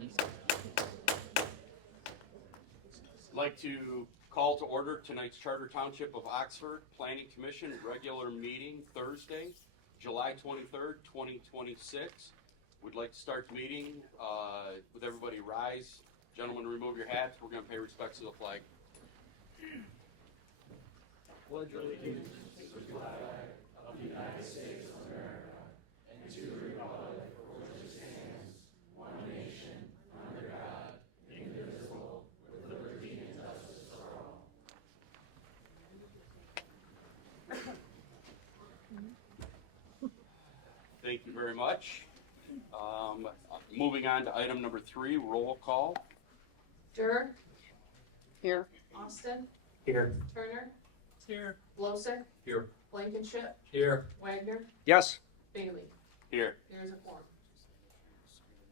I'd like to call to order tonight's Charter Township of Oxford Planning Commission regular meeting Thursday, July 23rd, 2026. We'd like to start the meeting with everybody rise. Gentlemen, remove your hats. We're going to pay respects to the flag. Pledge allegiance to the flag of the United States of America and to the republic for which it stands, one nation, under God, indivisible, with liberty and justice for all. Thank you very much. Moving on to item number 3, roll call. Durr, Here. Austin, Here. Turner, Here. Losick, Here. Blankenship, Here. Wagner, Yes. Bailey. Here. Here's a form.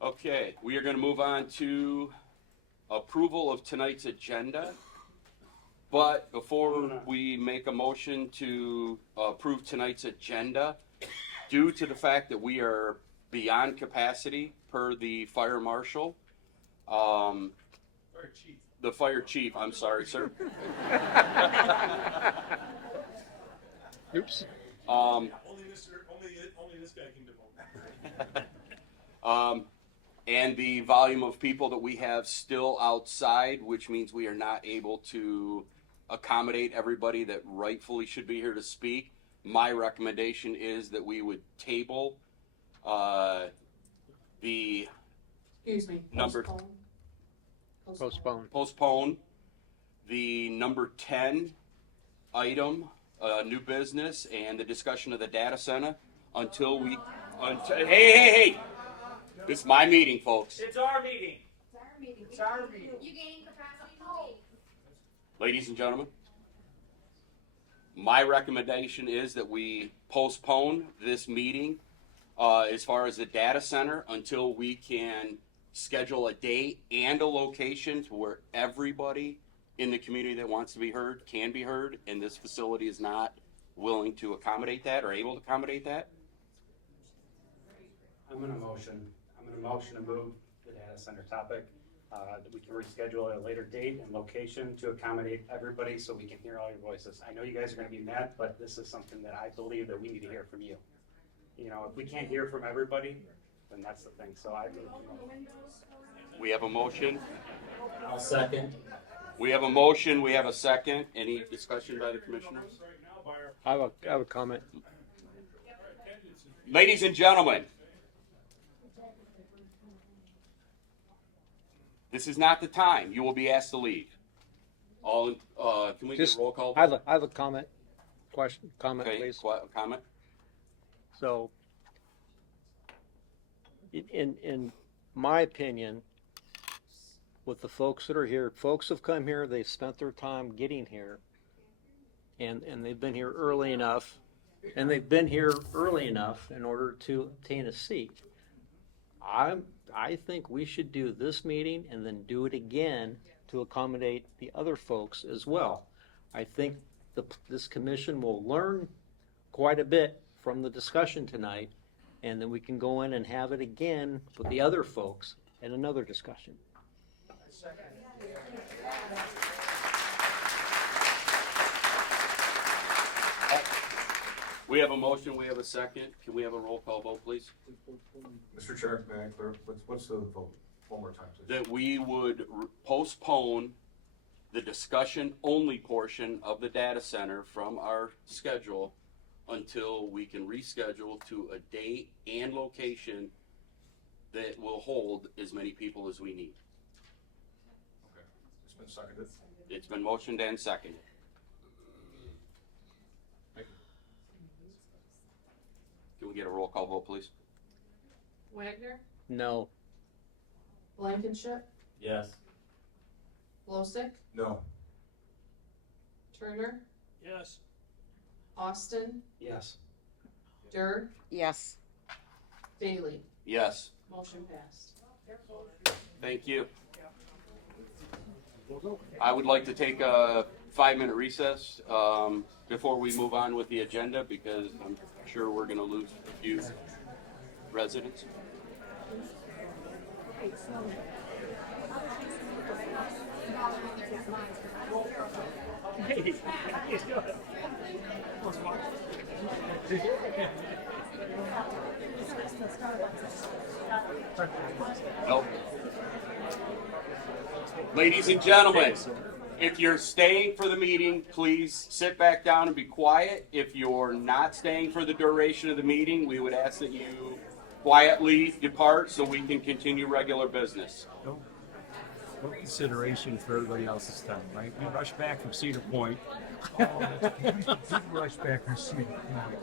Okay, we are going to move on to approval of tonight's agenda. But before we make a motion to approve tonight's agenda, due to the fact that we are beyond capacity per the fire marshal, the fire chief, I'm sorry, sir. Oops. Only this guy can devote. And the volume of people that we have still outside, which means we are not able to accommodate everybody that rightfully should be here to speak. My recommendation is that we would table the Excuse me. Number- postpone the number 10 item, new business, and the discussion of the data center until hey! This is my meeting, folks. It's our meeting. It's our meeting. You gain capacity to leave. Ladies and gentlemen, my recommendation is that we postpone this meeting as far as the data center until we can schedule a date and a location to where everybody in the community that wants to be heard can be heard, and this facility is not willing to accommodate that or able to accommodate that. I'm going to motion to move the data center topic, that we can reschedule at a later date and location to accommodate everybody so we can hear all your voices. I know you guys are going to be mad, but this is something that I believe that we need to hear from you. You know, if we can't hear from everybody, then that's the thing. So We have a motion. I'll second. We have a motion. We have a second. Any discussion by the commissioners? I have a comment. Ladies and gentlemen, this is not the time. You will be asked to leave. Can we get a roll call? I have a comment, comment, Okay, please. comment? So, in my opinion, with the folks that are here, folks have come here, they've spent their time getting here, and they've been here early enough, in order to obtain a seat. I think we should do this meeting and then do it again to accommodate the other folks as well. I think this commission will learn quite a bit from the discussion tonight, and then we can go in and have it again with the other folks in another discussion. We have a motion, we have a second. Can we have a roll call vote, please? Mr. Chair, may I clear, what's the vote? One more time, please. That we would postpone the discussion only portion of the data center from our schedule until we can reschedule to a date and location that will hold as many people as we need. Okay, it's been seconded. It's been motioned and seconded. Thank you. Can we get a roll call vote, please? Wagner, No. Blankenship, Yes. Losick, No. Turner, Yes. Austin, yes. Durr, Yes. Bailey. Yes. Motion passed. Thank you. I would like to take a 5-minute recess before we move on with the agenda, because I'm sure we're going to lose a few residents. Nope. Ladies and gentlemen, if you're staying for the meeting, please sit back down and be quiet. If you're not staying for the duration of the meeting, we would ask that you quietly depart so we can continue regular business. No consideration for everybody else's time, right? We rush back from Cedar Point. Rush back from Cedar Point.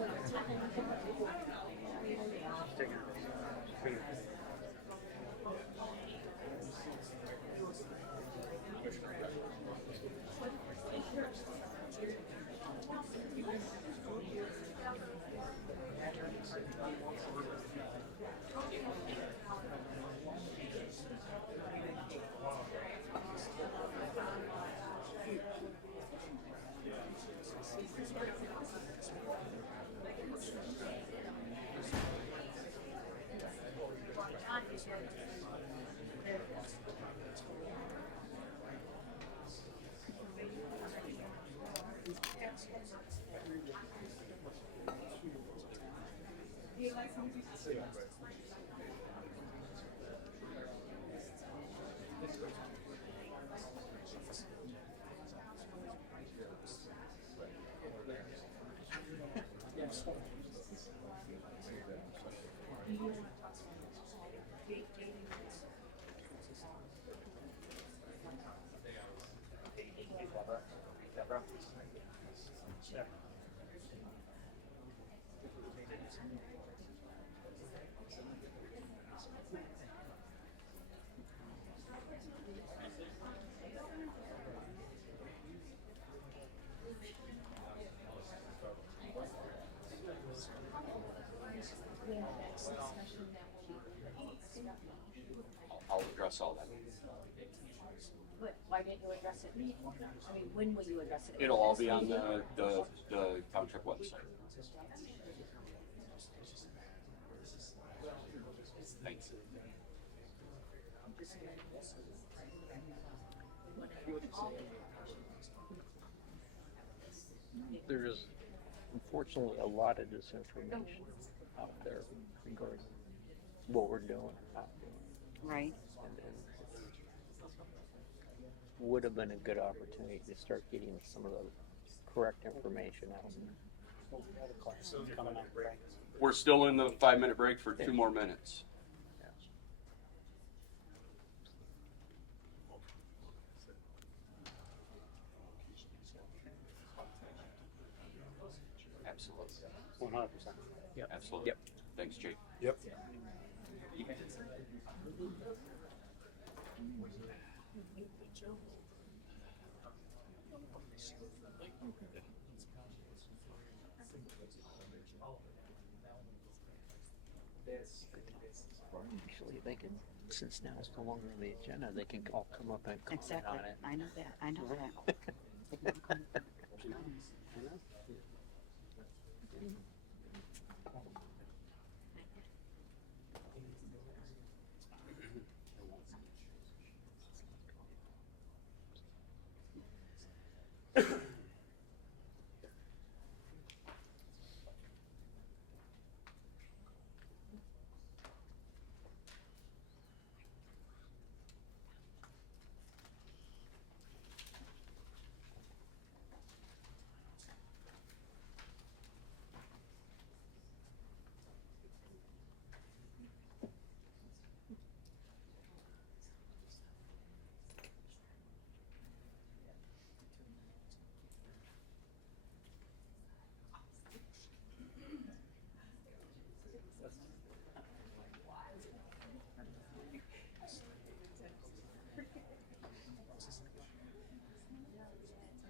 I'll address all that. But why didn't you address it? I mean, when will you address it? It'll all be on the township website. Thanks. There's unfortunately a lot of disinformation out there regarding what we're doing, not doing. Right. And would have been a good opportunity to start getting some of the correct information out. We're still in the 5-minute break for 2 more minutes. Absolutely. 100%. Yep. Absolutely. Yep. Thanks, Jake. Yep. Actually, they can, since now it's no longer on the agenda, they can all come up and comment Exactly. on it. I know that. I know that.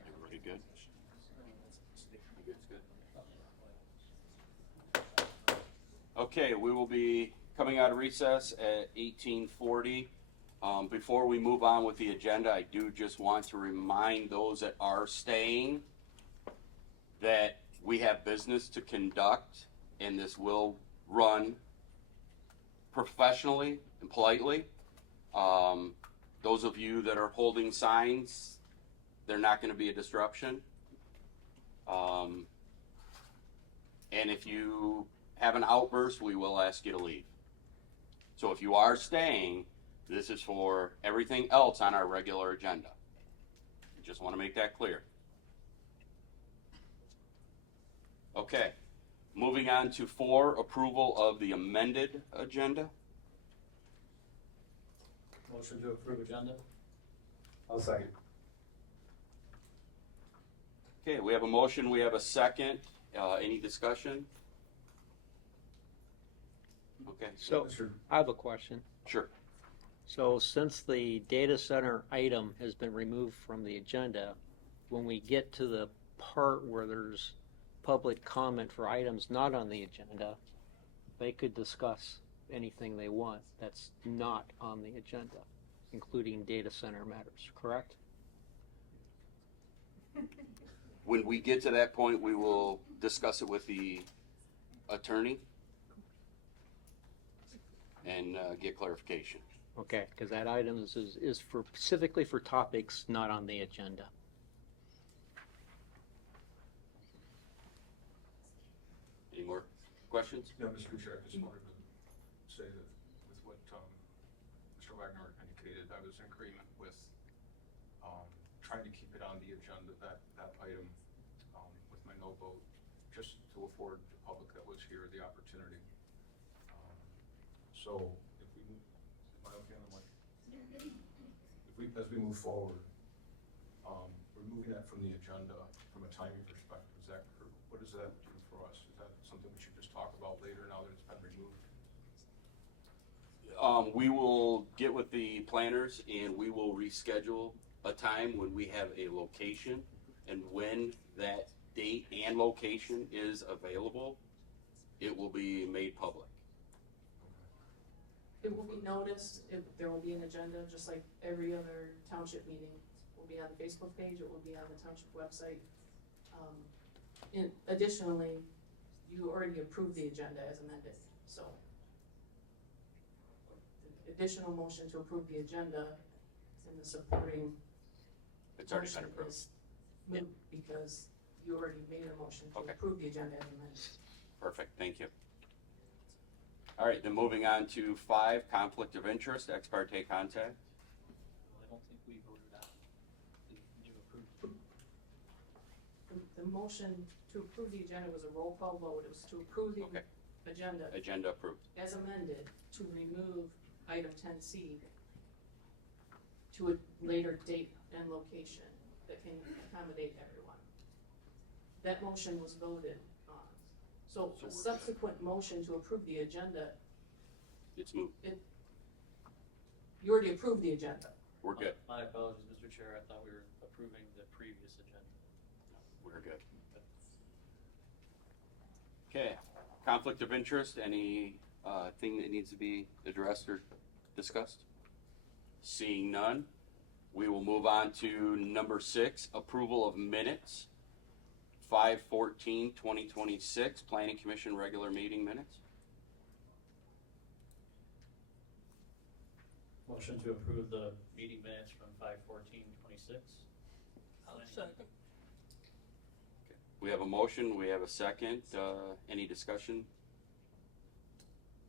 Everybody good? Good. Okay, we will be coming out of recess at 18:40. Before we move on with the agenda, I do just want to remind those that are staying that we have business to conduct, and this will run professionally and politely. Those of you that are holding signs, they're not going to be a disruption. And if you have an outburst, we will ask you to leave. So if you are staying, this is for everything else on our regular agenda. Just want to make that clear. Okay, moving on to 4, approval of the amended agenda. Motion to approve agenda? I'll second. Okay, we have a motion, we have a second. Any discussion? Okay, So Mr. I have a question. sure. So since the data center item has been removed from the agenda, when we get to the part where there's public comment for items not on the agenda, they could discuss anything they want that's not on the agenda, including data center matters, correct? When we get to that point, we will discuss it with the attorney and get clarification. Okay, because that item is for specifically for topics not on the agenda. Any more questions? Yeah, Mr. Chair, I just wanted to say that with what Mr. Wagner indicated, I was in agreement with trying to keep it on the agenda, that item, with my no vote, just to afford the public that was here the opportunity. So if we, am I okay on the mic? As we move forward, removing that from the agenda from a timing perspective, is that, what does that do for us? Is that something we should just talk about later now that it's been removed? We will get with the planners and we will reschedule a time when we have a location, and when that date and location is available, it will be made public. It will be noticed, there will be an agenda, just like every other township meeting. It will be on the Facebook page, it will be on the township website. Additionally, you already approved the agenda as amended, so. The additional motion to approve the agenda and the supporting It's already been motion approved. is moot because you already made a motion to Okay. approve the agenda as amended. Perfect, thank you. All right, then moving on to 5, conflict of interest, ex parte contact. I don't think we voted on the new approved. The motion to approve the agenda was a roll call vote. It was to approve the Okay. agenda Agenda approved. as amended to remove item 10C to a later date and location that can accommodate everyone. That motion was voted on. So So a we're- subsequent motion to approve the agenda, It's moot. you already approved the agenda. We're good. My apologies, Mr. Chair, I thought we were approving the previous agenda. We're good. Okay, conflict of interest, any thing that needs to be addressed or discussed? Seeing none, we will move on to number 6, approval of minutes. 5/14/2026, Planning Commission regular meeting minutes. Motion to approve the meeting minutes from 5/14/26. Second. We have a motion, we have a second, any discussion?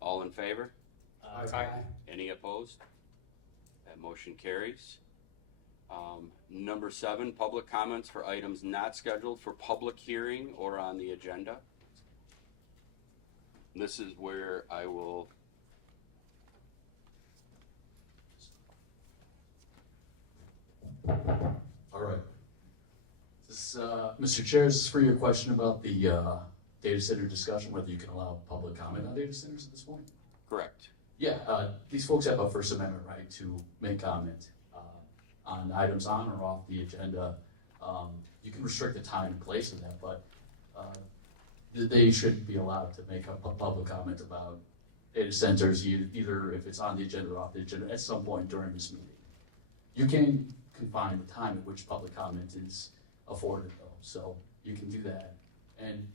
All in favor? Any opposed? That motion carries. Number 7, public comments for items not scheduled for public hearing or on the agenda. This is where I will, All right. This, Mr. Chair, this is for your question about the data center discussion, whether you can allow public comment on data centers at this point? correct. Yeah, these folks have a First Amendment right to make comment on items on or off the agenda. You can restrict the time and place of that, but they shouldn't be allowed to make a public comment about data centers, either if it's on the agenda or off the agenda, at some point during this meeting. You can confine the time at which public comment is afforded though, so you can do that. And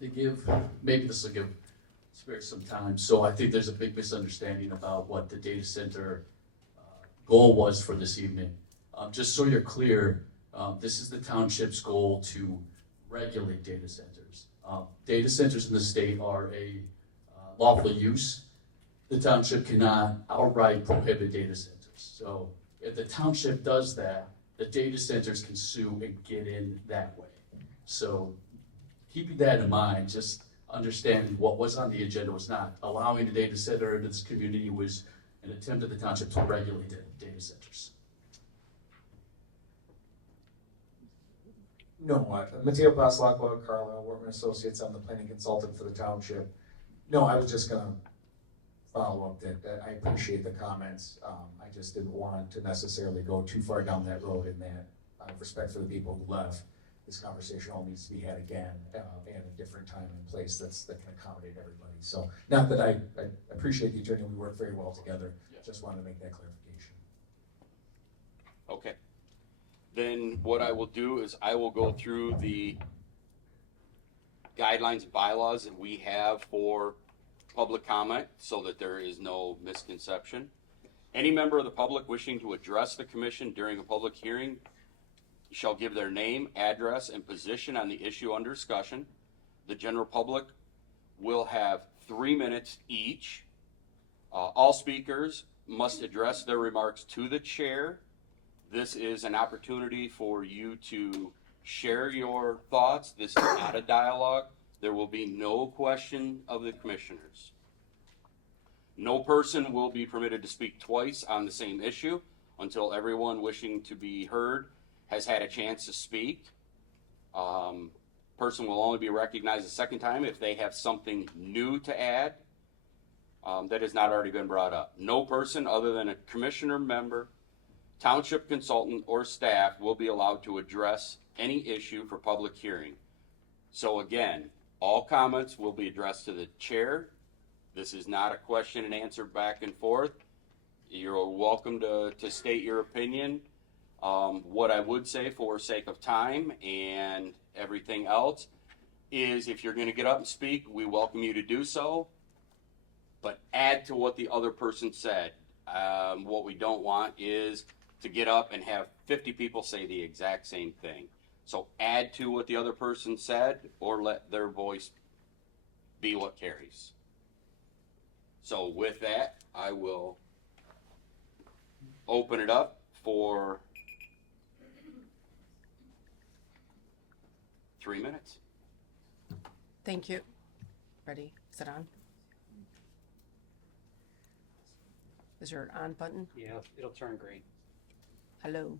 they give, maybe this will give spare some time, so I think there's a big misunderstanding about what the data center goal was for this evening. Just so you're clear, this is the township's goal to regulate data centers. Data centers in the state are a lawful use. the township cannot outright prohibit data centers. So if the township does that, the data centers can sue and get in that way. So keeping that in mind, just understanding what was on the agenda was not allowing the data center into this community, was an attempt of the township to regulate the data centers. No, Mateo Paslakwa, Carlisle, Workman Associates, I'm the planning consultant for the township. No, I was just gonna follow up that I appreciate the comments. I just didn't want to necessarily go too far down that road, in that, out of respect for the people who left, this conversation all needs to be had again, at a different time and place that can accommodate everybody. So, not that I appreciate the attorney, we work very well together, just wanted to make that clarification. Okay. Then what I will do is I will go through the guidelines and bylaws that we have for public comment so that there is no misconception. Any member of the public wishing to address the commission during a public hearing shall give their name, address, and position on the issue under discussion. The general public will have 3 minutes each. All speakers must address their remarks to the chair. This is an opportunity for you to share your thoughts. This is not a dialogue. There will be no question of the commissioners. No person will be permitted to speak twice on the same issue until everyone wishing to be heard has had a chance to speak. Person will only be recognized a second time if they have something new to add that has not already been brought up. No person other than a commissioner member, township consultant, or staff will be allowed to address any issue for public hearing. So again, all comments will be addressed to the chair. This is not a question and answer back and forth. You're welcome to state your opinion. What I would say, for sake of time and everything else, is if you're going to get up and speak, we welcome you to do so, but add to what the other person said. What we don't want is to get up and have 50 people say the exact same thing. So add to what the other person said, or let their voice be what carries. So with that, I will open it up for 3 minutes. Thank you. Ready? Is it on? Is your on button? Yeah, it'll turn green. Hello.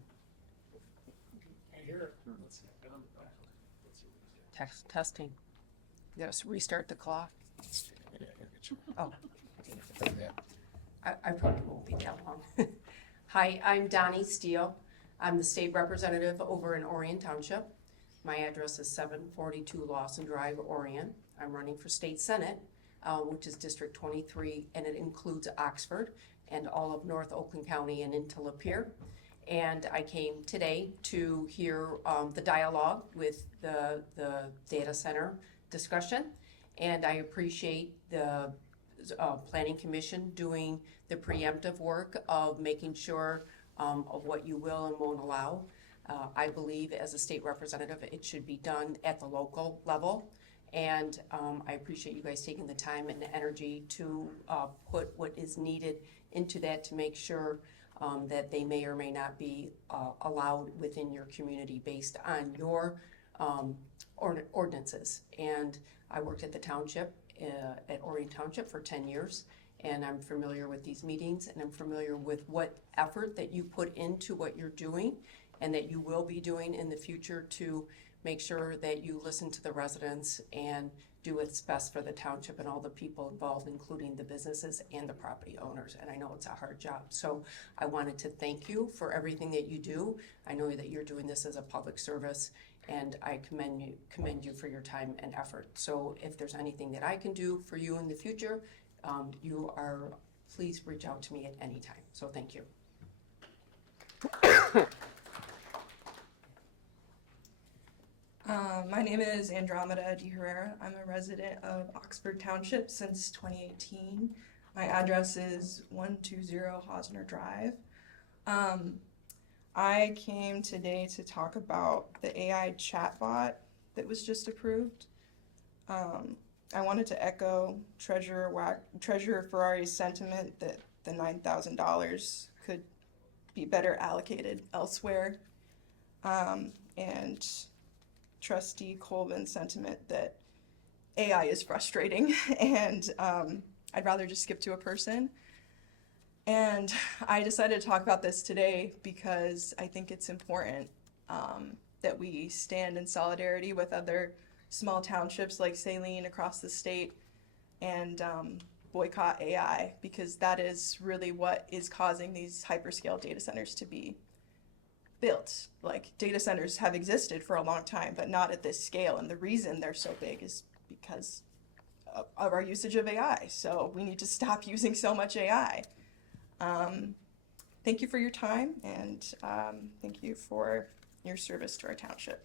Testing. You gotta restart the clock. Oh. I probably won't be that long. Hi, I'm Donnie Steele. I'm the state representative over in Orion Township. My address is 742 Lawson Drive, Orion. I'm running for state senate, which is District 23, and it includes Oxford and all of North Oakland County and into Lapeer. And I came today to hear the dialogue with the data center discussion. And I appreciate the Planning Commission doing the preemptive work of making sure of what you will and won't allow. I believe as a state representative, it should be done at the local level. And I appreciate you guys taking the time and the energy to put what is needed into that to make sure that they may or may not be allowed within your community based on your ordinances. And I worked at the township, at Orion Township for 10 years, and I'm familiar with these meetings, and I'm familiar with what effort that you put into what you're doing and that you will be doing in the future to make sure that you listen to the residents and do what's best for the township and all the people involved, including the businesses and the property owners. And I know it's a hard job. So I wanted to thank you for everything that you do. I know that you're doing this as a public service, and I commend you for your time and effort. So if there's anything that I can do for you in the future, please reach out to me at any time. So thank you. My name is Andromeda De Herrera. I'm a resident of Oxford Township since 2018. My address is 120 Hosner Drive. I came today to talk about the AI chatbot that was just approved. I wanted to echo Treasurer Ferrari's sentiment that the $9,000 could be better allocated elsewhere. And Trustee Colvin's sentiment that AI is frustrating and I'd rather just skip to a person. And I decided to talk about this today because I think it's important that we stand in solidarity with other small townships like Saline across the state and boycott AI, because that is really what is causing these hyperscale data centers to be built. Like, data centers have existed for a long time, but not at this scale. And the reason they're so big is because of our usage of AI. So we need to stop using so much AI. Thank you for your time, and thank you for your service to our township.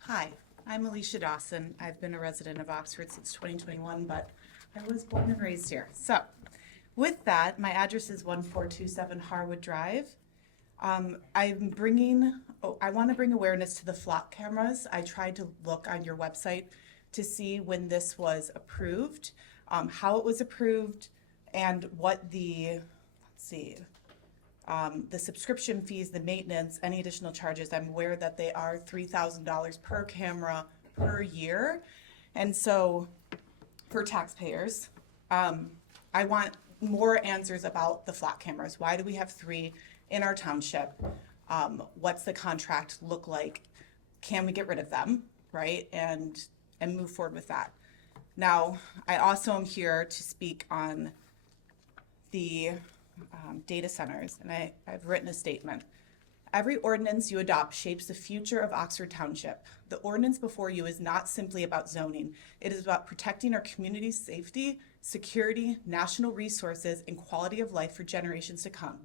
Hi, I'm Alicia Dawson. I've been a resident of Oxford since 2021, but I was born and raised here. So with that, my address is 1427 Harwood Drive. I want to bring awareness to the flock cameras. I tried to look on your website to see when this was approved, how it was approved, and what the subscription fees, the maintenance, any additional charges. I'm aware that they are $3,000 per camera per year. And so for taxpayers, I want more answers about the flock cameras. Why do we have 3 in our township? What's the contract look like? Can we get rid of them, right? And move forward with that. Now, I also am here to speak on the data centers, and I've written a statement. Every ordinance you adopt shapes the future of Oxford Township. The ordinance before you is not simply about zoning. It is about protecting our community's safety, security, national resources, and quality of life for generations to come.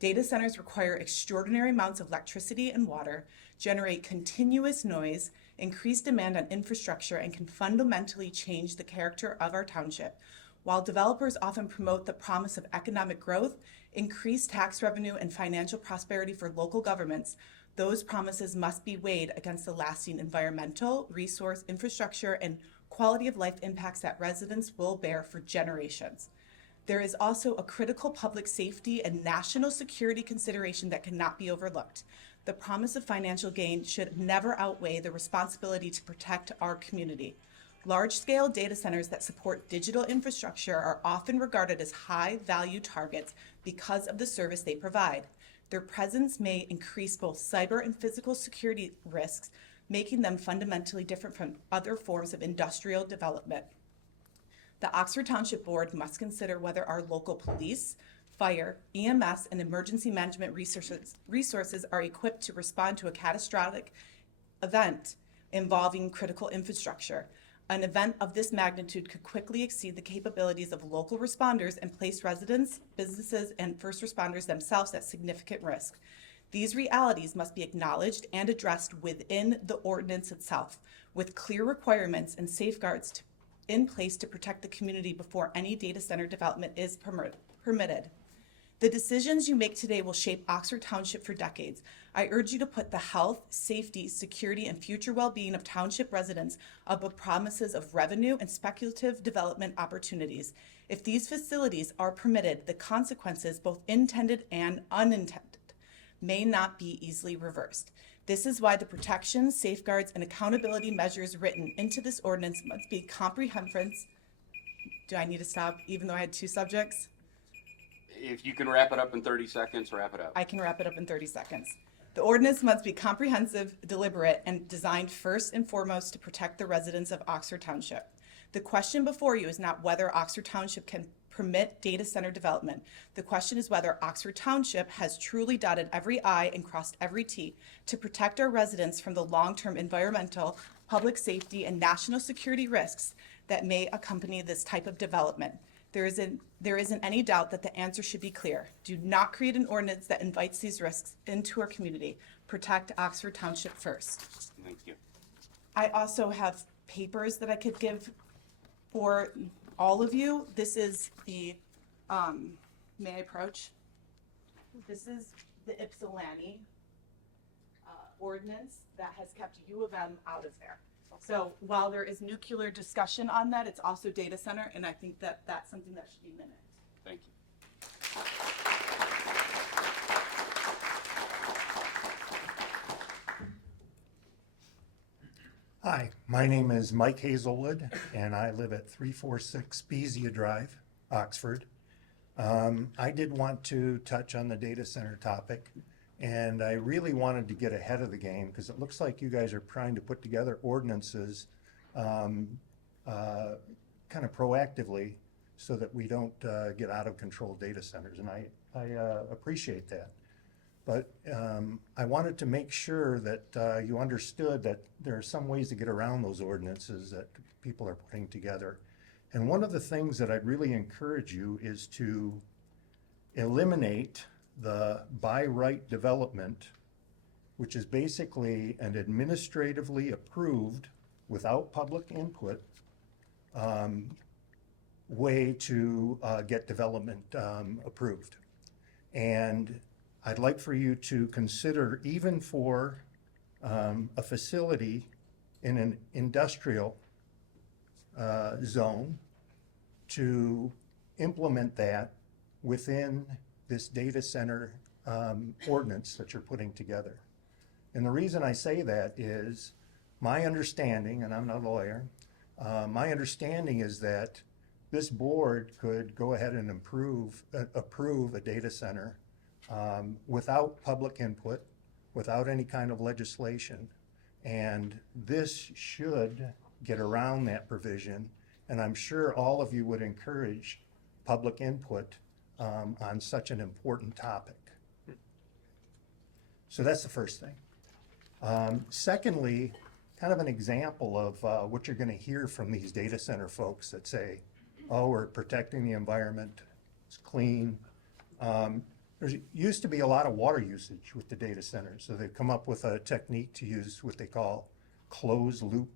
Data centers require extraordinary amounts of electricity and water, generate continuous noise, increase demand on infrastructure, and can fundamentally change the character of our township. While developers often promote the promise of economic growth, increased tax revenue, and financial prosperity for local governments, those promises must be weighed against the lasting environmental, resource, infrastructure, and quality of life impacts that residents will bear for generations. There is also a critical public safety and national security consideration that cannot be overlooked. The promise of financial gain should never outweigh the responsibility to protect our community. Large-scale data centers that support digital infrastructure are often regarded as high-value targets because of the service they provide. Their presence may increase both cyber and physical security risks, making them fundamentally different from other forms of industrial development. The Oxford Township Board must consider whether our local police, fire, EMS, and emergency management resources are equipped to respond to a catastrophic event involving critical infrastructure. An event of this magnitude could quickly exceed the capabilities of local responders and place residents, businesses, and first responders themselves at significant risk. These realities must be acknowledged and addressed within the ordinance itself, with clear requirements and safeguards in place to protect the community before any data center development is permitted. The decisions you make today will shape Oxford Township for decades. I urge you to put the health, safety, security, and future well-being of township residents above promises of revenue and speculative development opportunities. If these facilities are permitted, the consequences, both intended and unintended, may not be easily reversed. This is why the protections, safeguards, and accountability measures written into this ordinance must be comprehensive. Do I need to stop even though I had 2 subjects? If you can wrap it up in 30 seconds, wrap it up. I can wrap it up in 30 seconds. The ordinance must be comprehensive, deliberate, and designed first and foremost to protect the residents of Oxford Township. The question before you is not whether Oxford Township can permit data center development. The question is whether Oxford Township has truly dotted every I and crossed every T to protect our residents from the long-term environmental, public safety, and national security risks that may accompany this type of development. There isn't any doubt that the answer should be clear. Do not create an ordinance that invites these risks into our community. Protect Oxford Township first. Thank you. I also have papers that I could give for all of you. This is the, may I approach? This is the Ypsilanti ordinance that has kept U of M out of there. So while there is nuclear discussion on that, it's also data center, and I think that that's something that should be mimicked. Thank you. Hi, my name is Mike Hazelwood, and I live at 346 Bezier Drive, Oxford. I did want to touch on the data center topic, and I really wanted to get ahead of the game because it looks like you guys are trying to put together ordinances kind of proactively so that we don't get out of control data centers, and I appreciate that. But I wanted to make sure that you understood that there are some ways to get around those ordinances that people are putting together. And one of the things that I'd really encourage you is to eliminate the by right development, which is basically an administratively approved, without public input, way to get development approved. And I'd like for you to consider, even for a facility in an industrial zone, to implement that within this data center ordinance that you're putting together. And the reason I say that is my understanding, and I'm not a lawyer, my understanding is that this board could go ahead and approve a data center without public input, without any kind of legislation. And this should get around that provision. And I'm sure all of you would encourage public input on such an important topic. So that's the first thing. Secondly, kind of an example of what you're going to hear from these data center folks that say, oh, we're protecting the environment, it's clean. There used to be a lot of water usage with the data centers, so they've come up with a technique to use what they call closed loop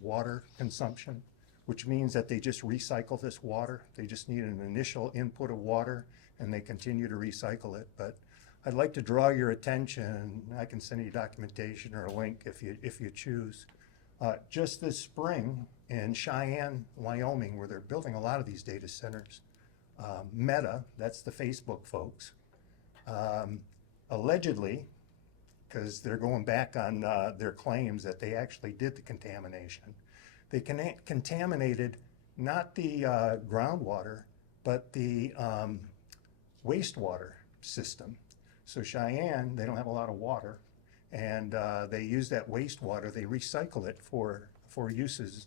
water consumption, which means that they just recycle this water. They just need an initial input of water, and they continue to recycle it. But I'd like to draw your attention, I can send you documentation or a link if you choose. Just this spring in Cheyenne, Wyoming, where they're building a lot of these data centers, Meta, that's the Facebook folks, allegedly, because they're going back on their claims that they actually did the contamination, they contaminated not the groundwater, but the wastewater system. So Cheyenne, they don't have a lot of water, and they use that wastewater, they recycle it for uses,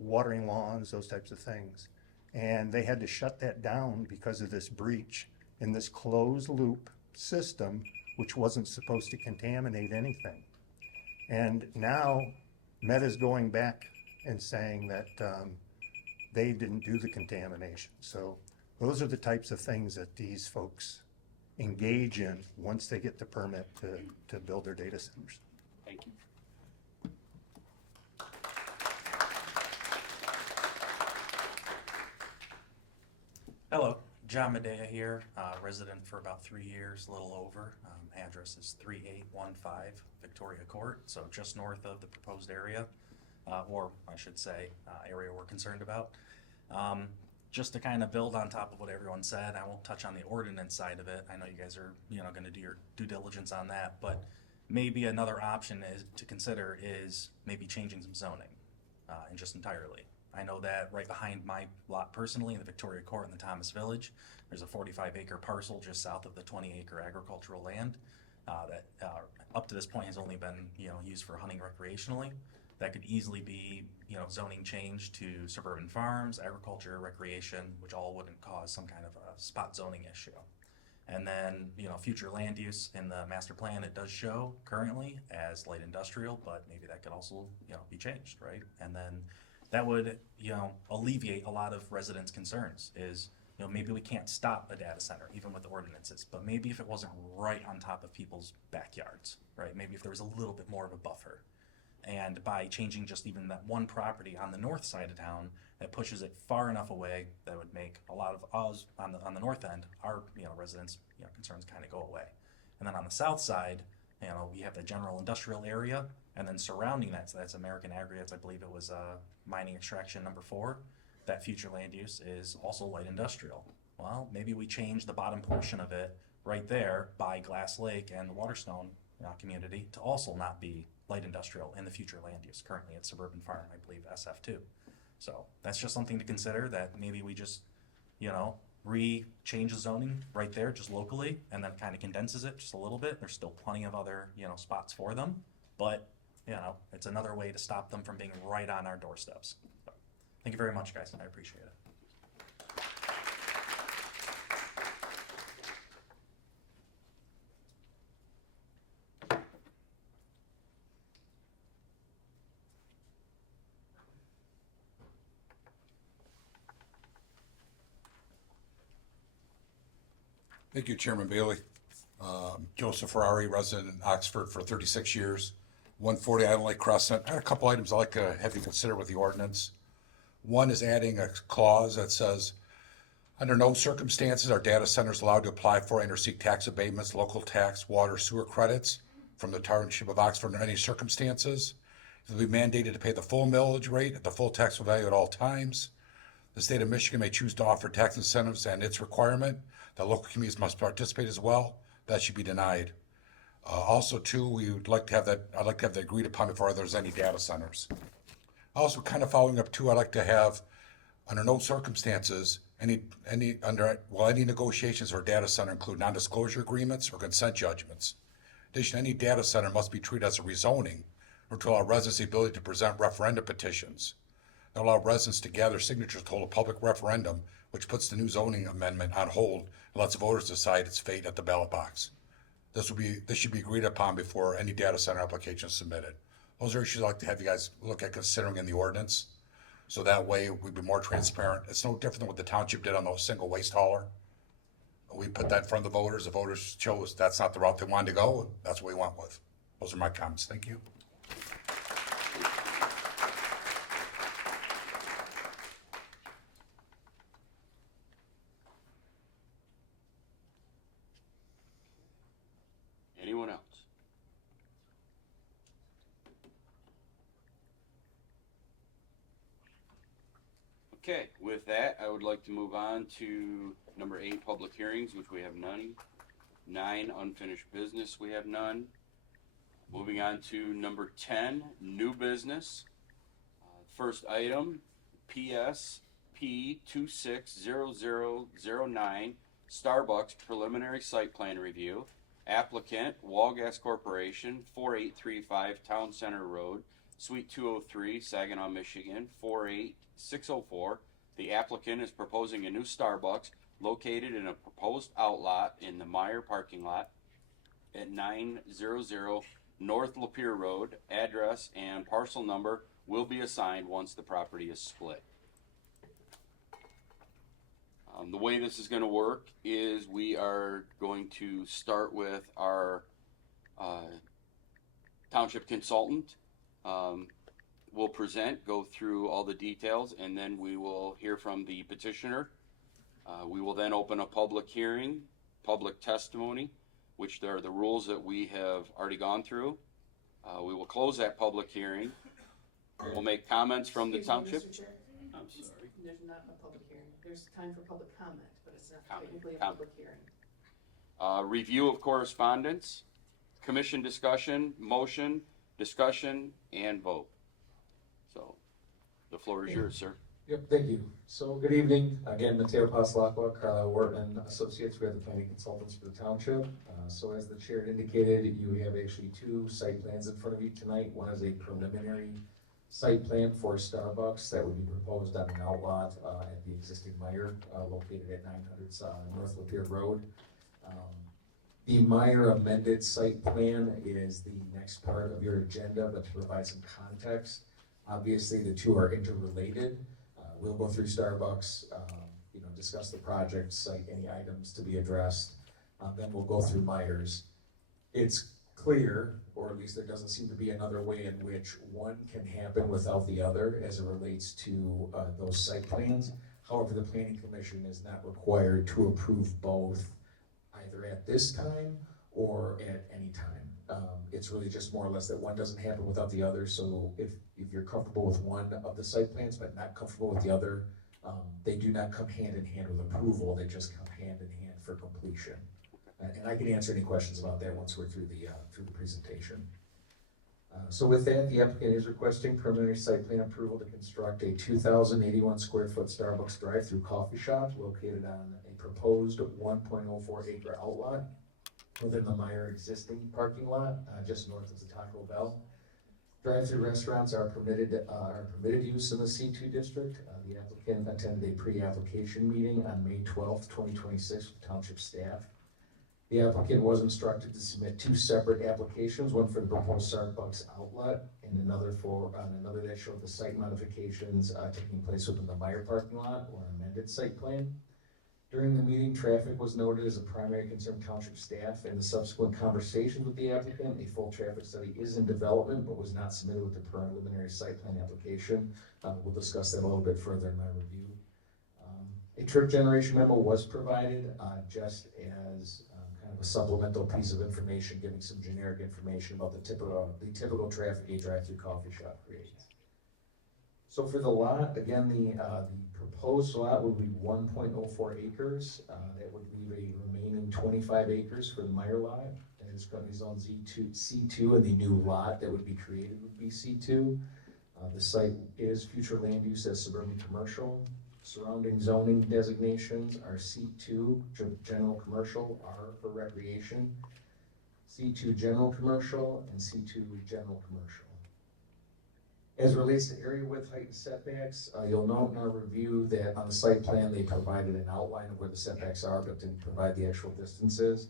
watering lawns, those types of things. And they had to shut that down because of this breach in this closed loop system, which wasn't supposed to contaminate anything. And now Meta's going back and saying that they didn't do the contamination. So those are the types of things that these folks engage in once they get the permit to build their data centers. Thank you. Hello, John Medea here, resident for about 3 years, a little over. Address is 3815 Victoria Court, so just north of the proposed area, or I should say, area we're concerned about. Just to kind of build on top of what everyone said, I won't touch on the ordinance side of it. I know you guys are, going to do your due diligence on that, but maybe another option is to consider is maybe changing some zoning, and just entirely. I know that right behind my lot personally in the Victoria Court in the Thomas Village, there's a 45-acre parcel just south of the 20-acre agricultural land that up to this point has only been used for hunting recreationally. That could easily be zoning change to suburban farms, agriculture, recreation, which all wouldn't cause some kind of a spot zoning issue. And then future land use in the master plan, it does show currently as light industrial, but maybe that could also be changed, right? And then that would, alleviate a lot of residents' concerns is, maybe we can't stop a data center even with the ordinances, but maybe if it wasn't right on top of people's backyards, right? Maybe if there was a little bit more of a buffer. And by changing just even that one property on the north side of town, that pushes it far enough away that would make a lot of us on the north end, our residents' concerns kind of go away. And then on the south side, you know, we have the general industrial area, and then surrounding that, so that's American Aggregates, I believe it was mining extraction number 4. That future land use is also light industrial. Well, maybe we change the bottom portion of it right there by Glass Lake and the Waterstone community to also not be light industrial in the future land use. Currently it's suburban farm, I believe SF2. So that's just something to consider, that maybe we just, you know, change the zoning right there just locally, and then kind of condenses it just a little bit. There's still plenty of other, you know, spots for them, but you know, it's another way to stop them from being right on our doorsteps. So, thank you very much, guys, and I appreciate it. Thank you, Chairman Bailey. Joseph Ferrari, resident in Oxford for 36 years. 140 Island Lake Crescent. I had a couple items I'd like to have you consider with the ordinance. One is adding a clause that says, under no circumstances are data centers allowed to apply for and or seek tax abatements, local tax, water, sewer credits from the Township of Oxford under any circumstances. They'll be mandated to pay the full millage rate at the full taxable value at all times. The state of Michigan may choose to offer tax incentives, and its requirement that local communities must participate as well. That should be denied. Also, too, we would like to have that. I'd like to have that agreed upon before there's any data centers. Also, kind of following up too, I'd like to have, under no circumstances, any negotiations for a data center include non-disclosure agreements or consent judgments. In addition, any data center must be treated as a rezoning or to allow residents the ability to present referenda petitions. That allow residents to gather signatures to hold a public referendum, which puts the new zoning amendment on hold and lets voters decide its fate at the ballot box. This should be agreed upon before any data center application is submitted. Those are issues I'd like to have you guys look at considering in the ordinance. So that way we'd be more transparent. It's no different than what the township did on the single waste hauler. We put that in front of the voters. The voters chose that's not the route they wanted to go. That's what we went with. Those are my comments. Thank you. Anyone else? Okay, with that, I would like to move on to number 8, public hearings, which we have none. 9, unfinished business, we have none. Moving on to number 10, new business. First item, PSP 260009, Starbucks preliminary site plan review. Applicant, Walgas Corporation, 4835 Town Center Road, Suite 203, Saginaw, Michigan, 48604. The applicant is proposing a new Starbucks located in a proposed outlot in the Meyer parking lot at 900 North Lapeer Road. Address and parcel number will be assigned once the property is split. The way this is going to work is we are going to start with our township consultant. We'll present, go through all the details, and then we will hear from the petitioner. We will then open a public hearing, public testimony, which there are the rules that we have already gone through. We will close that public hearing. We'll make comments from the township. Mr. Chair, I'm sorry. there's not a public hearing. There's time for public comment, but it's not Comment. technically a Comment. public hearing. Review of correspondence, commission discussion, motion, discussion, and vote. So, the floor is yours, sir. Yep, thank you. So, good evening. Again, Mateo Paslacqua, Carlisle Wharton Associates. We are the planning consultants for the township. So, as the chair indicated, you have actually 2 site plans in front of you tonight. One is a preliminary site plan for Starbucks that would be proposed on an outlot at the existing Meyer located at 900 North Lapeer Road. The Meyer amended site plan is the next part of your agenda, but to provide some context, obviously the 2 are interrelated. We'll go through Starbucks, discuss the project, cite any items to be addressed. Then we'll go through Meyer's. It's clear, or at least there doesn't seem to be another way in which one can happen without the other as it relates to those site plans. However, the planning commission is not required to approve both either at this time or at any time. It's really just more or less that one doesn't happen without the other, so if you're comfortable with one of the site plans but not comfortable with the other, they do not come hand in hand with approval, they just come hand in hand for completion. And I can answer any questions about that once we're through the presentation. So with that, the applicant is requesting preliminary site plan approval to construct a 2,081 square foot Starbucks drive-through coffee shop located on a proposed 1.04 acre outlot within the Meyer existing parking lot, just north of the Taco Bell. Drive-through restaurants are permitted use in the C2 district. The applicant attended a pre-application meeting on May 12th, 2026 with township staff. The applicant was instructed to submit 2 separate applications, one for the proposed Starbucks outlet and another that showed the site modifications taking place within the Meyer parking lot or an amended site plan. During the meeting, traffic was noted as a primary concern of township staff. In the subsequent conversations with the applicant, a full traffic study is in development but was not submitted with the preliminary site plan application. We'll discuss that a little bit further in my review. A trip generation memo was provided just as kind of a supplemental piece of information, giving some generic information about the typical traffic a drive-through coffee shop creates. So for the lot, again, the proposed lot would be 1.04 acres. That would leave a remaining 25 acres for the Meyer lot. And it's currently zoned C2, and the new lot that would be created would be C2. The site is future land use as suburban commercial. Surrounding zoning designations are C2, general commercial, R for recreation, C2 general commercial, and C2 general commercial. As it relates to area width, height, and setbacks, you'll note in our review that on the site plan they provided an outline of where the setbacks are but didn't provide the actual distances.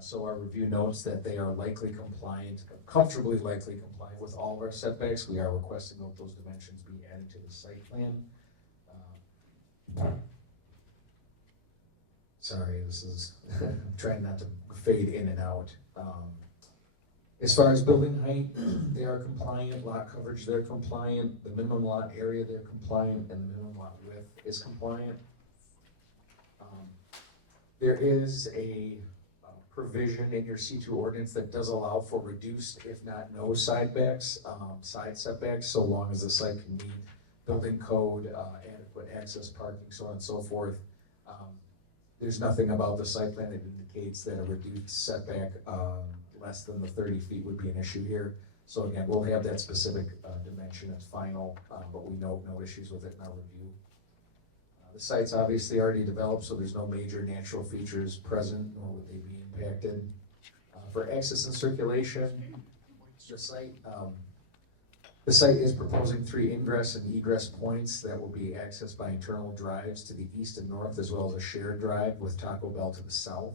So our review notes that they are likely compliant, comfortably likely compliant with all of our setbacks. We are requesting that those dimensions be added to the site plan. Sorry, this is I'm trying not to fade in and out. As far as building height, they are compliant. Lot coverage, they're compliant. The minimum lot area, they're compliant, and the minimum lot width is compliant. There is a provision in your C2 ordinance that does allow for reduced, if not no, side setbacks, so long as the site can meet building code, adequate access parking, so on and so forth. There's nothing about the site plan that indicates that a reduced setback less than the 30 feet would be an issue here. So again, we'll have that specific dimension as final, but we know no issues with it in our review. The site's obviously already developed, so there's no major natural features present, nor would they be impacted. For access and circulation, the site is proposing 3 ingress and egress points that will be accessed by internal drives to the east and north, as well as a shared drive with Taco Bell to the south.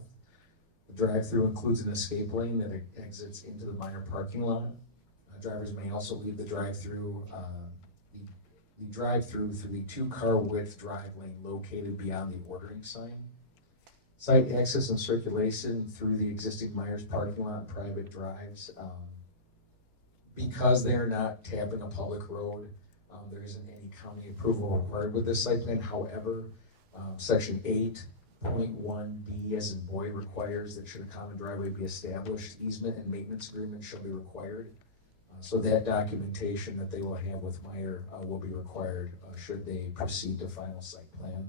The drive-through includes an escape lane that exits into the Meyer parking lot. Drivers may also leave the drive-through through the 2-car width drive lane located beyond the ordering sign. Site access and circulation through the existing Myers parking lot and private drives. Because they are not tapping a public road, there isn't any county approval required with this site plan. However, section 8.1B as in boy requires that should a common driveway be established, easement and maintenance agreement shall be required. So that documentation that they will have with Meyer will be required should they proceed to final site plan.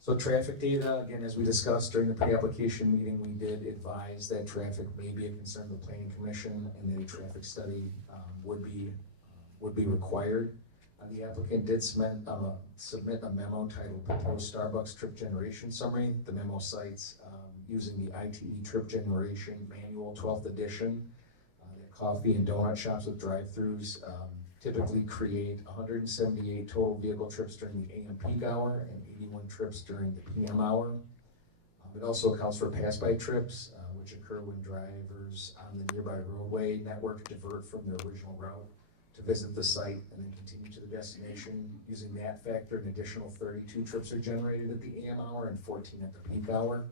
So traffic data, again, as we discussed during the pre-application meeting, we did advise that traffic may be a concern of the Planning Commission and that a traffic study would be required. The applicant did submit a memo titled Proposed Starbucks Trip Generation Summary. The memo cites using the ITE Trip Generation Manual 12th edition. Coffee and donut shops with drive-throughs typically create 178 total vehicle trips during the AM peak hour and 81 trips during the PM hour. It also accounts for pass-by trips, which occur when drivers on the nearby roadway network divert from their original route to visit the site and then continue to the destination. Using that factor, an additional 32 trips are generated at the AM hour and 14 at the peak hour.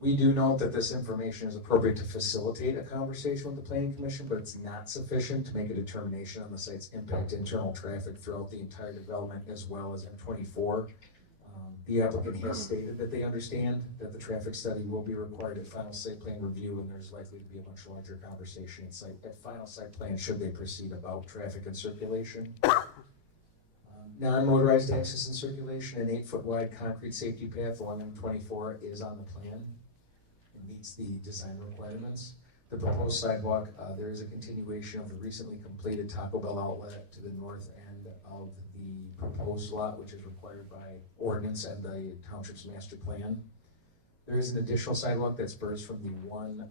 We do note that this information is appropriate to facilitate a conversation with the Planning Commission, but it's not sufficient to make a determination on the site's impact to internal traffic throughout the entire development as well as M24. The applicant has stated that they understand that the traffic study will be required at final site plan review, and there's likely to be a much larger conversation at final site plan should they proceed about traffic and circulation. Non-motorized access and circulation, an 8-foot wide concrete safety path along M24 is on the plan and meets the design requirements. The proposed sidewalk, there is a continuation of the recently completed Taco Bell outlet to the north end of the proposed lot, which is required by ordinance and the township's master plan. There is an additional sidewalk that spurs from the one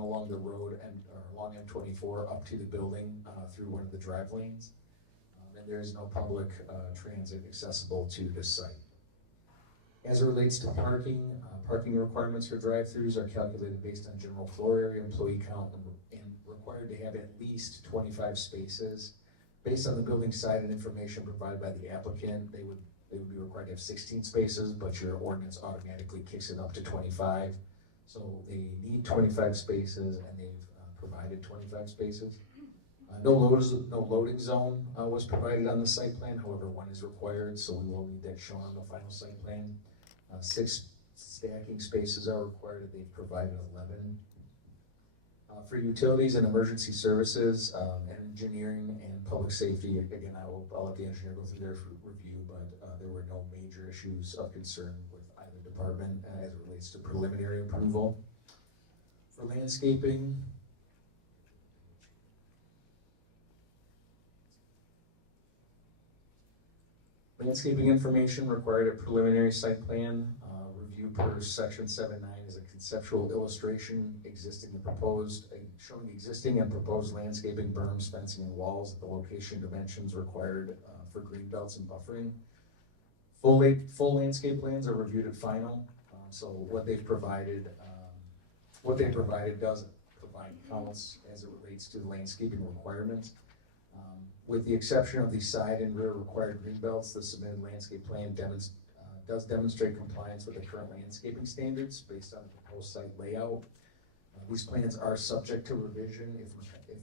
along the road and along M24 up to the building through one of the drive lanes. And there is no public transit accessible to this site. As it relates to parking, parking requirements for drive-throughs are calculated based on general floor area, employee count, and required to have at least 25 spaces. Based on the building site and information provided by the applicant, they would be required to have 16 spaces, but your ordinance automatically kicks it up to 25. So they need 25 spaces, and they've provided 25 spaces. No loading zone was provided on the site plan, however, one is required, so we will need that shown on the final site plan. 6 stacking spaces are required, they've provided 11. For utilities and emergency services, engineering and public safety, again, I'll let the engineer go through their review, but there were no major issues of concern with either department as it relates to preliminary approval. For landscaping, landscaping information required at preliminary site plan review per section 7.9 is a conceptual illustration showing existing and proposed landscaping, berms, fencing, and walls at the location dimensions required for green belts and buffering. Full landscape plans are reviewed at final, so what they've provided does provide counts as it relates to the landscaping requirements. With the exception of the side and rear required green belts, the submitted landscape plan does demonstrate compliance with the current landscaping standards based on the proposed site layout. These plans are subject to revision if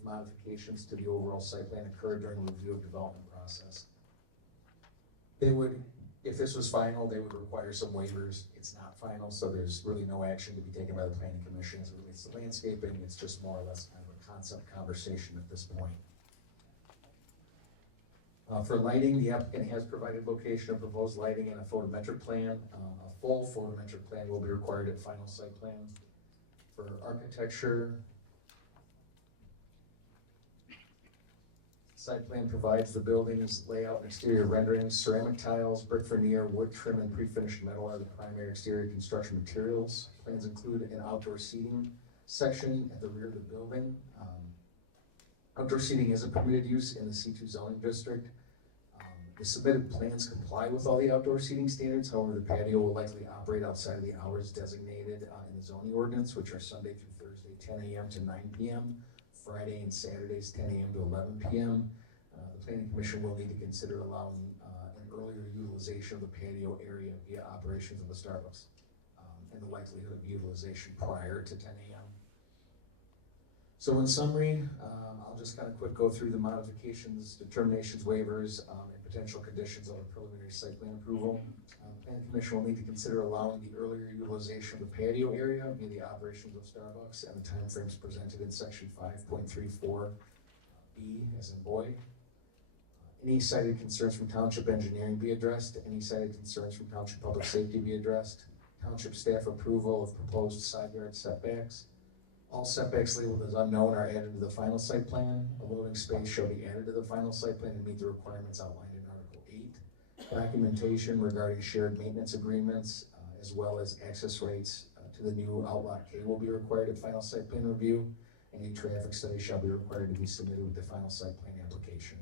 modifications to the overall site plan occur during the review of development process. If this was final, they would require some waivers. It's not final, so there's really no action to be taken by the planning commission as it relates to landscaping. It's just more or less kind of a concept conversation at this point. For lighting, the applicant has provided location of proposed lighting and a photometric plan. A full photometric plan will be required at final site plan. For architecture, site plan provides the building's layout and exterior renderings. Ceramic tiles, brick veneer, wood trim, and pre-finished metal are the primary exterior construction materials. Plans include an outdoor seating section at the rear of the building. Outdoor seating is a permitted use in the C2 zoning district. The submitted plans comply with all the outdoor seating standards. However, the patio will likely operate outside of the hours designated in the zoning ordinance, which are Sunday through Thursday, 10 a.m. to 9 p.m., Friday and Saturdays, 10 a.m. to 11 p.m. The Planning Commission will need to consider allowing an earlier utilization of the patio area via operations of the Starbucks and the likelihood of utilization prior to 10 a.m. So in summary, I'll just kind of quick go through the modifications, determinations, waivers, and potential conditions of a preliminary site plan approval. Planning Commission will need to consider allowing the earlier utilization of the patio area via the operations of Starbucks and the timeframes presented in section 5.34B as in boy. Any cited concerns from Township Engineering be addressed. Any cited concerns from Township Public Safety be addressed. Township staff approval of proposed side yard setbacks. All setbacks labeled as unknown are added to the final site plan. A loading space shall be added to the final site plan and meet the requirements outlined in Article 8. Documentation regarding shared maintenance agreements, as well as access rights to the new outlot K will be required at final site plan review. Any traffic study shall be required to be submitted with the final site plan application.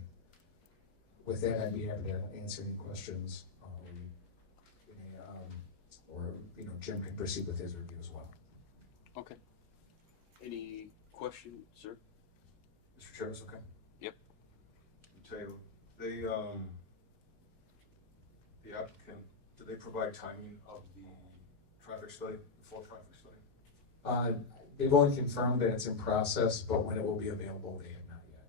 With that, I'd be happy to answer any questions, or Jim can proceed with his review as well. Okay. Any questions, sir? Mr. Chair, it's okay? Yep. I'll tell you, the applicant, did they provide timing of the traffic study, the full traffic study? They've only confirmed that it's in process, but when it will be available, they have not yet.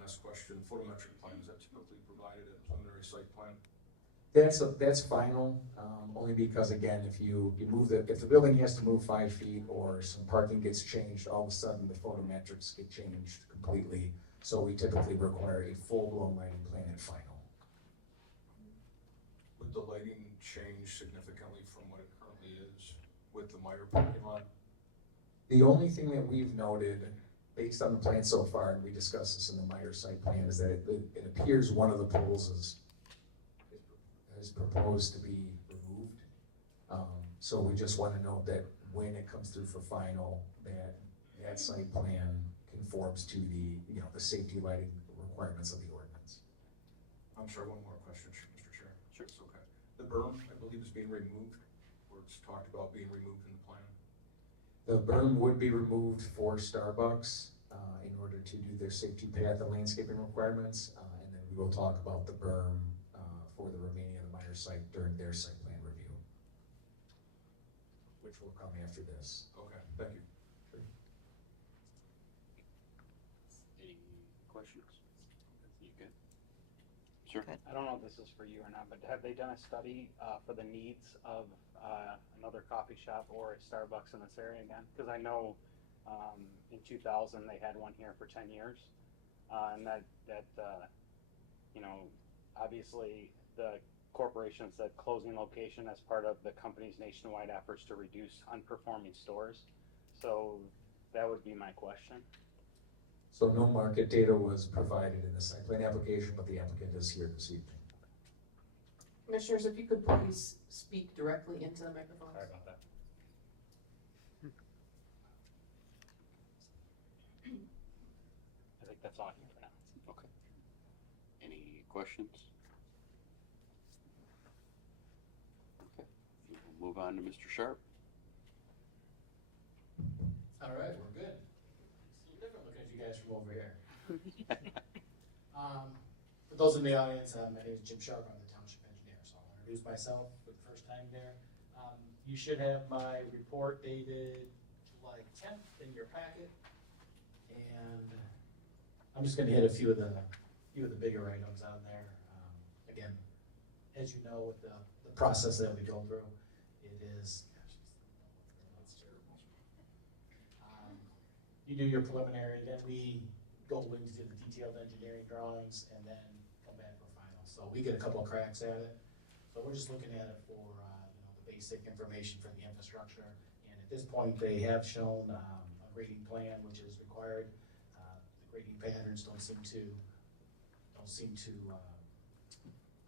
Last question, photometric plan, is that typically provided at preliminary site plan? That's final, only because again, if you move if the building has to move 5 feet or some parking gets changed, all of a sudden the photometrics get changed completely. So we typically require a full-blown lighting plan at final. Would the lighting change significantly from what it currently is with the Meyer parking lot? The only thing that we've noted, based on the plan so far, and we discussed this in the Meyer site plan, is that it appears one of the poles is proposed to be removed. So we just want to note that when it comes through for final, that site plan conforms to the safety lighting requirements of the ordinance. I'm sorry, one more question, Mr. Chair. Sure. It's okay. The berm, I believe, is being removed, or it's talked about being removed in the plan. The berm would be removed for Starbucks in order to do their safety path and landscaping requirements, and then we will talk about the berm for the remaining of the Meyer site during their site plan review, which will come after this. Okay, thank you. Any questions? You good? Sure. I don't know if this is for you or not, but have they done a study for the needs of another coffee shop or a Starbucks in this area again? Because I know in 2000 they had one here for 10 years, and that obviously the corporation said closing location as part of the company's nationwide efforts to reduce unperforming stores. So that would be my question. So no market data was provided in the site plan application, but the applicant is here this evening. Commissioners, if you could please speak directly into the microphone. Sorry about that. I think that's all here for now. Okay. Any questions? Okay. We'll move on to Mr. Sharp. All right, we're good. It's a little different looking at you guys from over here. For those in the audience, my name is Jim Sharp. I'm the township engineer, so I'll introduce myself for the first time here. You should have my report dated July 10th in your packet, and I'm just going to hit a few of the bigger items on there. Again, as you know, with the process that we go through, it is. You do your preliminary, then we go into the detailed engineering drawings and then come back for final. So we get a couple of cracks at it. So we're just looking at it for the basic information for the infrastructure. And at this point, they have shown a grading plan, which is required. The grading patterns don't seem to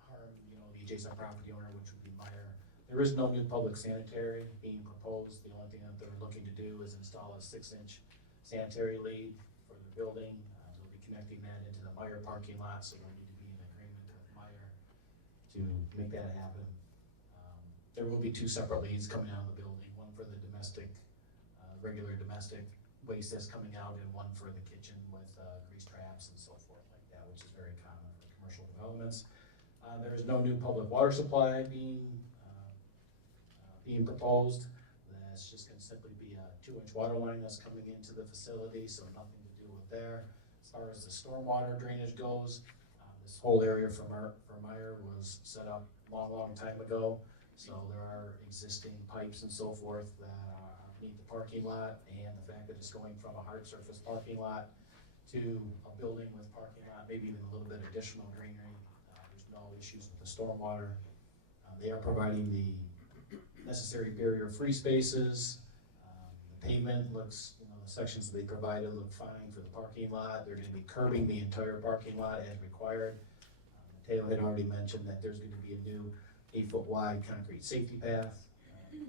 harm the adjacent property owner, which would be Meyer. There is no new public sanitary being proposed. The only thing that they're looking to do is install a 6-inch sanitary lead for the building. We'll be connecting that into the Meyer parking lot, so we'll need to be in agreement with Meyer to make that happen. There will be 2 separate leads coming out of the building, one for the domestic, regular domestic waste that's coming out, and one for the kitchen with grease traps and so forth like that, which is very common for commercial developments. There is no new public water supply being proposed. That's just going to simply be a 2-inch water line that's coming into the facility, so nothing to do with there. As far as the stormwater drainage goes, this whole area for Meyer was set up long time ago. So there are existing pipes and so forth that meet the parking lot, and the fact that it's going from a hard surface parking lot to a building with parking lot, maybe even a little bit additional greenery. There's no issues with the stormwater. They are providing the necessary barrier-free spaces. The pavement looks, the sections that they provided look fine for the parking lot. They're going to be curbing the entire parking lot as required. Mateo had already mentioned that there's going to be a new 8-foot wide concrete safety path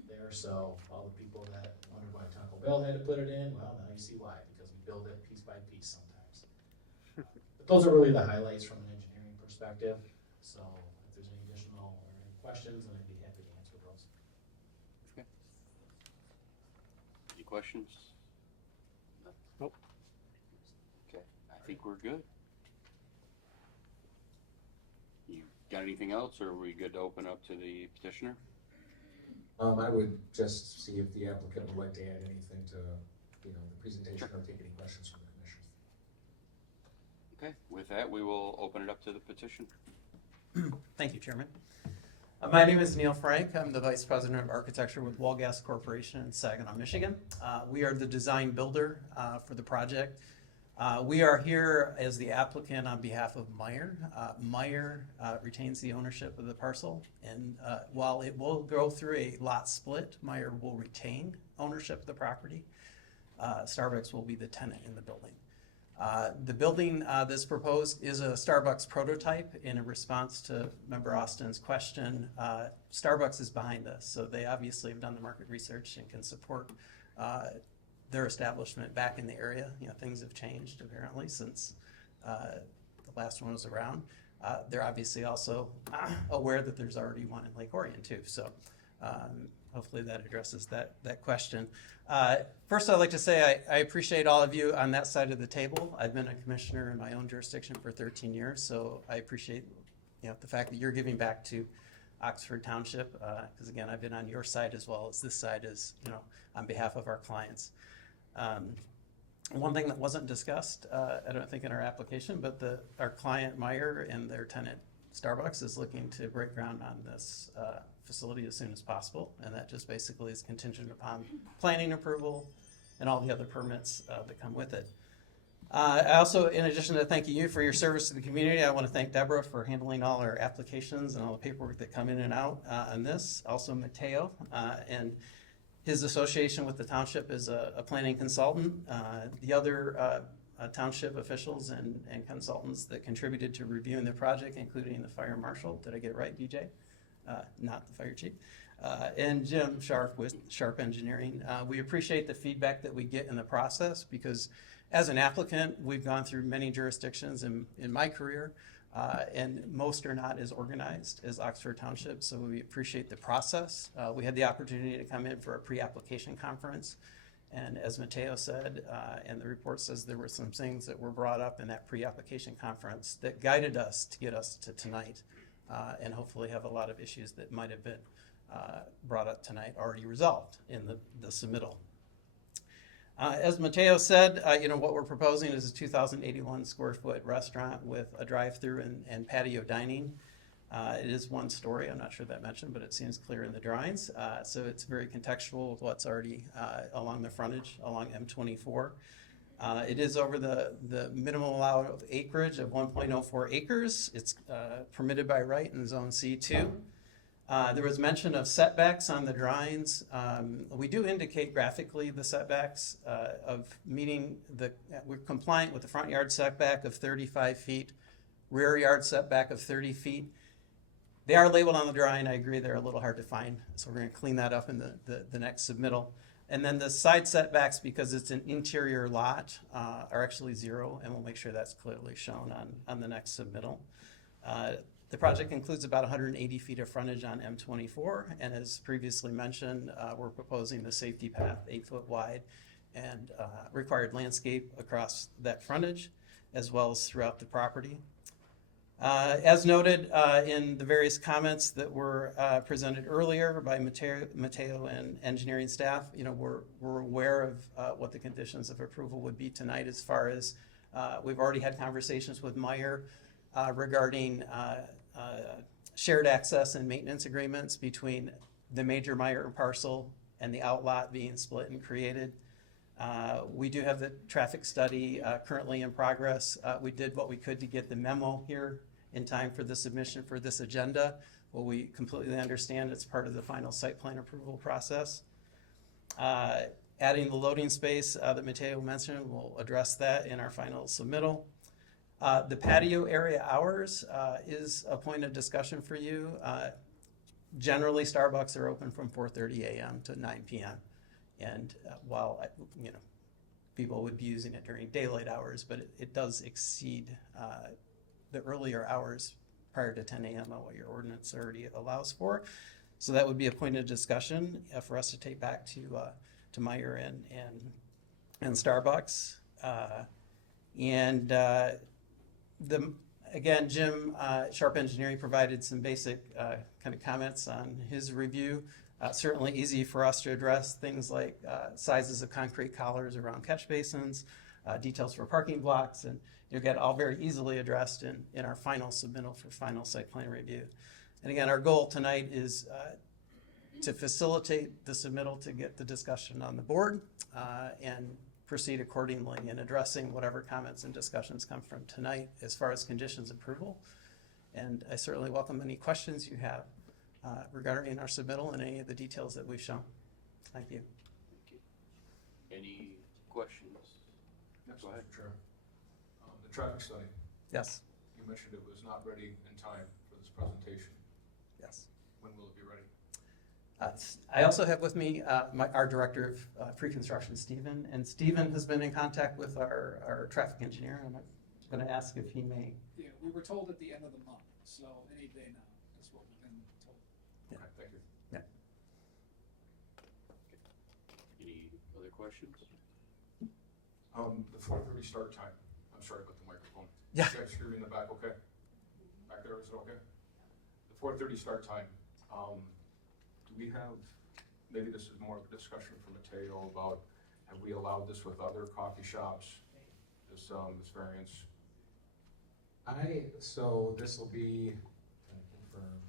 there. So all the people that wondered why Taco Bell had to put it in, well, now you see why, because we build it piece by piece sometimes. But those are really the highlights from an engineering perspective. So if there's any additional or any questions, then I'd be happy to answer those. Okay. Any questions? Nope. Okay, I think we're good. You got anything else, or are we good to open up to the petitioner? I would just see if the applicant would like to add anything to the presentation or take any questions from the commission. Okay, with that, we will open it up to the petition. Thank you, Chairman. My name is Neil Frank. I'm the Vice President of Architecture with Walgas Corporation in Saginaw, Michigan. We are the design builder for the project. We are here as the applicant on behalf of Meyer. Meyer retains the ownership of the parcel, and while it will go through a lot split, Meyer will retain ownership of the property. Starbucks will be the tenant in the building. The building that's proposed is a Starbucks prototype in a response to Member Austin's question. Starbucks is behind this, so they obviously have done the market research and can support their establishment back in the area. You know, things have changed apparently since the last one was around. They're obviously also aware that there's already one in Lake Orion too, so hopefully that addresses that question. First, I'd like to say I appreciate all of you on that side of the table. I've been a commissioner in my own jurisdiction for 13 years, so I appreciate the fact that you're giving back to Oxford Township, because again, I've been on your side as well as this side is, on behalf of our clients. One thing that wasn't discussed, I don't think in our application, but our client Meyer and their tenant Starbucks is looking to break ground on this facility as soon as possible, and that just basically is contingent upon planning approval and all the other permits that come with it. I also, in addition to thanking you for your service to the community, I want to thank Deborah for handling all our applications and all the paperwork that come in and out on this. Also Mateo and his association with the township as a planning consultant. The other township officials and consultants that contributed to reviewing the project, including the fire marshal. Did I get it right, DJ? Not the fire chief. And Jim Sharp with Sharp Engineering. We appreciate the feedback that we get in the process because as an applicant, we've gone through many jurisdictions in my career, and most are not as organized as Oxford Township, so we appreciate the process. We had the opportunity to come in for a pre-application conference, and as Mateo said, and the report says there were some things that were brought up in that pre-application conference that guided us to get us to tonight, and hopefully have a lot of issues that might have been brought up tonight already resolved in the submittal. As Mateo said, what we're proposing is a 2,081 square foot restaurant with a drive-through and patio dining. It is one story, I'm not sure that mentioned, but it seems clear in the drawings. So it's very contextual with what's already along the frontage, along M24. It is over the minimum allowed acreage of 1.04 acres. It's permitted by right in Zone C2. There was mention of setbacks on the drawings. We do indicate graphically the setbacks of meeting we're compliant with the front yard setback of 35 feet, rear yard setback of 30 feet. They are labeled on the drawing. I agree they're a little hard to find, so we're going to clean that up in the next submittal. And then the side setbacks, because it's an interior lot, are actually 0, and we'll make sure that's clearly shown on the next submittal. The project includes about 180 feet of frontage on M24, and as previously mentioned, we're proposing the safety path 8 foot wide and required landscape across that frontage, as well as throughout the property. As noted in the various comments that were presented earlier by Mateo and engineering staff, we're aware of what the conditions of approval would be tonight as far as we've already had conversations with Meyer regarding shared access and maintenance agreements between the major Meyer parcel and the outlot being split and created. We do have the traffic study currently in progress. We did what we could to get the memo here in time for the submission for this agenda. Well, we completely understand it's part of the final site plan approval process. Adding the loading space that Mateo mentioned, we'll address that in our final submittal. The patio area hours is a point of discussion for you. Generally, Starbucks are open from 4:30 a.m. to 9 p.m. And while people would be using it during daylight hours, but it does exceed the earlier hours prior to 10 a.m. what your ordinance already allows for. So that would be a point of discussion for us to take back to Meyer and Starbucks. Again, Jim Sharp Engineering provided some basic kind of comments on his review. Certainly easy for us to address things like sizes of concrete collars around catch basins, details for parking blocks, and you'll get all very easily addressed in our final submittal for final site plan review. And again, our goal tonight is to facilitate the submittal to get the discussion on the board and proceed accordingly in addressing whatever comments and discussions come from tonight as far as conditions approval. And I certainly welcome any questions you have regarding our submittal and any of the details that we've shown. Thank you. Any questions? Yes, Go ahead. Mr. Chair. The traffic study, Yes, you mentioned it was not ready in time for this presentation. yes. When will it be ready? I also have with me our director of pre-construction, Stephen, and Stephen has been in contact with our traffic engineer, and I'm going to ask if he may. Yeah, we were told at the end of the month, so any day now is what we've been told. Yeah. Okay, thank you. Yeah. Any other questions? The 4:30 start time. I'm sorry about the microphone. Yeah. You guys hear me in the back okay? Back there, is it okay? The 4:30 start time, do we have, maybe this is more of a discussion for Mateo about, have we allowed this with other coffee shops, this variance? So this will be, kind of confirm,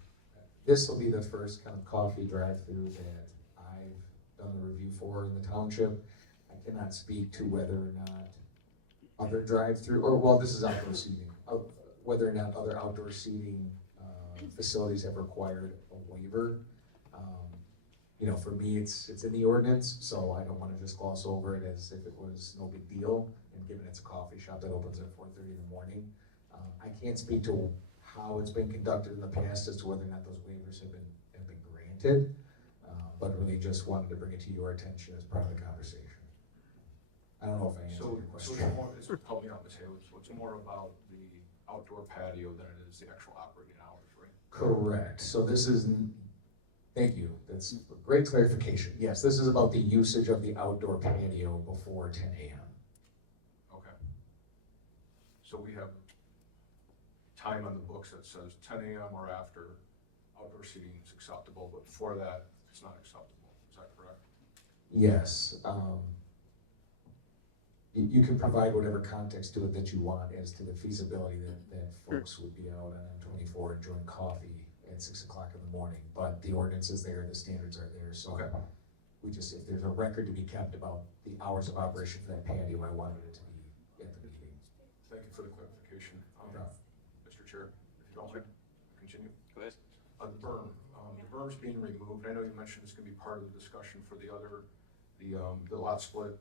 this will be the first kind of coffee drive-through that I've done the review for in the township. I cannot speak to whether or not other drive-through, or well, this is outdoor seating, whether or not other outdoor seating facilities have required a waiver. You know, for me, it's in the ordinance, so I don't want to just gloss over it as if it was no big deal. And given it's a coffee shop that opens at 4:30 in the morning, I can't speak to how it's been conducted in the past as to whether or not those waivers have been granted, but really just wanted to bring it to your attention as part of the conversation. I don't know if I answered your question. So it's more, help me out, Mateo, so it's more about the outdoor patio than it is the actual operating hours, right? Correct. So this is, thank you. That's a great clarification. Yes, this is about the usage of the outdoor patio before 10 a.m. Okay. So we have time on the books that says 10 a.m. or after, outdoor seating is acceptable, but before that, it's not acceptable. Is that correct? Yes. You can provide whatever context to it that you want as to the feasibility that folks would be out on M24 enjoying coffee at 6 o'clock in the morning. But the ordinance is there, the standards are there, so Okay. we just, if there's a record to be kept about the hours of operation for that patio, I wanted it to be at the meeting. Thank you for the clarification. Mr. Chair, if you don't mind, continue. Go ahead. The berm's being removed. I know you mentioned it's gonna be part of the discussion for the other, the lot split.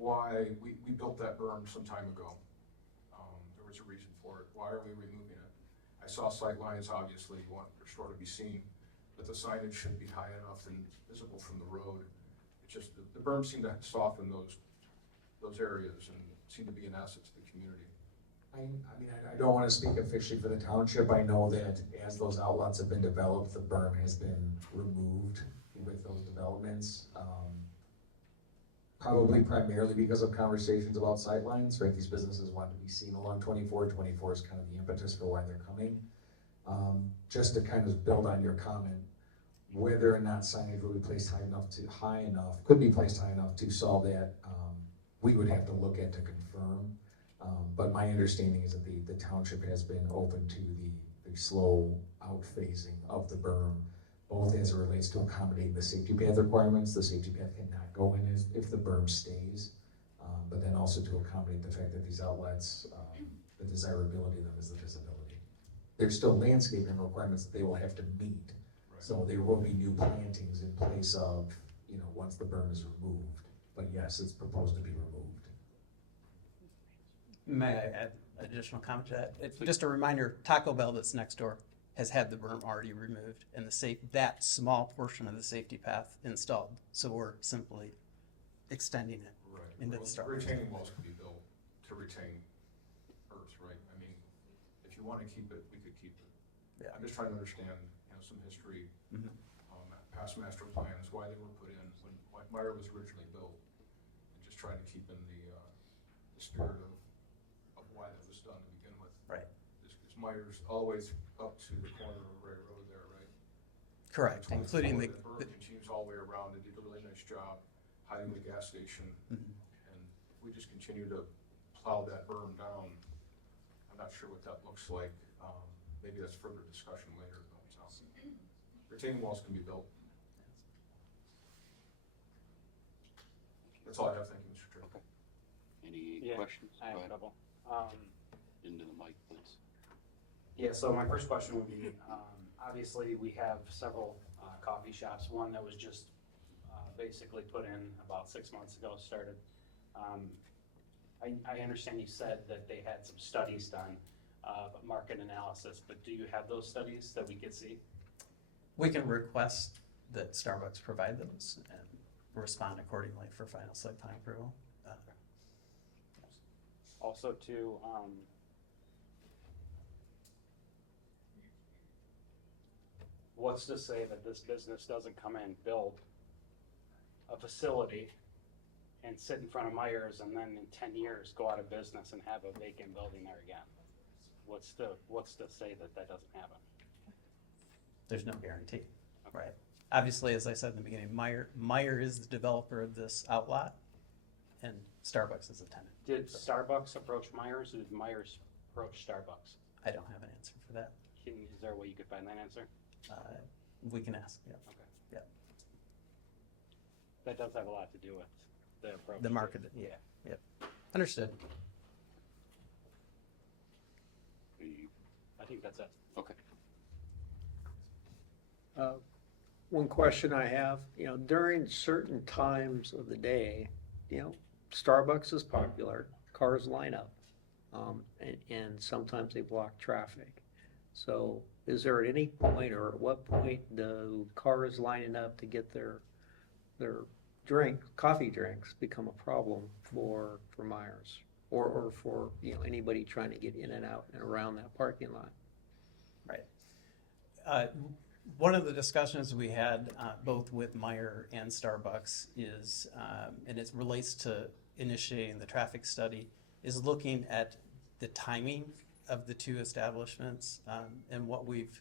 Why, we built that berm some time ago. There was a reason for it. Why are we removing it? I saw sight lines, obviously, you want your store to be seen, but the signage should be high enough and visible from the road. It's just, the berm seemed to soften those areas and seem to be an asset to the community. I mean, I don't want to speak officially for the township. I know that as those outlots have been developed, the berm has been removed with those developments. Probably primarily because of conversations about sightlines, right? These businesses want to be seen along 24. 24 is kind of the impetus for why they're coming. Just to kind of build on your comment, whether or not signage will be placed could be placed high enough to solve that, we would have to look at to confirm. But my understanding is that the township has been open to the slow out phasing of the berm, both as it relates to accommodating the safety path requirements. The safety path cannot go in if the berm stays, but then also to accommodate the fact that these outlets, the desirability of them is the visibility. There's still landscaping requirements that they will have to meet. Right. So there will be new plantings in place of, once the berm is removed. But yes, it's proposed to be removed. May I add additional comment to that? It's just a reminder, Taco Bell that's next door has had the berm already removed and that small portion of the safety path installed. So we're simply extending it into the store. Retaining walls could be built to retain earth, right? I mean, if you want to keep it, we could keep it. Yeah. I'm just trying to understand, some history, past master plans, why they were put in when Meyer was originally built, and just trying to keep in the spirit of why that was done to begin with. Right. Because Meyer's all the way up to the corner of Ray Road there, right? Correct, including the berm continues all the way around. They did a really nice job hiding the gas station, and we just continue to plow that berm down. I'm not sure what that looks like. maybe that's further discussion later, but, retaining walls can be built. That's all I have, thank you, Mr. Chair. Okay. Any Yeah, questions? I have Go a ahead. couple. Into the mic, please. Yeah, so my first question would be, obviously, we have several coffee shops. One that was just basically put in about 6 months ago, started. I understand you said that they had some studies done, market analysis, but do you have those studies that we could see? We can request that Starbucks provide those and respond accordingly for final site plan approval. Also to, what's to say that this business doesn't come in, build a facility and sit in front of Myers and then in 10 years go out of business and have a vacant building there again? What's to say that that doesn't happen? There's no guarantee, right? Obviously, as I said in the beginning, Meyer is the developer of this outlot, and Starbucks is a tenant. Did Starbucks approach Myers, or did Myers approach Starbucks? I don't have an answer for that. Is there a way you could find that answer? We can ask, yeah. Okay. Yeah. That does have a lot to do with the approach. The market, yeah, yep. Understood. I think that's it. Okay. One question I have, during certain times of the day, Starbucks is popular, cars line up, and sometimes they block traffic. So is there at any point, or at what point do cars lining up to get their coffee drinks become a problem for Myers? Or for, anybody trying to get in and out and around that parking lot? Right. One of the discussions we had both with Meyer and Starbucks is, and it relates to initiating the traffic study, is looking at the timing of the two establishments. And what we've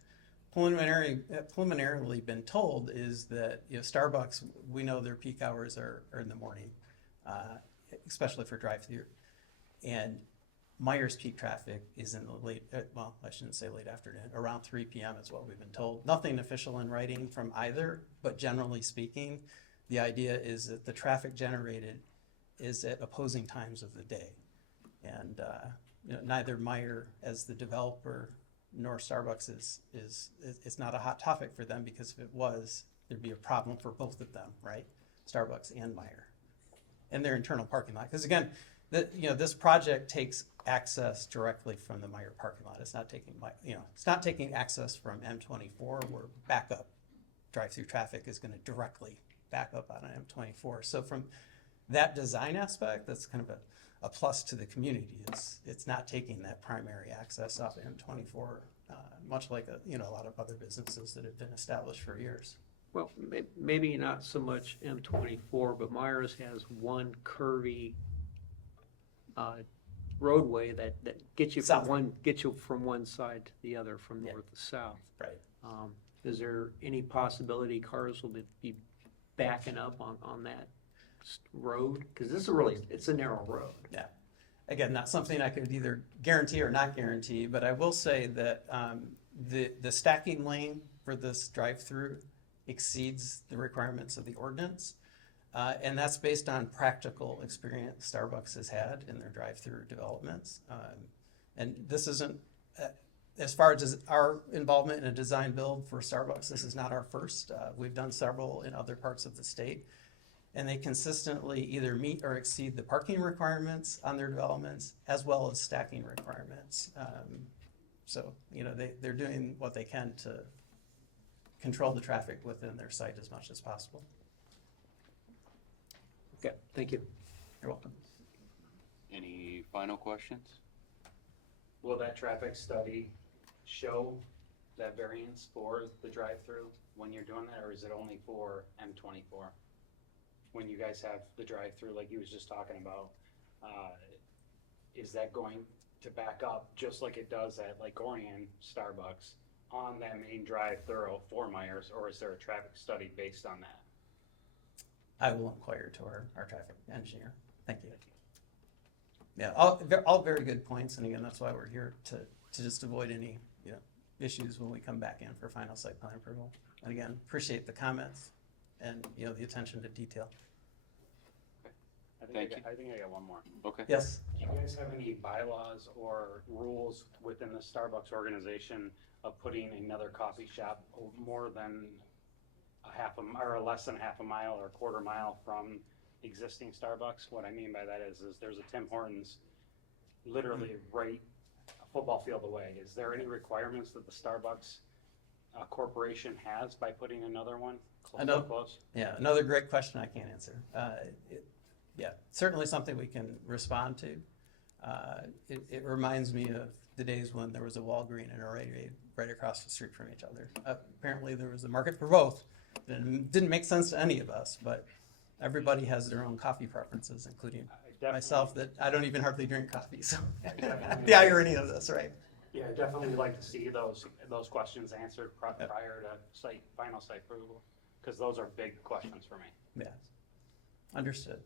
preliminarily been told is that Starbucks, we know their peak hours are in the morning, especially for drive-through. And Myers peak traffic is in the late, well, I shouldn't say late afternoon, around 3 p.m. is what we've been told. Nothing official in writing from either, but generally speaking, the idea is that the traffic generated is at opposing times of the day. And neither Meyer as the developer nor Starbucks it's not a hot topic for them, because if it was, there'd be a problem for both of them, right? Starbucks and Meyer and their internal parking lot. Because again, this project takes access directly from the Meyer parking lot. It's not taking access from M24 where backup drive-through traffic is going to directly back up on M24. So from that design aspect, that's kind of a plus to the community. It's not taking that primary access off M24, much like a lot of other businesses that have been established for years. Well, maybe not so much M24, but Myers has one curvy roadway that gets you from one side to the other, from north to south. Right. Is there any possibility cars will be backing up on that road? Because it's a narrow road. Yeah. Again, not something I could either guarantee or not guarantee, but I will say that the stacking lane for this drive-through exceeds the requirements of the ordinance. And that's based on practical experience Starbucks has had in their drive-through developments. And this isn't, as far as our involvement in a design build for Starbucks, this is not our first. We've done several in other parts of the state. And they consistently either meet or exceed the parking requirements on their developments, as well as stacking requirements. So, they're doing what they can to control the traffic within their site as much as possible. Okay, thank you. You're welcome. Any final questions? Will that traffic study show that variance for the drive-through when you're doing that, or is it only for M24? When you guys have the drive-through, like you was just talking about, is that going to back up just like it does at Lake Orion Starbucks on that main drive-through for Myers, or is there a traffic study based on that? I will inquire to our traffic engineer. Thank you. Yeah, all very good points, and again, that's why we're here to just avoid any issues when we come back in for final site plan approval. And again, appreciate the comments and, the attention to detail. Thank you. I think I got one more. Okay. Yes? Do you guys have any bylaws or rules within the Starbucks organization of putting another coffee shop more than or less than half a mile or a quarter mile from existing Starbucks? What I mean by that is there's a Tim Hortons literally right a football field away. Is there any requirements that the Starbucks corporation has by putting another one close? Yeah, another great question I can't answer. Yeah, certainly something we can respond to. It reminds me of the days when there was a Walgreens and a Rite Aid right across the street from each other. Apparently there was a market for both. It didn't make sense to any of us, but everybody has their own coffee preferences, including myself, that I don't even hardly drink coffee, so the irony of this, right? Yeah, I'd definitely like to see those questions answered prior to final site approval, because those are big questions for me. Yeah, understood.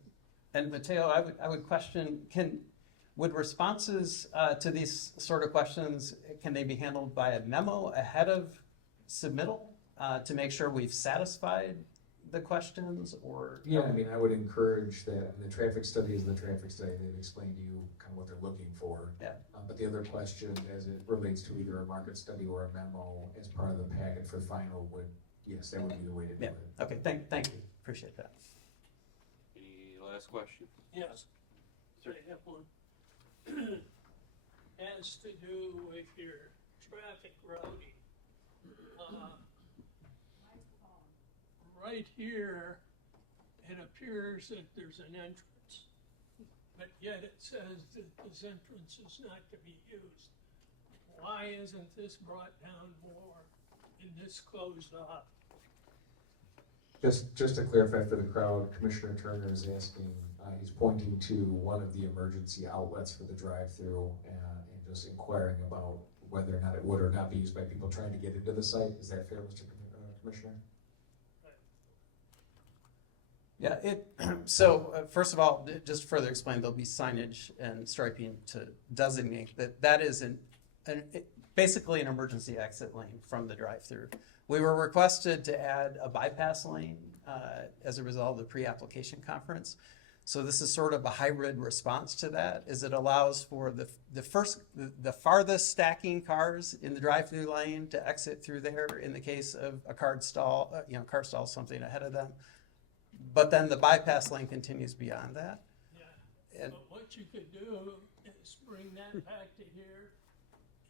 And Mateo, I would question, would responses to these sort of questions, can they be handled by a memo ahead of submittal to make sure we've satisfied the questions, or? Yeah, I mean, I would encourage that. The traffic study is the traffic study. They've explained to you kind of what they're looking for. Yeah. But the other question, as it relates to either a market study or a memo as part of the packet for final yes, that would be the way to do it. Okay, thank you, appreciate that. Any last questions? Yes, I have one. Has to do with your traffic routing. Right here, it appears that there's an entrance, but yet it says that this entrance is not to be used. Why isn't this brought down more and this closed off? Just to clarify for the crowd, Commissioner Turner is asking, he's pointing to one of the emergency outlets for the drive-through and just inquiring about whether or not it would or not be used by people trying to get into the site. Is that fair, Mr. Commissioner? Yeah, so first of all, just further explain, there'll be signage and striping to designate that is basically an emergency exit lane from the drive-through. We were requested to add a bypass lane as a result of the pre-application conference. So this is sort of a hybrid response to that, is it allows for the farthest stacking cars in the drive-through lane to exit through there in the case of a car stall, something ahead of them. But then the bypass lane continues beyond that. Yeah, but what you could do is bring that back to here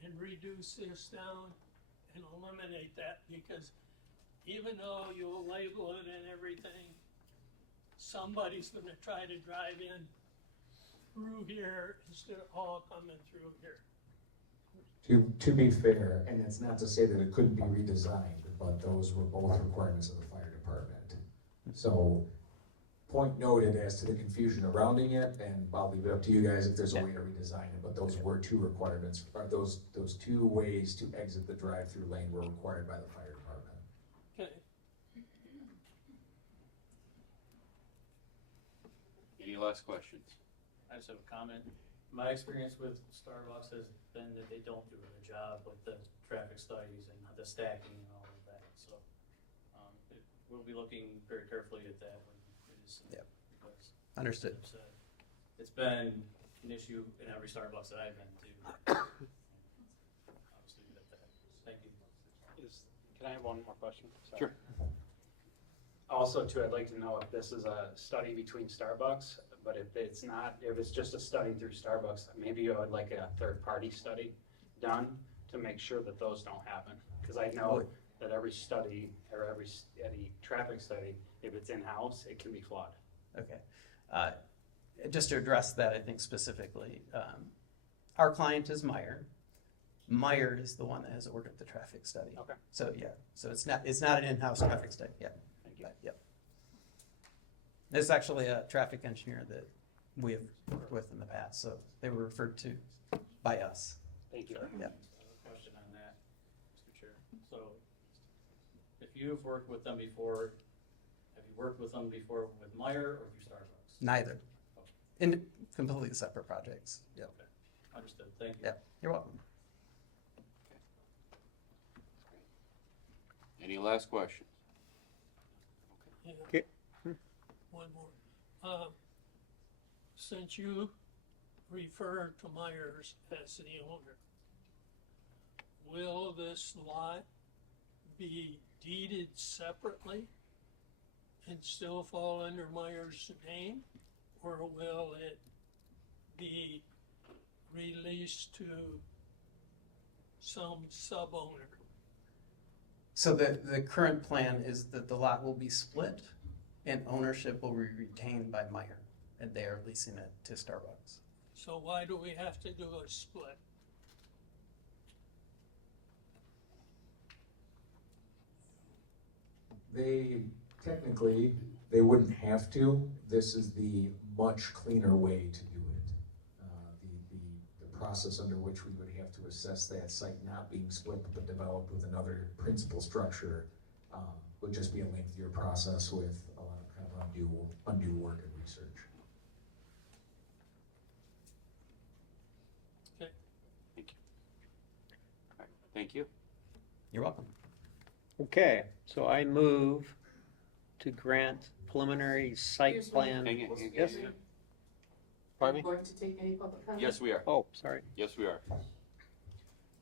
and reduce this down and eliminate that, because even though you'll label it and everything, somebody's gonna try to drive in through here instead of all coming through here. To be fair, and it's not to say that it couldn't be redesigned, but those were both requirements of the fire department. So, point noted as to the confusion surrounding it, and I'll leave it up to you guys if there's a way to redesign it, but those were two requirements, or those two ways to exit the drive-through lane were required by the fire department. Okay. Any last questions? I just have a comment. My experience with Starbucks has been that they don't do a good job with the traffic studies and the stacking and all of that. So we'll be looking very carefully at that when it is. Yep. Understood. It's been an issue in every Starbucks that I've been to. I'll just leave it at that. Thank you. Can I have one more question? Sorry. Sure. Also, too, I'd like to know if this is a study between Starbucks, but if it's not, if it's just a study through Starbucks, maybe you would like a third-party study done to make sure that those don't happen. Because I know that every study or any traffic study, if it's in-house, it can be flawed. Okay. Just to address that, I think specifically, our client is Meyer. Meyer is the one that has ordered the traffic study. Okay. So yeah, so it's not an in-house traffic study. Yeah. Thank you. Yep. It's actually a traffic engineer that we have worked with in the past, so they were referred to by us. Thank you. Yeah. A question on that, Mr. Chair. So if you've worked with them before, have you worked with them before with Meyer or through Starbucks? Neither. Okay. In completely separate projects. Yep. Okay. Understood. Thank you. Yeah. You're welcome. Any last questions? Yeah. Okay. One more. Since you refer to Myers as the owner, will this lot be deeded separately and still fall under Myers' name? Or will it be released to some sub-owner? So the current plan is that the lot will be split and ownership will be retained by Meyer, and they are leasing it to Starbucks. So why do we have to do a split? Technically, they wouldn't have to. This is the much cleaner way to do it. The process under which we would have to assess that site not being split but developed with another principal structure would just be a lengthier process with a lot of kind of undue work and research. Okay. Thank you. All right, thank you. You're welcome. Okay, so I move to grant preliminary site Excuse me. plan. Hang it. Yes? Are Pardon you me? going to take any public comment? Yes, we are. Oh, sorry. Yes, we are.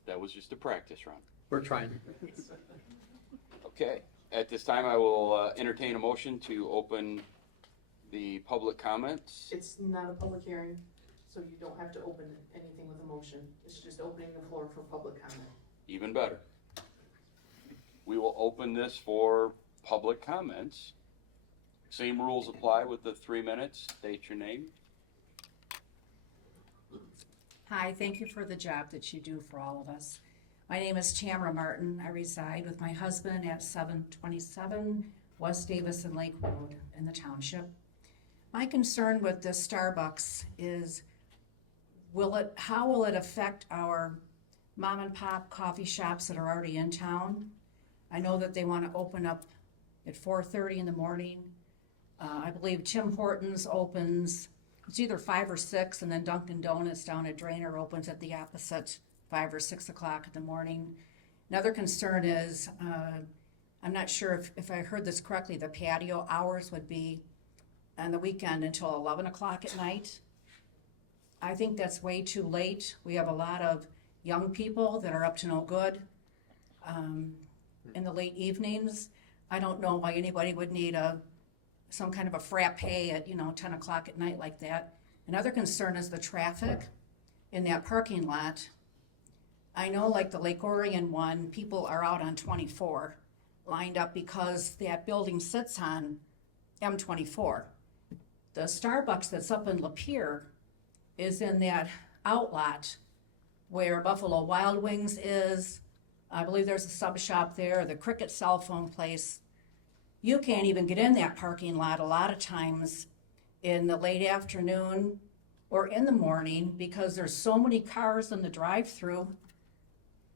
That was just a practice run. We're trying. Okay, at this time, I will entertain a motion to open the public comments. It's not a public hearing, so you don't have to open anything with a motion. It's just opening the floor for public comment. Even better. We will open this for public comments. Same rules apply with the 3 minutes. State your name. Hi, thank you for the job that you do for all of us. My name is Tamara Martin. I reside with my husband at 727 West Davis and Lake Road in the township. My concern with this Starbucks is how will it affect our mom and pop coffee shops that are already in town? I know that they want to open up at 4:30 in the morning. I believe Tim Hortons opens, it's either 5 or 6, and then Dunkin' Donuts down at Drainer opens at the opposite 5 or 6 o'clock in the morning. Another concern is, I'm not sure if I heard this correctly, the patio hours would be on the weekend until 11 o'clock at night. I think that's way too late. We have a lot of young people that are up to no good in the late evenings. I don't know why anybody would need some kind of a frappe at 10 o'clock at night like that. Another concern is the traffic in that parking lot. I know like the Lake Orion one, people are out on 24 lined up because that building sits on M24. The Starbucks that's up in Lapeer is in that outlot where Buffalo Wild Wings is. I believe there's a sub shop there, the Cricket cell phone place. You can't even get in that parking lot a lot of times in the late afternoon or in the morning because there's so many cars in the drive-through.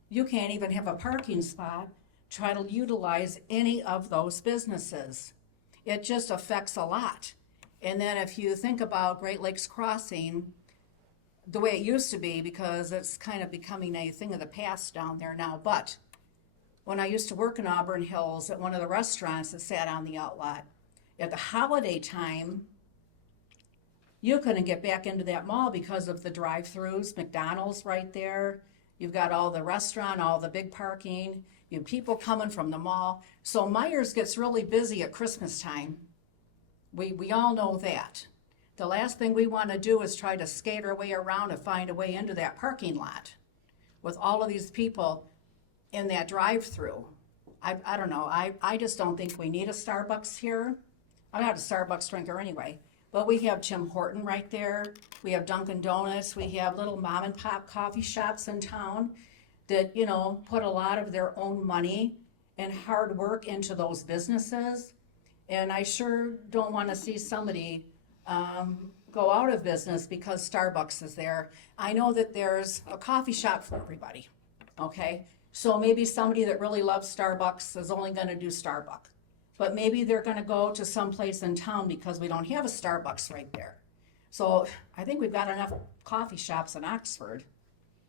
You can't even have a parking spot, try to utilize any of those businesses. It just affects a lot. And then if you think about Great Lakes Crossing, the way it used to be, because it's kind of becoming a thing of the past down there now, but when I used to work in Auburn Hills at one of the restaurants that sat on the outlot, at the holiday time, you couldn't get back into that mall because of the drive-throughs, McDonald's right there. You've got all the restaurant, all the big parking, you have people coming from the mall. So Myers gets really busy at Christmas time. We all know that. The last thing we want to do is try to skate our way around and find a way into that parking lot with all of these people in that drive-through. I don't know. I just don't think we need a Starbucks here. I'm not a Starbucks drinker anyway. But we have Tim Horton right there. We have Dunkin' Donuts. We have little mom and pop coffee shops in town that, put a lot of their own money and hard work into those businesses. And I sure don't want to see somebody go out of business because Starbucks is there. I know that there's a coffee shop for everybody, okay? So maybe somebody that really loves Starbucks is only going to do Starbucks. But maybe they're going to go to some place in town because we don't have a Starbucks right there. So I think we've got enough coffee shops in Oxford.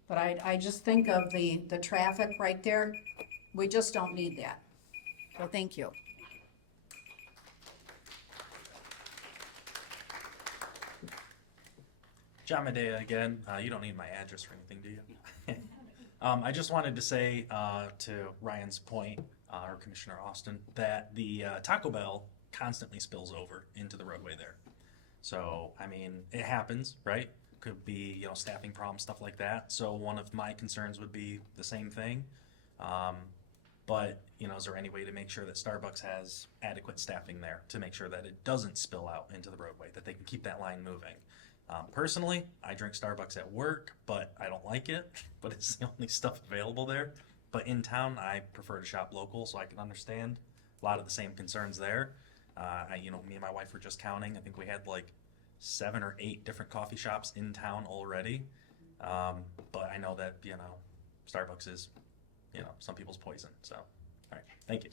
But I just think of the traffic right there. We just don't need that. So thank you. John Medea again. You don't need my address or anything, do you? I just wanted to say to Ryan's point, or Commissioner Austin, that the Taco Bell constantly spills over into the roadway there. So, I mean, it happens, right? Could be, you know, staffing problems, stuff like that. So one of my concerns would be the same thing. But, you know, is there any way to make sure that Starbucks has adequate staffing there to make sure that it doesn't spill out into the roadway, that they can keep that line moving? Personally, I drink Starbucks at work, but I don't like it, but it's the only stuff available there. But in town, I prefer to shop local, so I can understand a lot of the same concerns there. You know, me and my wife were just counting. I think we had like 7 or 8 different coffee shops in town already. But I know that, you know, Starbucks is, you know, some people's poison. So, all right, thank you.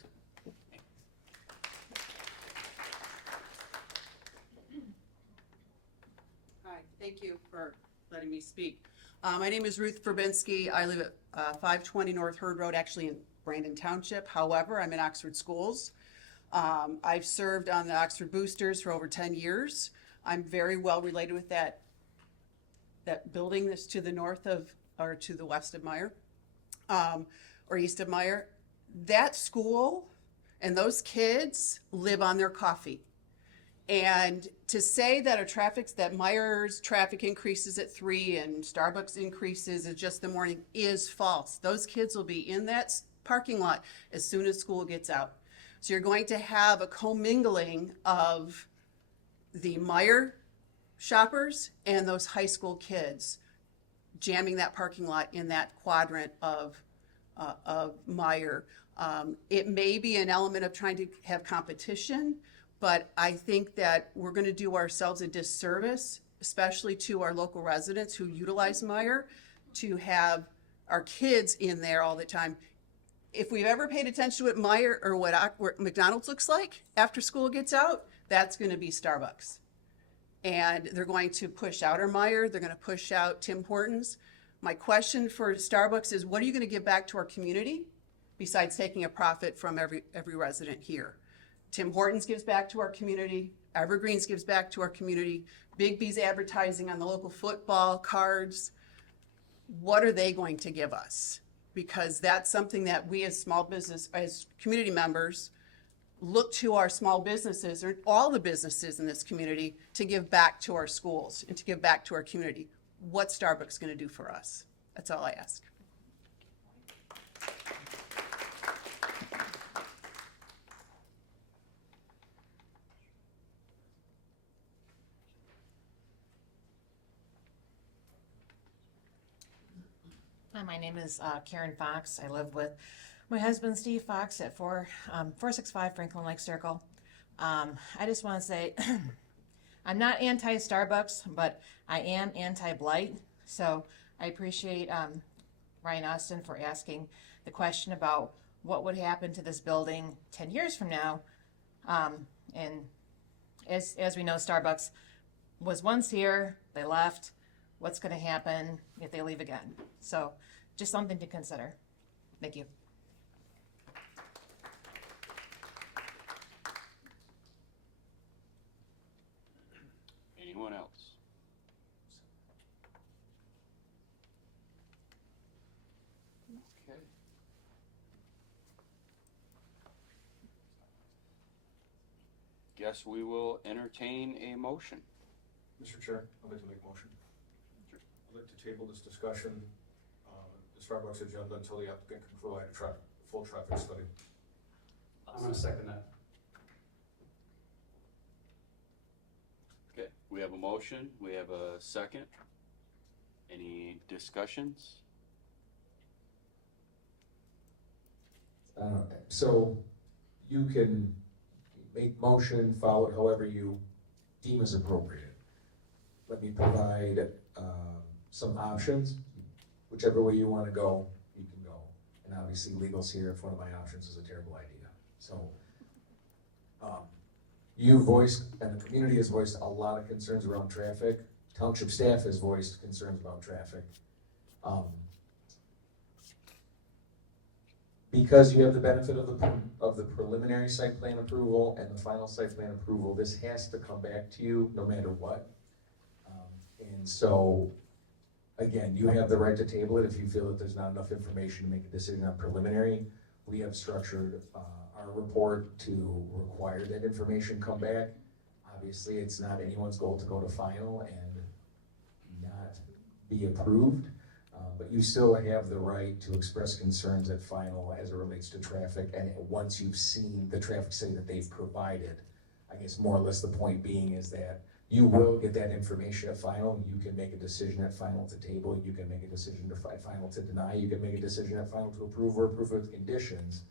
Hi, thank you for letting me speak. My name is Ruth Verbinski. I live at 520 North Herd Road, actually in Brandon Township. However, I'm in Oxford Schools. I've served on the Oxford Boosters for over 10 years. I'm very well related with that building that's to the north of, or to the west of Meyer, or east of Meyer. That school and those kids live on their coffee. And to say that Meyer's traffic increases at 3 and Starbucks increases at just the morning is false. Those kids will be in that parking lot as soon as school gets out. So you're going to have a commingling of the Meyer shoppers and those high school kids jamming that parking lot in that quadrant of Meyer. It may be an element of trying to have competition, but I think that we're going to do ourselves a disservice, especially to our local residents who utilize Meyer, to have our kids in there all the time. If we've ever paid attention to what Meyer or what McDonald's looks like after school gets out, that's going to be Starbucks. And they're going to push out our Meyer. They're going to push out Tim Hortons. My question for Starbucks is, what are you going to give back to our community besides taking a profit from every resident here? Tim Hortons gives back to our community. Evergreens gives back to our community. Big B's advertising on the local football cards. What are they going to give us? Because that's something that we as small business, as community members, look to our small businesses, or all the businesses in this community, to give back to our schools and to give back to our community. What's Starbucks going to do for us? That's all I ask. Hi, my name is Karen Fox. I live with my husband, Steve Fox, at 465 Franklin Lake Circle. I just want to say, I'm not anti-Starbucks, but I am anti-blight. So I appreciate Ryan Austin for asking the question about what would happen to this building 10 years from now. And as we know, Starbucks was once here, they left. What's going to happen if they leave again? So just something to consider. Thank you. Anyone else? Okay. Guess we will entertain a motion. Mr. Chair, I'd like to make a motion. I'd like to table this discussion, the Starbucks agenda, until the applicant can provide a full traffic study. I'm going to second that. Okay, we have a motion, we have a second. Any discussions? So you can make motion, follow it however you deem as appropriate. Let me provide some options. Whichever way you want to go, you can go. And obviously legal's here if one of my options is a terrible idea. So you voiced, and the community has voiced a lot of concerns around traffic. Township staff has voiced concerns about traffic. because you have the benefit of the preliminary site plan approval and the final site plan approval, this has to come back to you no matter what. And so, again, you have the right to table it if you feel that there's not enough information to make a decision on preliminary. We have structured our report to require that information come back. Obviously, it's not anyone's goal to go to final and not be approved, but you still have the right to express concerns at final as it relates to traffic, and once you've seen the traffic study that they've provided. I guess more or less the point being is that you will get that information at final. You can make a decision at final to table. You can make a decision to final to deny. You can make a decision at final to approve or approve with conditions.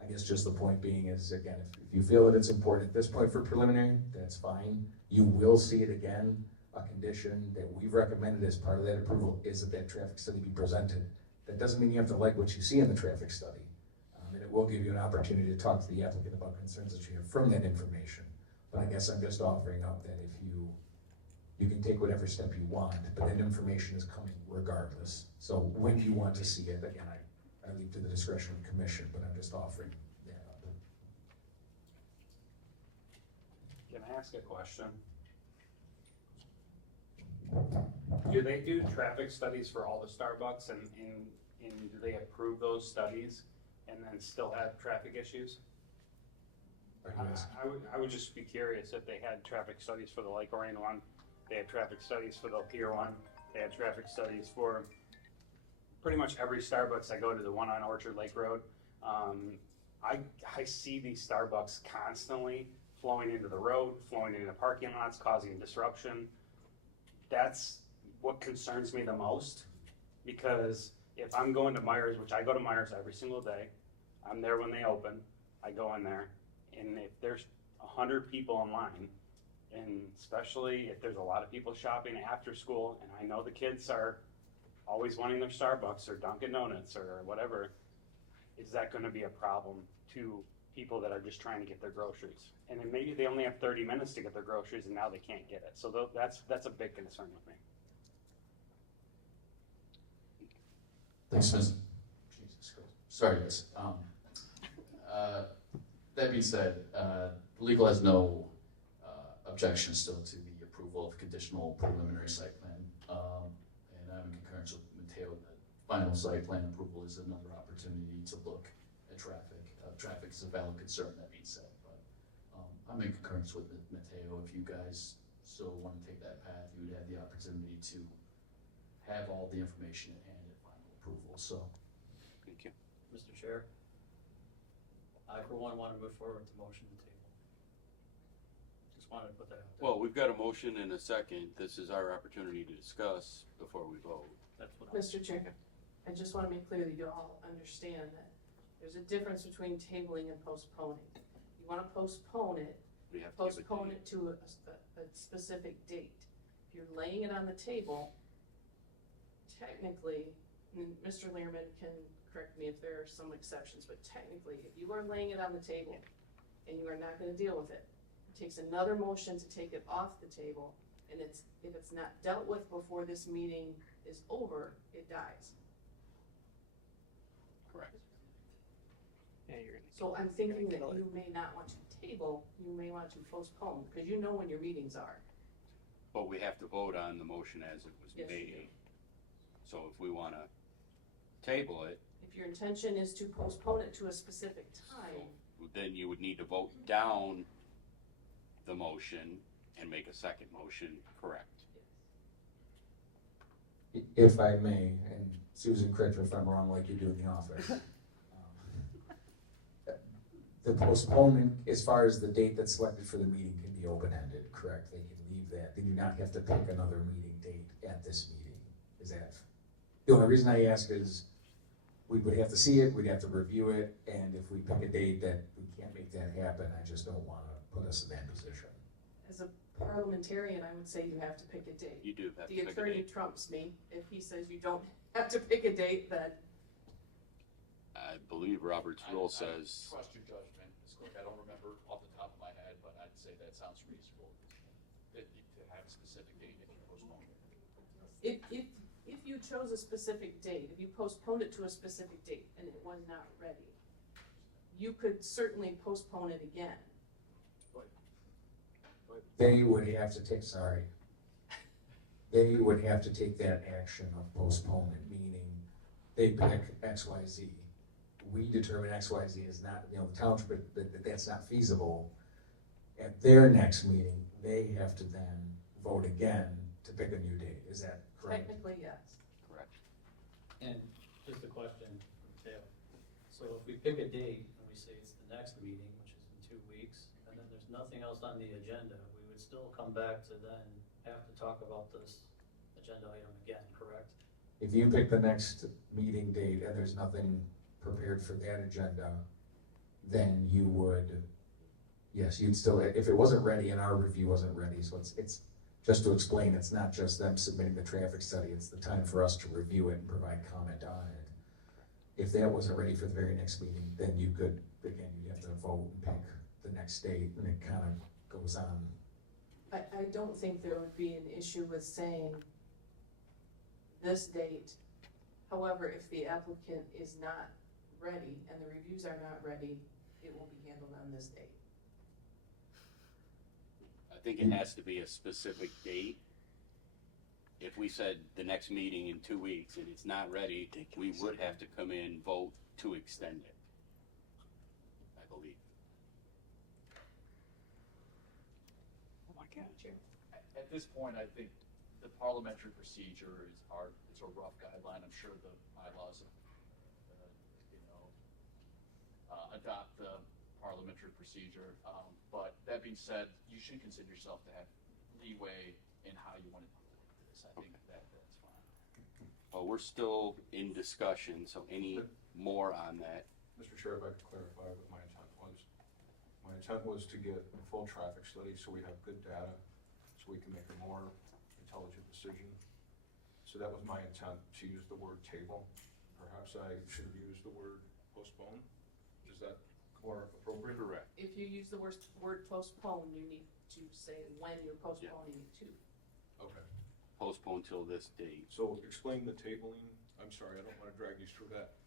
I guess just the point being is, again, if you feel that it's important at this point for preliminary, that's fine. You will see it again. A condition that we've recommended as part of that approval is that traffic study be presented. That doesn't mean you have to like what you see in the traffic study. And it will give you an opportunity to talk to the applicant about concerns that you have from that information. But I guess I'm just offering up that if you can take whatever step you want, but that information is coming regardless. So when you want to see it, again, I leave to the discretion of the commission, but I'm just offering that up. Can I ask a question? Do they do traffic studies for all the Starbucks and do they approve those studies and then still have traffic issues? I would just be curious if they had traffic studies for the Lake Orion one, they had traffic studies for the Pier one, they had traffic studies for pretty much every Starbucks I go to, the one on Orchard Lake Road. I see these Starbucks constantly flowing into the road, flowing into parking lots, causing disruption. That's what concerns me the most, because if I'm going to Myers, which I go to Myers every single day, I'm there when they open, I go in there, and if there's 100 people in line, and especially if there's a lot of people shopping after school, and I know the kids are always wanting their Starbucks or Dunkin' Donuts or whatever, is that gonna be a problem to people that are just trying to get their groceries? And then maybe they only have 30 minutes to get their groceries and now they can't get it. So that's a big concern with me. Thanks, Ms. Jesus Christ. Sorry, guys. That being said, legal has no objection still to the approval of conditional preliminary site plan. And I'm in concurrence with Mateo that final site plan approval is another opportunity to look at traffic. Traffic is a valid concern, that being said, but I'm in concurrence with Mateo. If you guys still want to take that path, you would have the opportunity to have all the information at hand at final approval. So, thank you, Mr. Chair. I, for one, want to move forward with the motion to table. Just wanted to put that out there. Well, we've got a motion and a second. This is our opportunity to discuss before we vote. That's what Mr. Chair, I just want to make clear that you all understand that there's a difference between tabling and postponing. You want to postpone it, We have to give a postpone date. it to a specific date. If you're laying it on the table, technically, and Mr. Learman can correct me if there are some exceptions, but technically, if you are laying it on the table and you are not going to deal with it, it takes another motion to take it off the table, and if it's not dealt with before this meeting is over, it dies. Correct. So I'm thinking that you may not want to table, you may want to postpone, because you know when your meetings are. But we have to vote on the motion as it was Yes, you made. So if we want to table it, If your intention is to postpone it to a specific time, then you would need to vote down the motion and make a second motion correct. If I may, and Susan, correct me if I'm wrong, like you do in the office. The postponement, as far as the date that's selected for the meeting, can be open-ended, correct? They can leave that, they do not have to pick another meeting date at this meeting. Is that, the only reason I ask is, we would have to see it, we'd have to review it, and if we pick a date that we can't make that happen, I just don't wanna put us in that position. as a parliamentarian, I would say you have to pick a date. You do have to The pick a attorney date. trumps me. If he says you don't have to pick a date, then I believe Robert's rule says, Trust your judgment, Ms. Clerk. I don't remember off the top of my head, but I'd say that sounds reasonable. To have a specific date if you postpone it. if you chose a specific date, if you postponed it to a specific date and it was not ready, you could certainly postpone it again. They would have to take, sorry. They would have to take that action of postponement, meaning they pick X, Y, Z. We determine X, Y, Z is not, the township, that's not feasible. At their next meeting, they have to then vote again to pick a new date. Is that correct? Technically, yes. Correct. And just a question from Taylor. So if we pick a date and we say it's the next meeting, which is in 2 weeks, and then there's nothing else on the agenda, we would still come back to then have to talk about this agenda item again, correct? If you pick the next meeting date and there's nothing prepared for that agenda, then you would, yes, you'd still, if it wasn't ready and our review wasn't ready, so it's just to explain, it's not just them submitting the traffic study, it's the time for us to review it and provide comment on it. If that wasn't ready for the very next meeting, then you could, again, you'd have to vote and pick the next date, and it kind of goes on. I don't think there would be an issue with saying this date. However, if the applicant is not ready and the reviews are not ready, it will be handled on this date. I think it has to be a specific date. If we said the next meeting in 2 weeks and it's not ready, we would have to come in, vote to extend it, I believe. At this point, I think the parliamentary procedure is it's a rough guideline. I'm sure the bylaws, adopt the parliamentary procedure. But that being said, you should consider yourself to have leeway in how you want to do this. I think that's fine. Well, we're still in discussion, so any more on that? Mr. Chair, if I could clarify what my intent was. My intent was to get a full traffic study so we have good data, so we can make a more intelligent decision. So that was my intent, to use the word table. Perhaps I should have used the word postpone. Is that more appropriate? Correct. If you use the word postpone, you need to say when you're postponing to. Okay. Postpone till this date. So explain the tabling. I'm sorry, I don't want to drag you through that.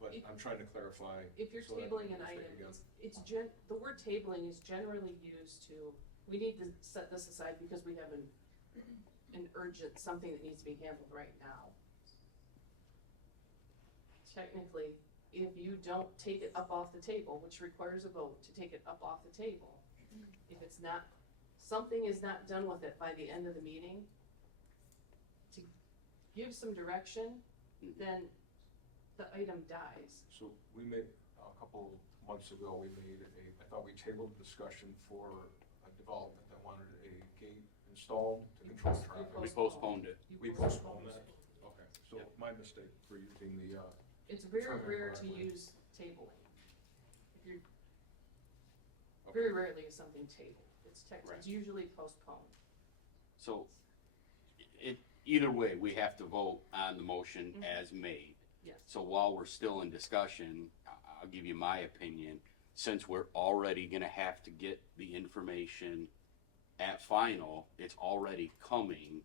But I'm trying to clarify. If you're so that I tabling can an item, understand again. the word tabling is generally used to, we need to set this aside because we have an urgent, something that needs to be handled right now. Technically, if you don't take it up off the table, which requires a vote to take it up off the table, if it's not, something is not done with it by the end of the meeting, to give some direction, then the item dies. So we made, a couple months ago, I thought we tabled discussion for a development that wanted a gate installed to control traffic. We postponed it. We postponed that? Okay, so my mistake for using the, It's very Term rare to incorrectly. use tabling. If you're, very rarely is something tabled. It's usually postponed. So, either way, we have to vote on the motion as made. Yes. So while we're still in discussion, I'll give you my opinion. Since we're already gonna have to get the information at final, it's already coming.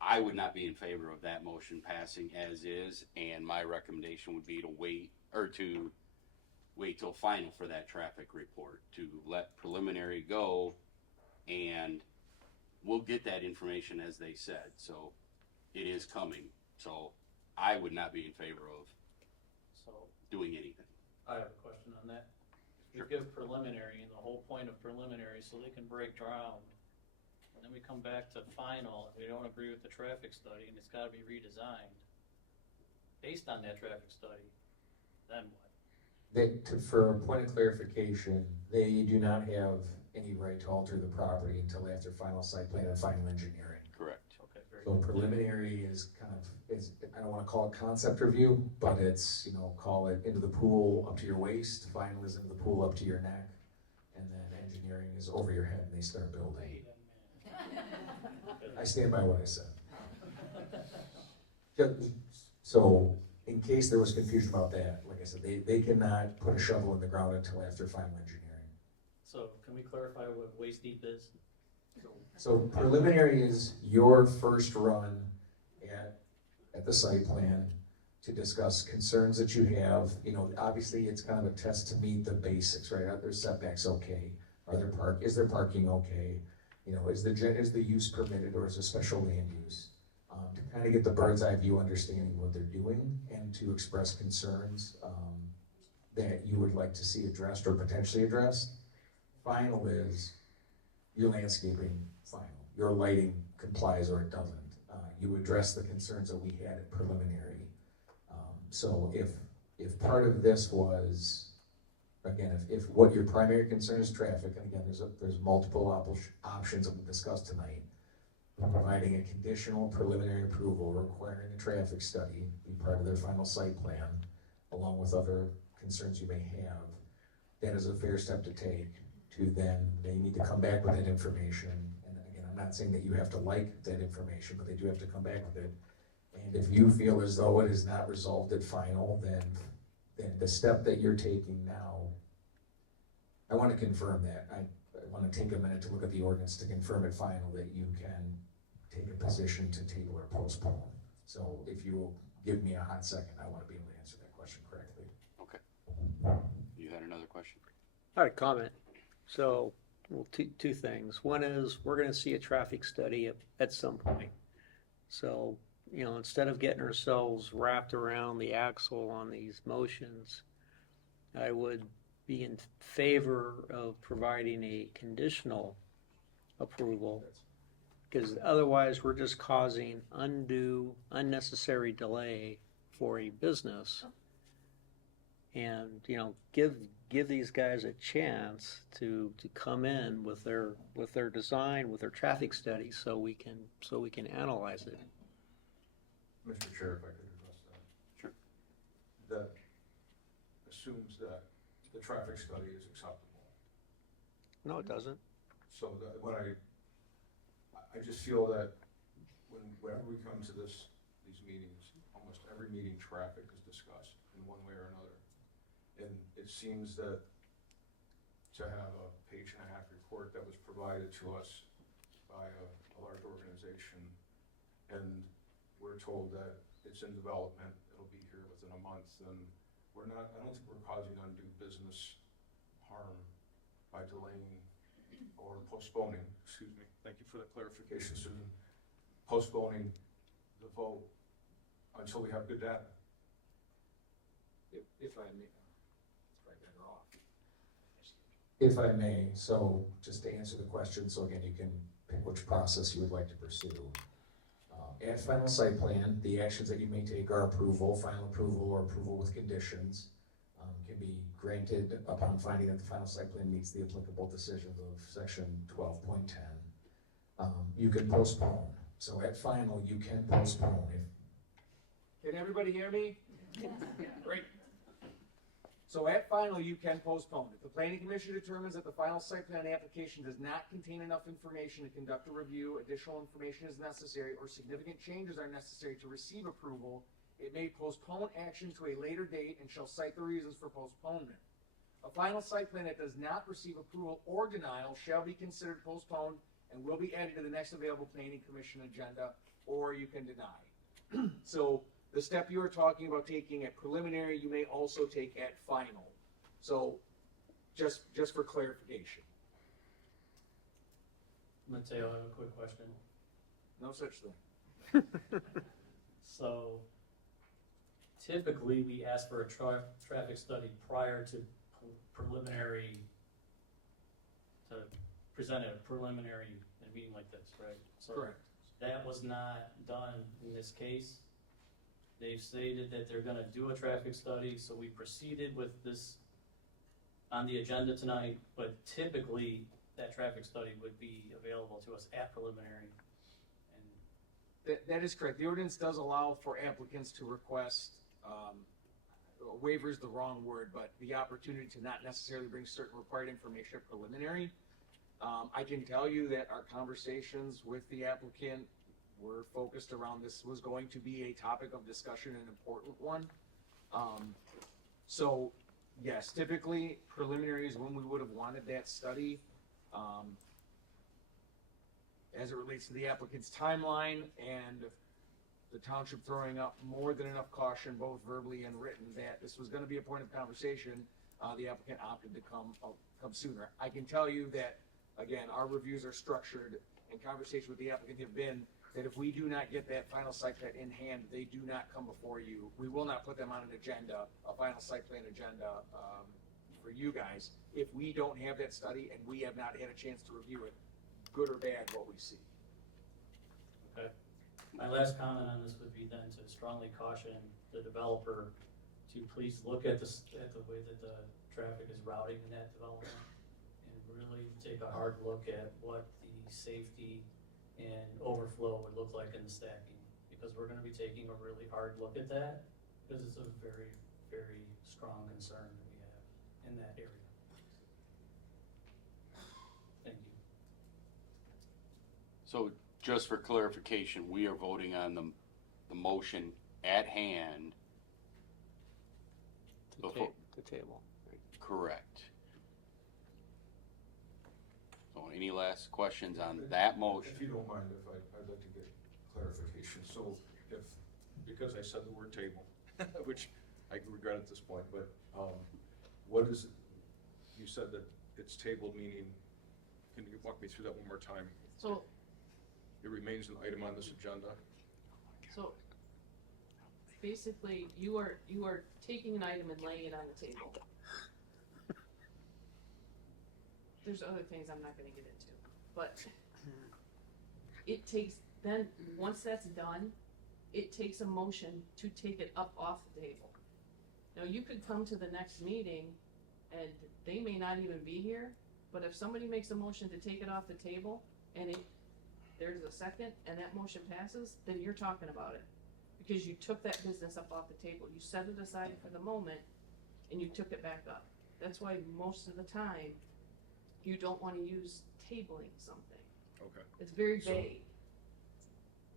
I would not be in favor of that motion passing as is, and my recommendation would be to wait till final for that traffic report, to let preliminary go, and we'll get that information as they said, so it is coming. So I would not be in favor of doing anything. I have a question on that. Sure. We give preliminary, and the whole point of preliminary, so they can break ground, and then we come back to final, and we don't agree with the traffic study, and it's gotta be redesigned based on that traffic study, then what? For a point of clarification, they do not have any right to alter the property until after final site plan and final engineering. Correct. Okay, very So preliminary is I don't want to call it concept review, but it's, call it into the pool up to your waist, final is into the pool up to your neck, and then engineering is over your head and they start building. I stand by what I said. So, in case there was confusion about that, like I said, they cannot put a shovel in the ground until after final engineering. So can we clarify what waist deep is? So preliminary is your first run at the site plan to discuss concerns that you have. You know, obviously it's kind of a test to meet the basics, right? Are there setbacks okay? Is there parking okay? You know, is the use permitted or is it special land use? To kind of get the bird's eye view understanding what they're doing and to express concerns that you would like to see addressed or potentially addressed. Final is your landscaping final. Your lighting complies or it doesn't. You address the concerns that we had at preliminary. So if part of this was, again, if what your primary concern is traffic, and again, there's multiple options that we discussed tonight, providing a conditional preliminary approval requiring a traffic study be part of their final site plan, along with other concerns you may have, that is a fair step to take. To then, they need to come back with that information. And again, I'm not saying that you have to like that information, but they do have to come back with it. And if you feel as though it is not resolved at final, then the step that you're taking now, I want to confirm that. I want to take a minute to look at the ordinance to confirm at final that you can take a position to table or postpone. So if you will give me a hot second, I want to be able to answer that question correctly. Okay. You had another question? I had a comment. So, well, two things. One is we're going to see a traffic study at some point. So, you know, instead of getting ourselves wrapped around the axle on these motions, I would be in favor of providing a conditional approval, because otherwise we're just causing unnecessary delay for a business. And, you know, give these guys a chance to come in with their design, with their traffic study, so we can analyze it. Mr. Chair, if I could address that. Sure. That assumes that the traffic study is acceptable. No, it doesn't. So that when I just feel that whenever we come to these meetings, almost every meeting traffic is discussed in one way or another. And it seems that to have a page-and-a-half report that was provided to us by a large organization, and we're told that it's in development, it'll be here within a month, then I don't think we're causing undue business harm by delaying or postponing, excuse me, thank you for the clarification, Susan, postponing the vote until we have good data. If I may. If I may, so just to answer the question, so again, you can pick which process you would like to pursue. At final site plan, the actions that you may take are approval, final approval, or approval with conditions. Can be granted upon finding that the final site plan meets the applicable decisions of section 12.10. You can postpone. So at final, you can postpone. Can everybody hear me? Great. So at final, you can postpone. If the planning commission determines that the final site plan application does not contain enough information to conduct a review, additional information is necessary, or significant changes are necessary to receive approval, it may postpone action to a later date and shall cite the reasons for postponement. A final site plan that does not receive approval or denial shall be considered postponed and will be added to the next available planning commission agenda, or you can deny. So the step you were talking about taking at preliminary, you may also take at final. So just for clarification. Mateo, I have a quick question. No such thing. So typically we ask for a traffic study prior to preliminary, to present a preliminary in a meeting like this, right? So correct. That was not done in this case. They've stated that they're gonna do a traffic study, so we proceeded with this on the agenda tonight, but typically that traffic study would be available to us at preliminary. And That is correct. The ordinance does allow for applicants to request, waiver is the wrong word, but the opportunity to not necessarily bring certain required information at preliminary. I can tell you that our conversations with the applicant were focused around this was going to be a topic of discussion, an important one. So yes, typically preliminary is when we would have wanted that study. As it relates to the applicant's timeline and the township throwing up more than enough caution, both verbally and written, that this was gonna be a point of conversation, the applicant opted to come sooner. I can tell you that, again, our reviews are structured, and conversations with the applicant have been that if we do not get that final site plan in hand, they do not come before you. We will not put them on an agenda, a final site plan agenda, for you guys, if we don't have that study and we have not had a chance to review it, good or bad, what we see. Okay. My last comment on this would be then to strongly caution the developer to please look at at the way that the traffic is routing in that development and really take a hard look at what the safety and overflow would look like in the stacking. Because we're gonna be taking a really hard look at that, because it's a very, very strong concern that we have in that area. Thank you. So just for clarification, we are voting on the motion at hand. The table. Correct. So any last questions on that motion? If you don't mind, I'd like to get clarification. So because I said the word table, which I regret at this point, but what is it? You said that it's tabled, meaning, can you walk me through that one more time? So, It remains an item on this agenda? so basically, you are taking an item and laying it on the table. There's other things I'm not gonna get into, but it takes, then, once that's done, it takes a motion to take it up off the table. Now, you could come to the next meeting and they may not even be here, but if somebody makes a motion to take it off the table and there's a second and that motion passes, then you're talking about it. Because you took that business up off the table. You set it aside for the moment and you took it back up. That's why most of the time, you don't wanna use tabling something. Okay. It's very So- vague.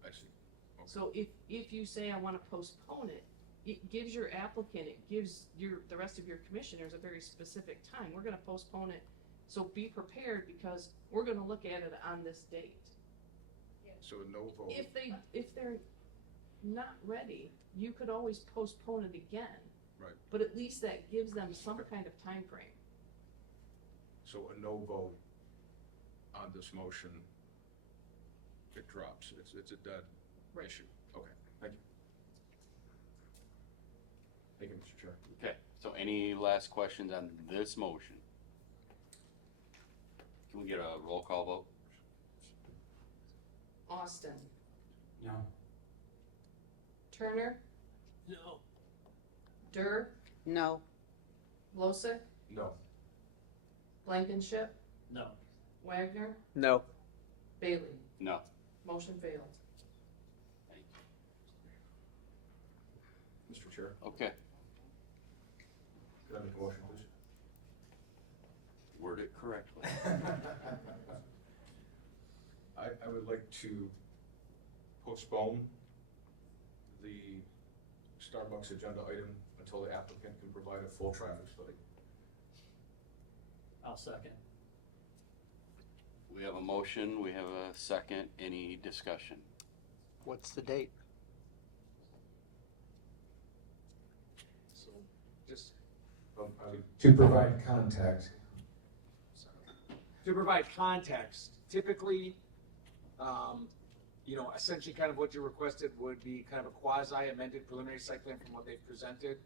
I see. Okay. So if you say I wanna postpone it, it gives your applicant, it gives the rest of your commissioners a very specific time. We're gonna postpone it, so be prepared because we're gonna look at it on this date. So a no vote. If they're not ready, you could always postpone it again. Right. But at least that gives them some kind of time frame. So a no vote on this motion, it drops. It's a dead Right. issue. Okay, thank you. Thank you, Mr. Chair. Okay, so any last questions on this motion? Can we get a roll call vote? Austin, No. Turner, No. Durr, No. Losick, No. Blankenship, No. Wagner, No. Bailey. No. Motion failed. Mr. Chair, Okay, could I make a motion, please? word it correctly. I would like to postpone the Starbucks agenda item until the applicant can provide a full traffic study. I'll second. We have a motion, we have a second, any discussion? What's the date? So just, I would To provide context, To provide context, typically, essentially kind of what you requested would be kind of a quasi amended preliminary site plan from what they've presented.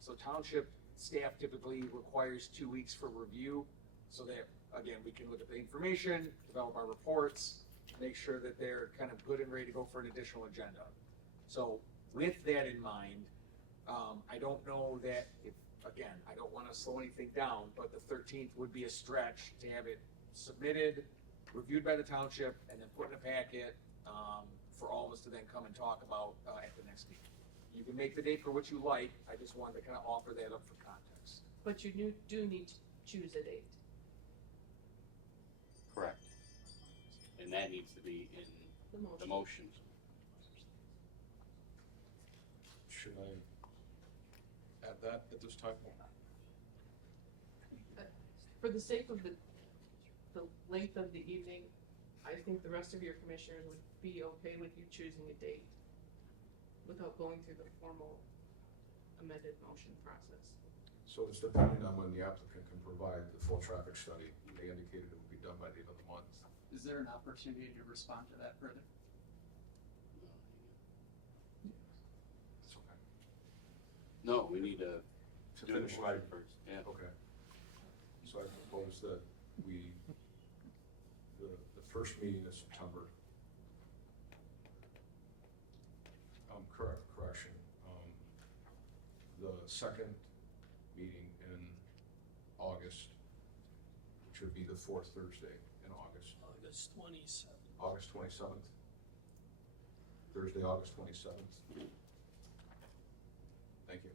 So township staff typically requires 2 weeks for review, so that, again, we can look at the information, develop our reports, make sure that they're kind of good and ready to go for an additional agenda. So with that in mind, I don't know that if, again, I don't wanna slow anything down, but the 13th would be a stretch to have it submitted, reviewed by the township, and then put in a packet, for all of us to then come and talk about, at the next meeting. You can make the date for what you like, I just wanted to kind of offer that up for context. But you do need to choose a date. Correct. And that needs to be in the motion. Should I add that at this time? For the sake of the length of the evening, I think the rest of your commissioners would be okay with you choosing a date. without going through the formal amended motion process. So it's depending on when the applicant can provide the full traffic study. They indicated it will be done by the end of the month. Is there an opportunity to respond to that further? It's okay. No, we need to To do the finish slide my- first, yeah. Okay. So I propose that we, the first meeting in September, correction, the second meeting in August, which would be the fourth Thursday in August. August 27th. August 27th. Thursday, August 27th. Thank you.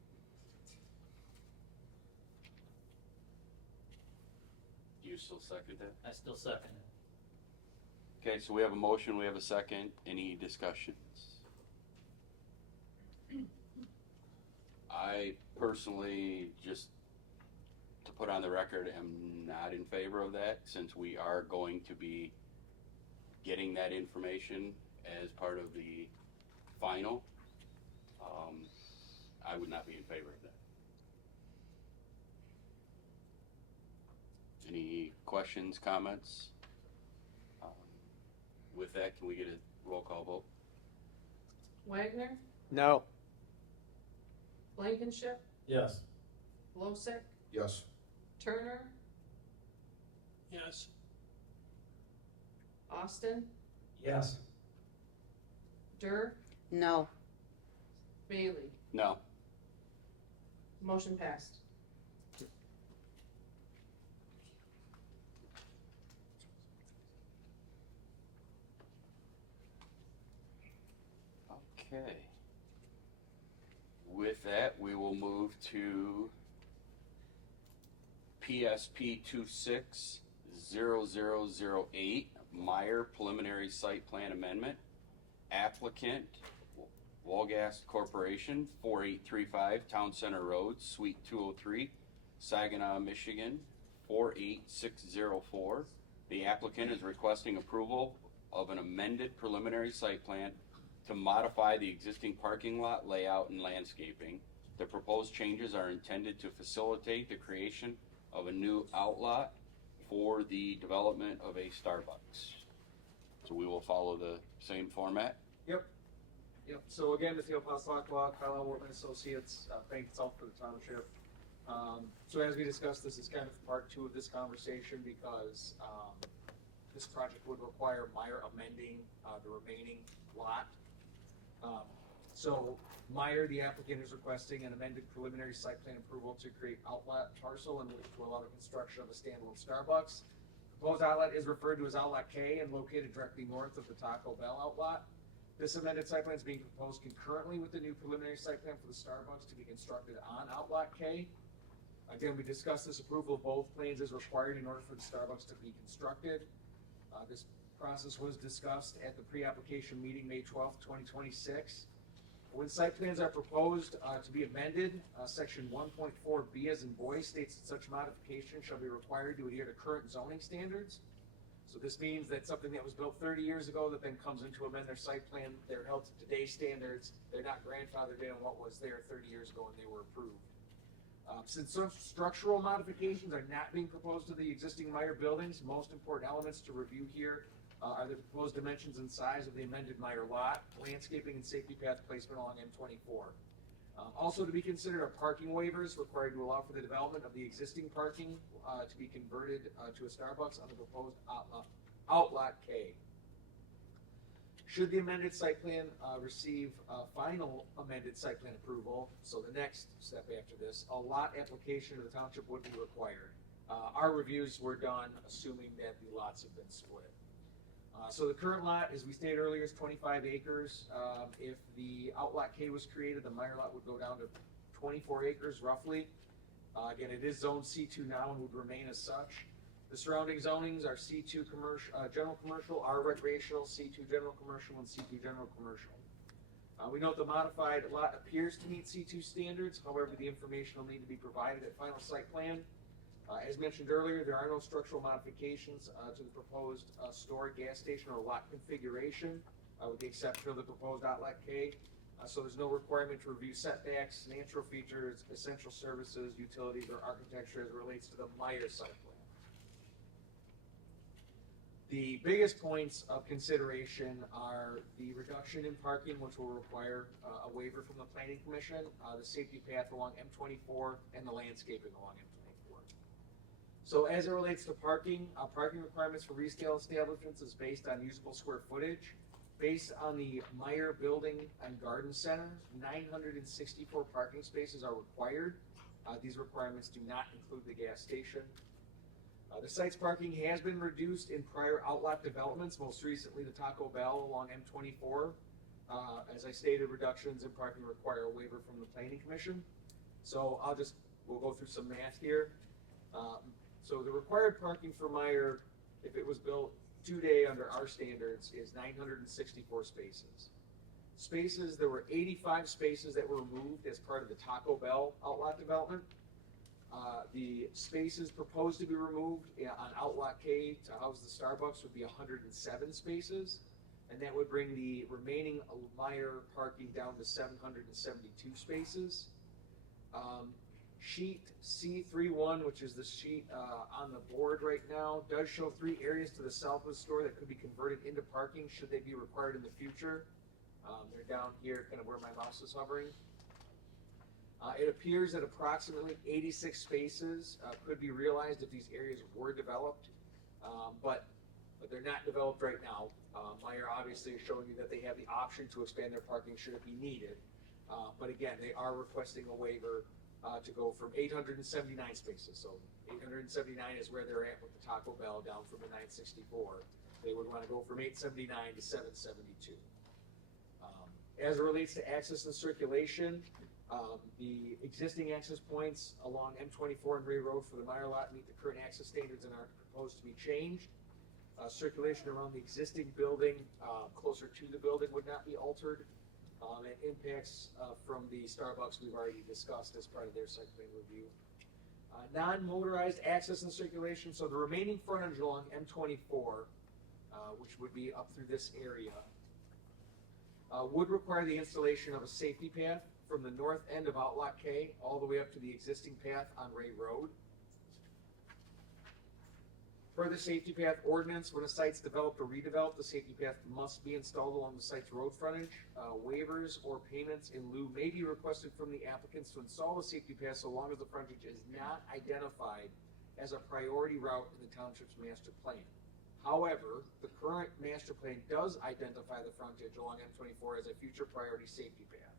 Do you still second that? I still second it. Okay, so we have a motion, we have a second. Any discussions? I personally, just to put on the record, am not in favor of that, since we are going to be getting that information as part of the final. I would not be in favor of that. Any questions, comments? With that, can we get a roll call vote? Wagner, No. Blankenship, Yes. Losick, Yes. Turner, Yes. Austin, Yes. Durr, No. Bailey. No. Motion passed. Okay. With that, we will move to PSP 260008, Meyer Preliminary Site Plan Amendment. Applicant, Walgast Corporation, 4835 Town Center Road, Suite 203, Saginaw, Michigan, 48604. The applicant is requesting approval of an amended preliminary site plan to modify the existing parking lot layout and landscaping. The proposed changes are intended to facilitate the creation of a new outlot for the development of a Starbucks. So we will follow the same format. Yep. So again, Mateo Paslakwa, Carlisle Workman Associates, Bank itself for the township. So as we discussed, this is kind of part two of this conversation because this project would require Meyer amending the remaining lot. So Meyer, the applicant, is requesting an amended preliminary site plan approval to create outlet parcel in which to allow the construction of a standalone Starbucks. Proposed outlet is referred to as Outlet K and located directly north of the Taco Bell outlet. This amended site plan is being proposed concurrently with the new preliminary site plan for the Starbucks to be constructed on Outlet K. Again, we discussed this approval of both plans is required in order for the Starbucks to be constructed. This process was discussed at the pre-application meeting, May 12th, 2026. When site plans are proposed to be amended, section 1.4B as in boy states that such modification shall be required to adhere to current zoning standards. So this means that something that was built 30 years ago that then comes in to amend their site plan, they're held to today's standards. They're not grandfathered in on what was there 30 years ago when they were approved. Since some structural modifications are not being proposed to the existing Meyer buildings, most important elements to review here are the proposed dimensions and size of the amended Meyer lot, landscaping and safety path placement along M24. Also to be considered are parking waivers required to allow for the development of the existing parking to be converted to a Starbucks on the proposed outlet K. Should the amended site plan receive final amended site plan approval, so the next step after this, a lot application to the township would be required. Our reviews were done assuming that the lots have been split. So the current lot, as we stated earlier, is 25 acres. If the outlet K was created, the Meyer lot would go down to 24 acres roughly. Again, it is zoned C2 now and would remain as such. The surrounding zonings are C2 commercial, general commercial, R recreational, C2 general commercial, and C2 general commercial. We note the modified lot appears to meet C2 standards. However, the information will need to be provided at final site plan. As mentioned earlier, there are no structural modifications to the proposed store, gas station, or lot configuration, with the exception of the proposed outlet K. So there's no requirement to review setbacks, natural features, essential services, utilities, or architecture as it relates to the Meyer site plan. The biggest points of consideration are the reduction in parking, which will require a waiver from the Planning Commission, the safety path along M24, and the landscaping along M24. So as it relates to parking, parking requirements for resale establishments is based on usable square footage. Based on the Meyer Building and Garden Center, 964 parking spaces are required. These requirements do not include the gas station. The site's parking has been reduced in prior outlot developments, most recently the Taco Bell along M24. As I stated, reductions in parking require a waiver from the Planning Commission. So we'll go through some math here. So the required parking for Meyer, if it was built today under our standards, is 964 spaces. There were 85 spaces that were removed as part of the Taco Bell outlot development. The spaces proposed to be removed on Outlot K to house the Starbucks would be 107 spaces, and that would bring the remaining Meyer parking down to 772 spaces. Sheet C31, which is the sheet on the board right now, does show 3 areas to the south of the store that could be converted into parking should they be required in the future. They're down here, kind of where my mouse is hovering. It appears that approximately 86 spaces could be realized if these areas were developed, but they're not developed right now. Meyer obviously is showing you that they have the option to expand their parking should it be needed. But again, they are requesting a waiver to go from 879 spaces. So 879 is where they're at with the Taco Bell, down from the 964. They would want to go from 879 to 772. As it relates to access and circulation, the existing access points along M24 and Ray Road for the Meyer lot meet the current access standards and are proposed to be changed. Circulation around the existing building, closer to the building, would not be altered. And impacts from the Starbucks we've already discussed as part of their site plan review. Non-motorized access and circulation, so the remaining frontage along M24, which would be up through this area, would require the installation of a safety path from the north end of Outlot K all the way up to the existing path on Ray Road. Per the safety path ordinance, when a site's developed or redeveloped, the safety path must be installed along the site's road frontage. Waivers or payments in lieu may be requested from the applicants to install the safety path so long as the frontage is not identified as a priority route in the township's master plan. However, the current master plan does identify the frontage along M24 as a future priority safety path.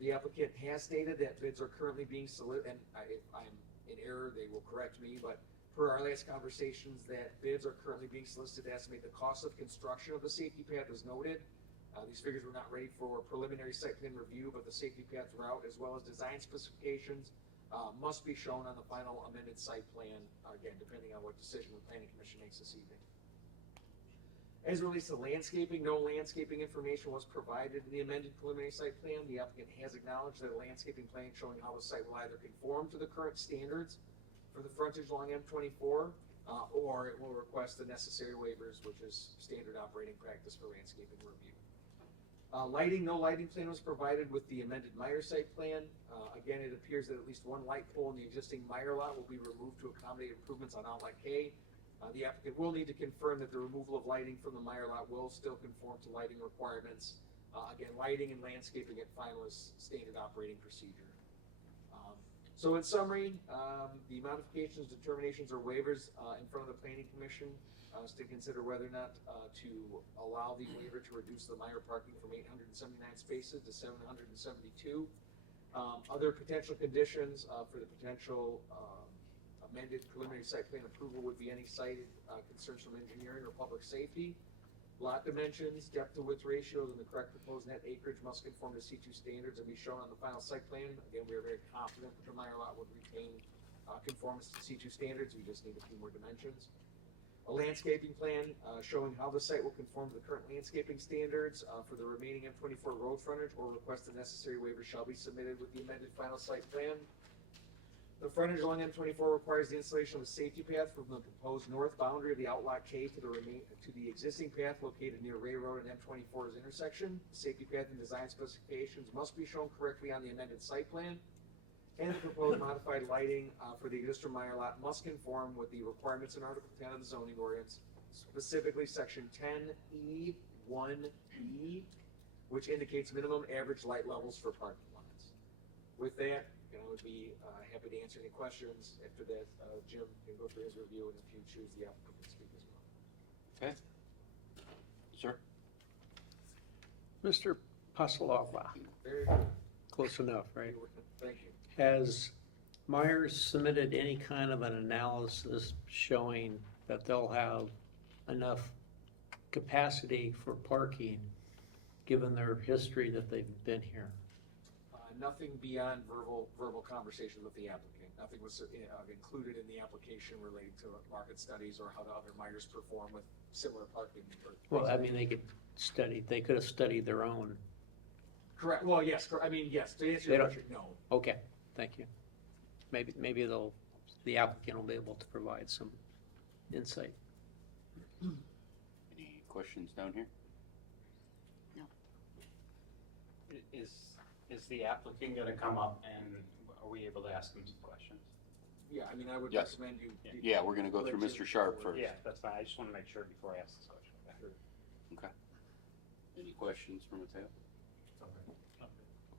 The applicant has stated that bids are currently being solicited, and if I'm in error, they will correct me, but per our last conversations, that bids are currently being solicited to estimate the cost of construction of the safety path as noted. These figures were not ready for preliminary site plan review, but the safety path route as well as design specifications must be shown on the final amended site plan, again, depending on what decision the Planning Commission makes this evening. As it relates to landscaping, no landscaping information was provided in the amended preliminary site plan. The applicant has acknowledged that a landscaping plan showing how the site will either conform to the current standards for the frontage along M24, or it will request the necessary waivers, which is standard operating practice for landscaping review. Lighting, no lighting plan was provided with the amended Meyer site plan. Again, it appears that at least one light pole in the existing Meyer lot will be removed to accommodate improvements on Outlet K. The applicant will need to confirm that the removal of lighting from the Meyer lot will still conform to lighting requirements. Again, lighting and landscaping at final is standard operating procedure. So in summary, the modifications, determinations, or waivers in front of the Planning Commission is to consider whether or not to allow the waiver to reduce the Meyer parking from 879 spaces to 772. Other potential conditions for the potential amended preliminary site plan approval would be any cited concerns from engineering or public safety. Lot dimensions, depth to width ratios, and the correct proposed net acreage must conform to C2 standards and be shown on the final site plan. Again, we are very confident that the Meyer lot would retain conformance to C2 standards. We just need a few more dimensions. A landscaping plan showing how the site will conform to the current landscaping standards for the remaining M24 road frontage or request the necessary waiver shall be submitted with the amended final site plan. The frontage along M24 requires the installation of a safety path from the proposed north boundary of the outlot K to the existing path located near Ray Road and M24's intersection. The safety path and design specifications must be shown correctly on the amended site plan. And the proposed modified lighting for the existing Meyer lot must conform with the requirements in Article 10 of the zoning ordinance, specifically Section 10E 1E, which indicates minimum average light levels for parking lots. With that, I would be happy to answer any questions. After that, Jim can go through his review, and if you choose, the applicant can speak as well. Okay. Sir? Mr. Pasalova, Very good. close enough, right? Thank you. Has Myers submitted any kind of an analysis showing that they'll have enough capacity for parking, given their history that they've been here? Nothing beyond verbal conversation with the applicant. Nothing was included in the application relating to market studies or how the other Myers perform with similar parking. Well, I mean, they could have studied their own. Correct. Well, yes. I mean, yes. To answer They your don't- question, no. Okay, thank you. Maybe the applicant will be able to provide some insight. Any questions down here? Is the applicant gonna come up and are we able to ask him some questions? Yeah, I mean, I would Yes. recommend you. Yeah, we're gonna go through Mr. Sharp first. Yeah, that's fine. I just wanna make sure before I ask this question. Okay. Any questions for Mateo?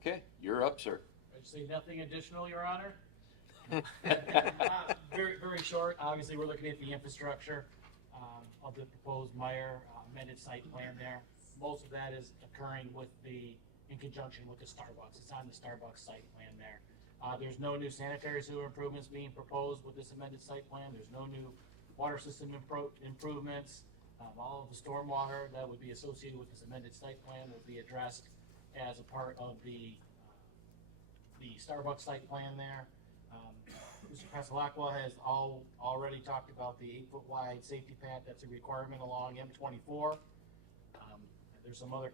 Okay, you're up, sir. I'd say nothing additional, Your Honor. Very short. Obviously, we're looking at the infrastructure of the proposed Meyer amended site plan there. Most of that is occurring in conjunction with the Starbucks. It's on the Starbucks site plan there. There's no new sanitary sewer improvements being proposed with this amended site plan. There's no new water system improvements. All of the stormwater that would be associated with this amended site plan will be addressed as a part of the Starbucks site plan there. Mr. Pasalacqua has already talked about the 8-foot wide safety path that's a requirement along M24. There's some other,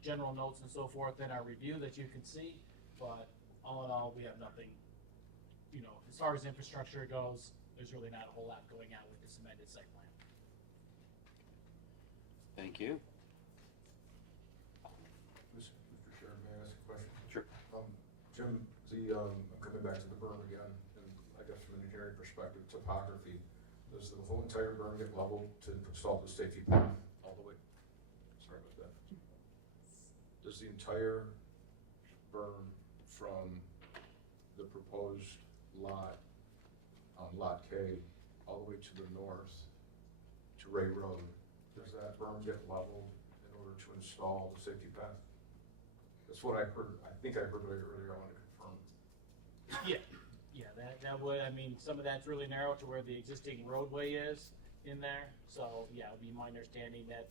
general notes and so forth in our review that you can see, but all in all, we have nothing, as far as infrastructure goes, there's really not a whole lot going on with this amended site plan. Thank you. Mr. Chair, may I ask a question? Sure. Jim, I'm coming back to the berm again, and I guess from an engineering perspective, topography, does the whole entire berm get leveled to install the safety path all the way? Sorry about that. Does the entire berm from the proposed lot on Lot K all the way to the north to Ray Road, does that berm get leveled in order to install the safety path? That's what I heard. I think I heard it earlier. I want to confirm. Yeah, that would, some of that's really narrow to where the existing roadway is in there. So, yeah, it would be my understanding that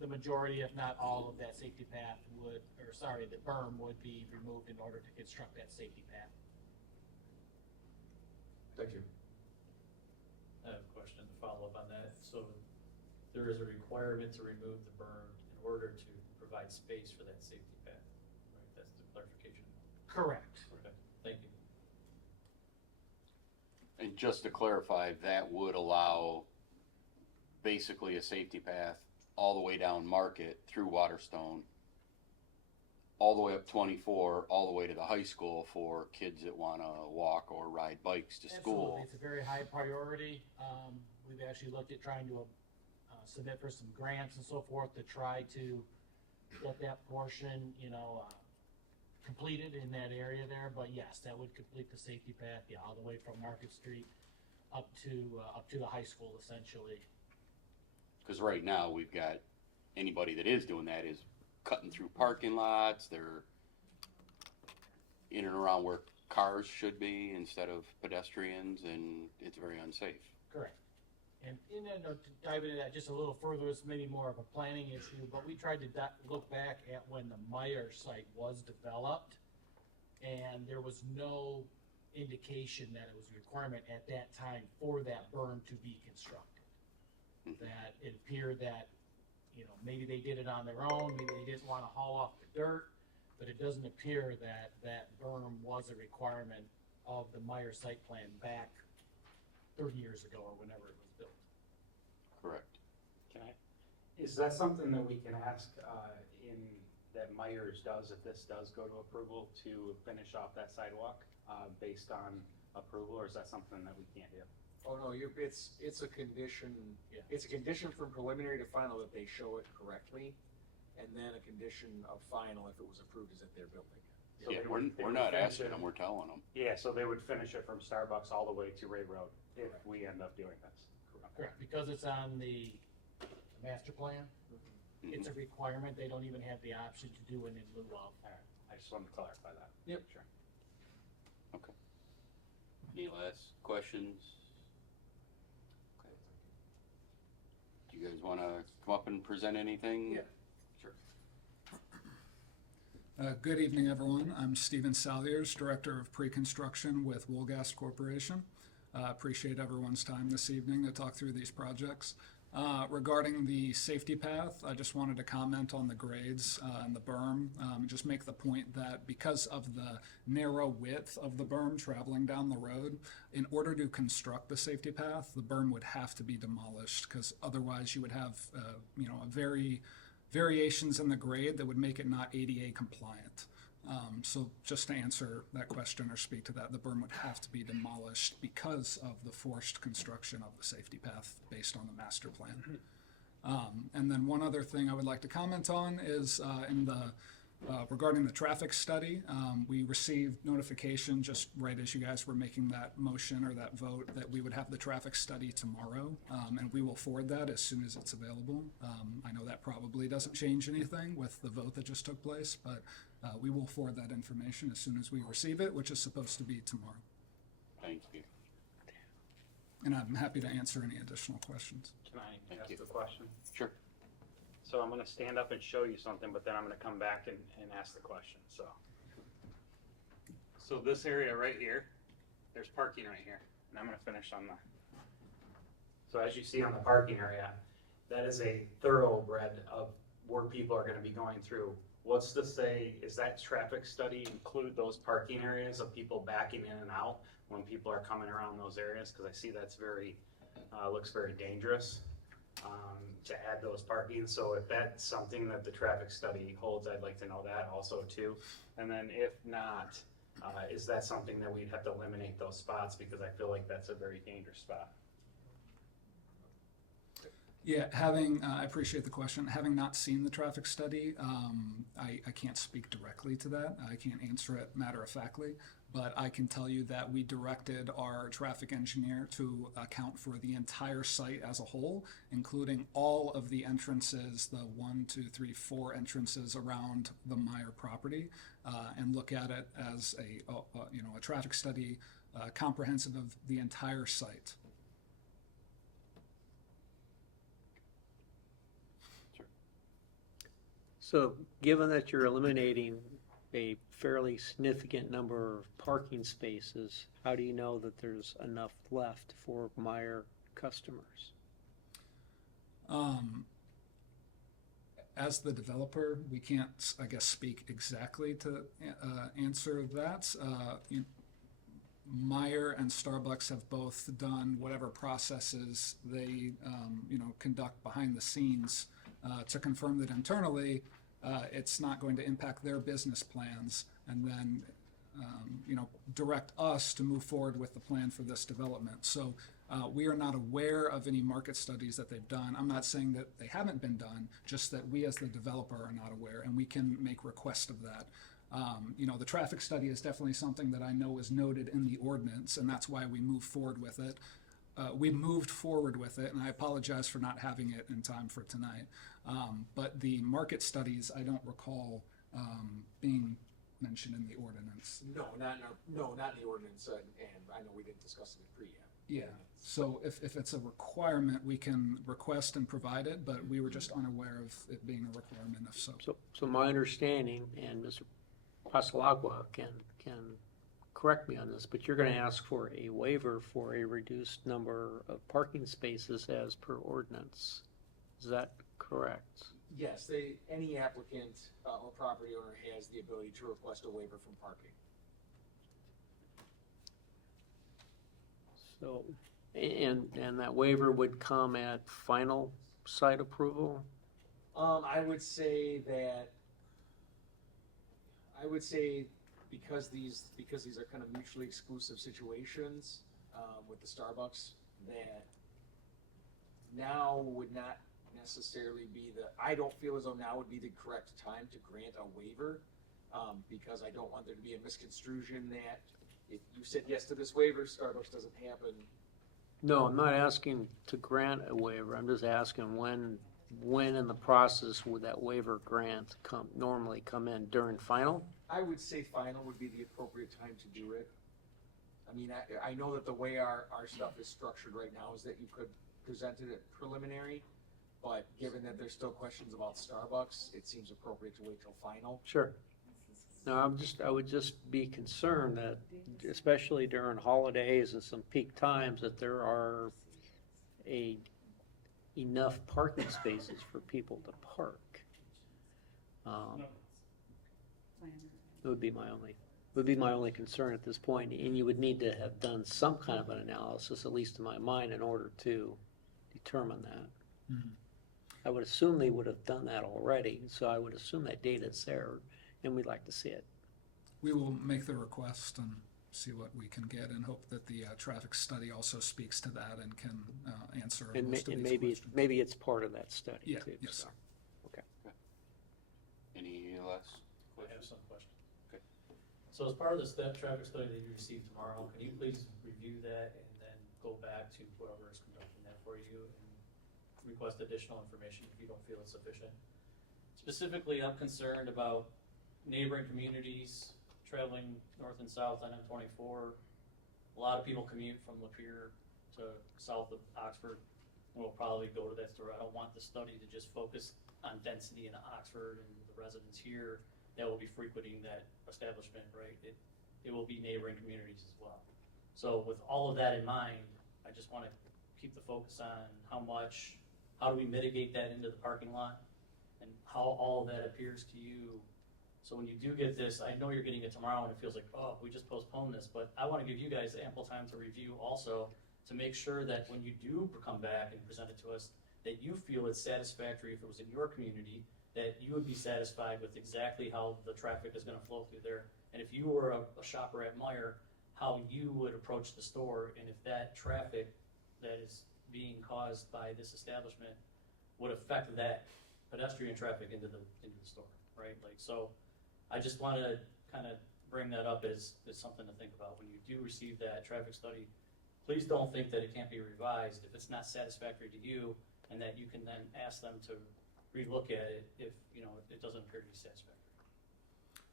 the majority, if not all of that safety path the berm would be removed in order to construct that safety path. Thank you. I have a question to follow up on that. So there is a requirement to remove the berm in order to provide space for that safety path, right? That's the clarification. Correct. Okay, thank you. And just to clarify, that would allow basically a safety path all the way down Market through Waterstone, all the way up 24, all the way to the high school for kids that want to walk or ride bikes to school. Absolutely, it's a very high priority. We've actually looked at trying to submit for some grants and so forth to try to get that portion, completed in that area there. But yes, that would complete the safety path, all the way from Market Street up to the high school essentially. Because right now we've got anybody that is doing that is cutting through parking lots. They're in and around where cars should be instead of pedestrians, and it's very unsafe. Correct. And then to dive into that just a little further, it's maybe more of a planning issue, but we tried to look back at when the Meyer site was developed, and there was no indication that it was a requirement at that time for that berm to be constructed. That it appeared that, maybe they did it on their own, maybe they didn't want to haul off the dirt, but it doesn't appear that that berm was a requirement of the Meyer site plan back 30 years ago or whenever it was built. Correct. Can I, is that something that we can ask, that Myers does, if this does go to approval, to finish off that sidewalk, based on approval, or is that something that we can't do? Oh, no, it's a condition, it's a condition from preliminary to final that they show it correctly, and then a condition of final if it was approved is that they're building it. So Yeah, they we're would not finish asking it- them, we're telling them. Yeah, so they would finish it from Starbucks all the way to Ray Road if we end up doing this. Correct. Because it's on the master plan, it's a requirement. They don't even have the option to do it in lieu of. All right, I just wanted to clarify that. Yep. Sure. Okay. Any last questions? Okay. Do you guys want to come up and present anything? Yeah. Sure. Good evening, everyone. I'm Stephen Salyers, Director of Pre-Construction with Woolgas Corporation. Appreciate everyone's time this evening to talk through these projects. Regarding the safety path, I just wanted to comment on the grades and the berm. Just make the point that because of the narrow width of the berm traveling down the road, in order to construct the safety path, the berm would have to be demolished, because otherwise you would have, variations in the grade that would make it not ADA compliant. So just to answer that question or speak to that, the berm would have to be demolished because of the forced construction of the safety path based on the master plan. And then one other thing I would like to comment on is regarding the traffic study, we received notification just right as you guys were making that motion or that vote that we would have the traffic study tomorrow, and we will forward that as soon as it's available. I know that probably doesn't change anything with the vote that just took place, but we will forward that information as soon as we receive it, which is supposed to be tomorrow. Thank you. And I'm happy to answer any additional questions. Can I Thank ask you. a question? Sure. So I'm gonna stand up and show you something, but then I'm gonna come back and ask the question, so. So this area right here, there's parking right here, and I'm gonna finish on the. So as you see on the parking area, that is a thoroughbred of where people are gonna be going through. What's to say, is that traffic study include those parking areas of people backing in and out when people are coming around those areas? Cause I see that's very, looks very dangerous. To add those parking, so if that's something that the traffic study holds, I'd like to know that also too. And then if not, is that something that we'd have to eliminate those spots, because I feel like that's a very dangerous spot. Yeah, I appreciate the question. Having not seen the traffic study, I can't speak directly to that. I can't answer it matter-of-factly, but I can tell you that we directed our traffic engineer to account for the entire site as a whole, including all of the entrances, the 1, 2, 3, 4 entrances around the Meyer property, and look at it as a traffic study comprehensive of the entire site. So given that you're eliminating a fairly significant number of parking spaces, how do you know that there's enough left for Meyer customers? As the developer, we can't, I guess, speak exactly to answer that. Meyer and Starbucks have both done whatever processes they, conduct behind the scenes to confirm that internally it's not going to impact their business plans, and then direct us to move forward with the plan for this development. So we are not aware of any market studies that they've done. I'm not saying that they haven't been done, just that we as the developer are not aware, and we can make request of that. The traffic study is definitely something that I know is noted in the ordinance, and that's why we moved forward with it. We moved forward with it, and I apologize for not having it in time for tonight. But the market studies, I don't recall being mentioned in the ordinance. No, not in the ordinance, and I know we didn't discuss it in pre yet. Yeah, so if it's a requirement, we can request and provide it, but we were just unaware of it being a requirement if so. So my understanding, and Mr. Pasalagua can correct me on this, but you're going to ask for a waiver for a reduced number of parking spaces as per ordinance. Is that correct? Yes, any applicant or property owner has the ability to request a waiver from parking. So, and that waiver would come at final site approval? I would say because these are kind of mutually exclusive situations, with the Starbucks, that now would not necessarily be I don't feel as though now would be the correct time to grant a waiver, because I don't want there to be a misconstrusion that if you said yes to this waiver, Starbucks doesn't happen. No, I'm not asking to grant a waiver, I'm just asking when in the process would that waiver grant normally come in, during final? I would say final would be the appropriate time to do it. I mean, I know that the way our stuff is structured right now is that you could present it at preliminary, but given that there's still questions about Starbucks, it seems appropriate to wait till final. Sure. No, I would just be concerned that, especially during holidays and some peak times, that there are enough parking spaces for people to park. It would be my only concern at this point, and you would need to have done some kind of an analysis, at least in my mind, in order to determine that. Mhm. I would assume they would have done that already, so I would assume that data's there, and we'd like to see it. We will make the request and see what we can get, and hope that the traffic study also speaks to that and can answer And most of these maybe questions. maybe it's part of that study Yeah, too. yes. So. Okay. Any last I have some questions. Okay. So as part of the traffic study that you receive tomorrow, can you please review that and then go back to whoever is conducting that for you and request additional information if you don't feel it's sufficient? Specifically, I'm concerned about neighboring communities traveling north and south on M24. A lot of people commute from Lapeer to south of Oxford, and will probably go to that store. I don't want the study to just focus on density in Oxford and the residents here that will be frequenting that establishment, right? It will be neighboring communities as well. So with all of that in mind, I just want to keep the focus on how do we mitigate that into the parking lot, and how all of that appears to you. So when you do get this, I know you're getting it tomorrow and it feels like, oh, we just postponed this, but I want to give you guys ample time to review also, to make sure that when you do come back and present it to us, that you feel it's satisfactory if it was in your community, that you would be satisfied with exactly how the traffic is going to flow through there. And if you were a shopper at Meijer, how you would approach the store, and if that traffic that is being caused by this establishment would affect that pedestrian traffic into the store, right? Like, so I just want to kind of bring that up as something to think about. When you do receive that traffic study, please don't think that it can't be revised if it's not satisfactory to you, and that you can then ask them to relook at it if, it doesn't appear to be satisfactory.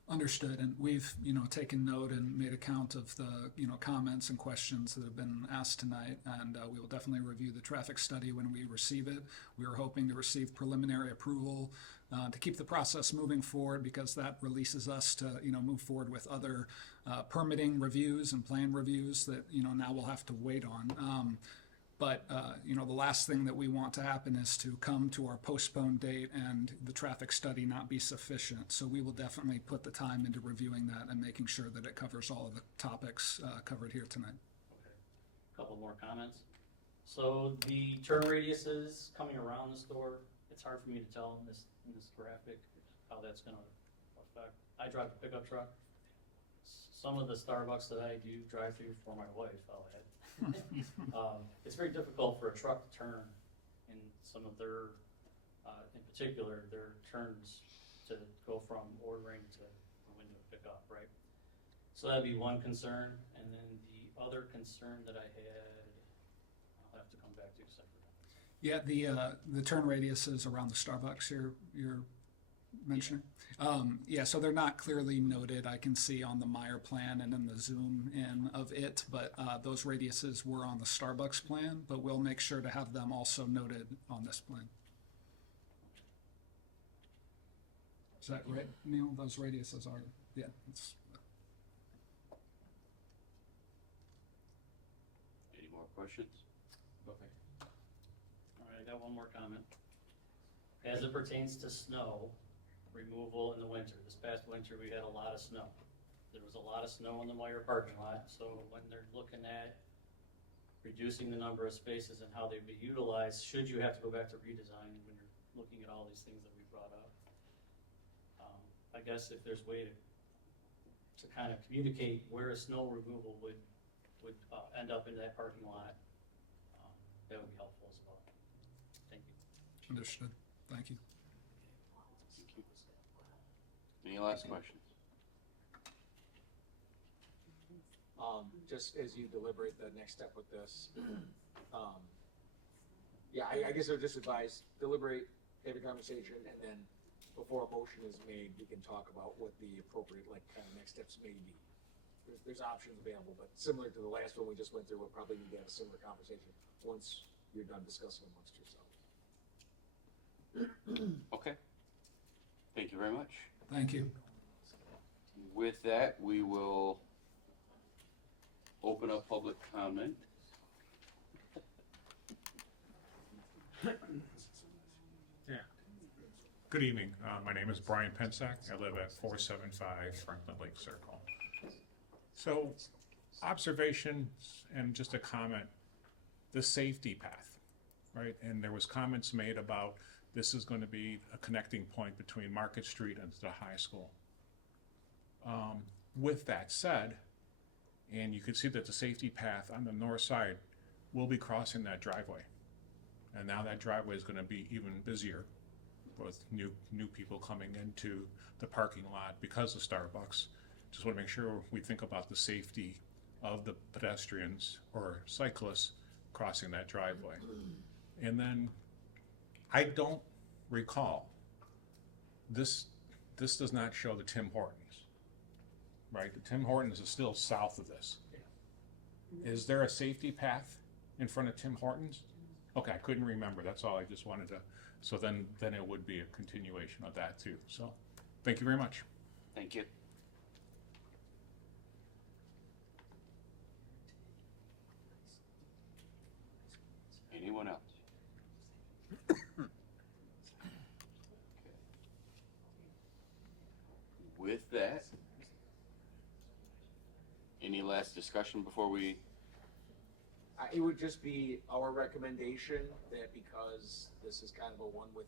Understood, and we've, taken note and made account of the, comments and questions that have been asked tonight, and we will definitely review the traffic study when we receive it. We are hoping to receive preliminary approval to keep the process moving forward, because that releases us to, move forward with other permitting reviews and plan reviews that, now we'll have to wait on. But the last thing that we want to happen is to come to our postponed date and the traffic study not be sufficient. So we will definitely put the time into reviewing that and making sure that it covers all of the topics covered here tonight. Okay. Couple more comments. So the turn radiuses coming around the store, it's hard for me to tell in this graphic how that's going to affect. I drive a pickup truck. Some of the Starbucks that I do drive through for my wife, I'll add. It's very difficult for a truck to turn in some of their, in particular, their turns to go from ordering to window pickup, right? So that'd be one concern, and then the other concern that I had, I'll have to come back to separately. Yeah, the turn radius is around the Starbucks you're mentioning. So they're not clearly noted. I can see on the Meijer plan and in the zoom in of it, but those radiuses were on the Starbucks plan, but we'll make sure to have them also noted on this plan. Is that right, Neil? Those radiuses are, yeah. Any more questions? Okay. All right, I got one more comment. As it pertains to snow removal in the winter, this past winter we had a lot of snow. There was a lot of snow in the Meijer parking lot, so when they're looking at reducing the number of spaces and how they'd be utilized, should you have to go back to redesign when you're looking at all these things that we brought up. I guess if there's way to kind of communicate where a snow removal would end up in that parking lot, that would be helpful as well. Thank you. Understood. Thank you. Any last questions? Just as you deliberate the next step with this, yeah, I guess I would just advise, deliberate, have a conversation, and then before a motion is made, we can talk about what the appropriate, like, kind of next steps may be. There's options available, but similar to the last one we just went through, we'll probably need to have a similar conversation once you're done discussing amongst yourselves. Okay. Thank you very much. Thank you. With that, we will open up public comment. Yeah. Good evening. My name is Brian Pensack. I live at 475 Franklin Lake Circle. So, observations and just a comment, the safety path, right? And there was comments made about this is going to be a connecting point between Market Street and the high school. With that said, and you can see that the safety path on the north side will be crossing that driveway. And now that driveway is going to be even busier with new people coming into the parking lot because of Starbucks. Just want to make sure we think about the safety of the pedestrians or cyclists crossing that driveway. And then I don't recall, this does not show the Tim Hortons, right? The Tim Hortons is still south of this. Is there a safety path in front of Tim Hortons? Okay, I couldn't remember. That's all. I just wanted to. So then it would be a continuation of that too. So, thank you very much. Thank you. Anyone else? With that, any last discussion before we? It would just be our recommendation that because this is kind of a one with,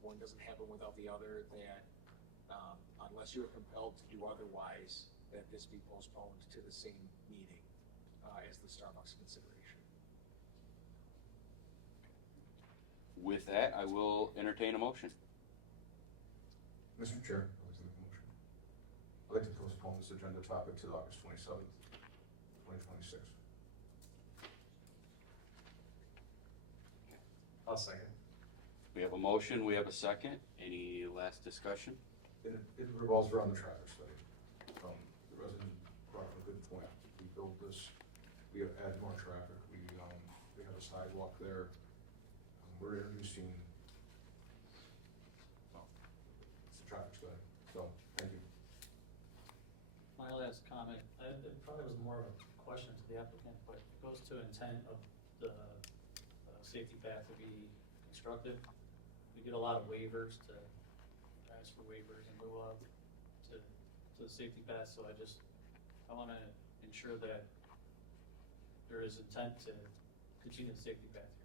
one doesn't happen without the other, that unless you're compelled to do otherwise, that this be postponed to the same meeting as the Starbucks consideration. With that, I will entertain a motion. Mr. Chair, I'd like to make a motion. I'd like to postpone this agenda topic to August 27th, 2026. I'll second. We have a motion, we have a second. Any last discussion? It revolves around the traffic study. The resident brought up a good point. We build this, we add more traffic, we have a sidewalk there. We're introducing, it's a traffic study, so, thank you. My last comment, it probably was more of a question to the applicant, but it goes to intent of the safety path to be constructed. We get a lot of waivers to ask for waivers in lieu of to the safety path, so I want to ensure that there is intent to continue the safety path here.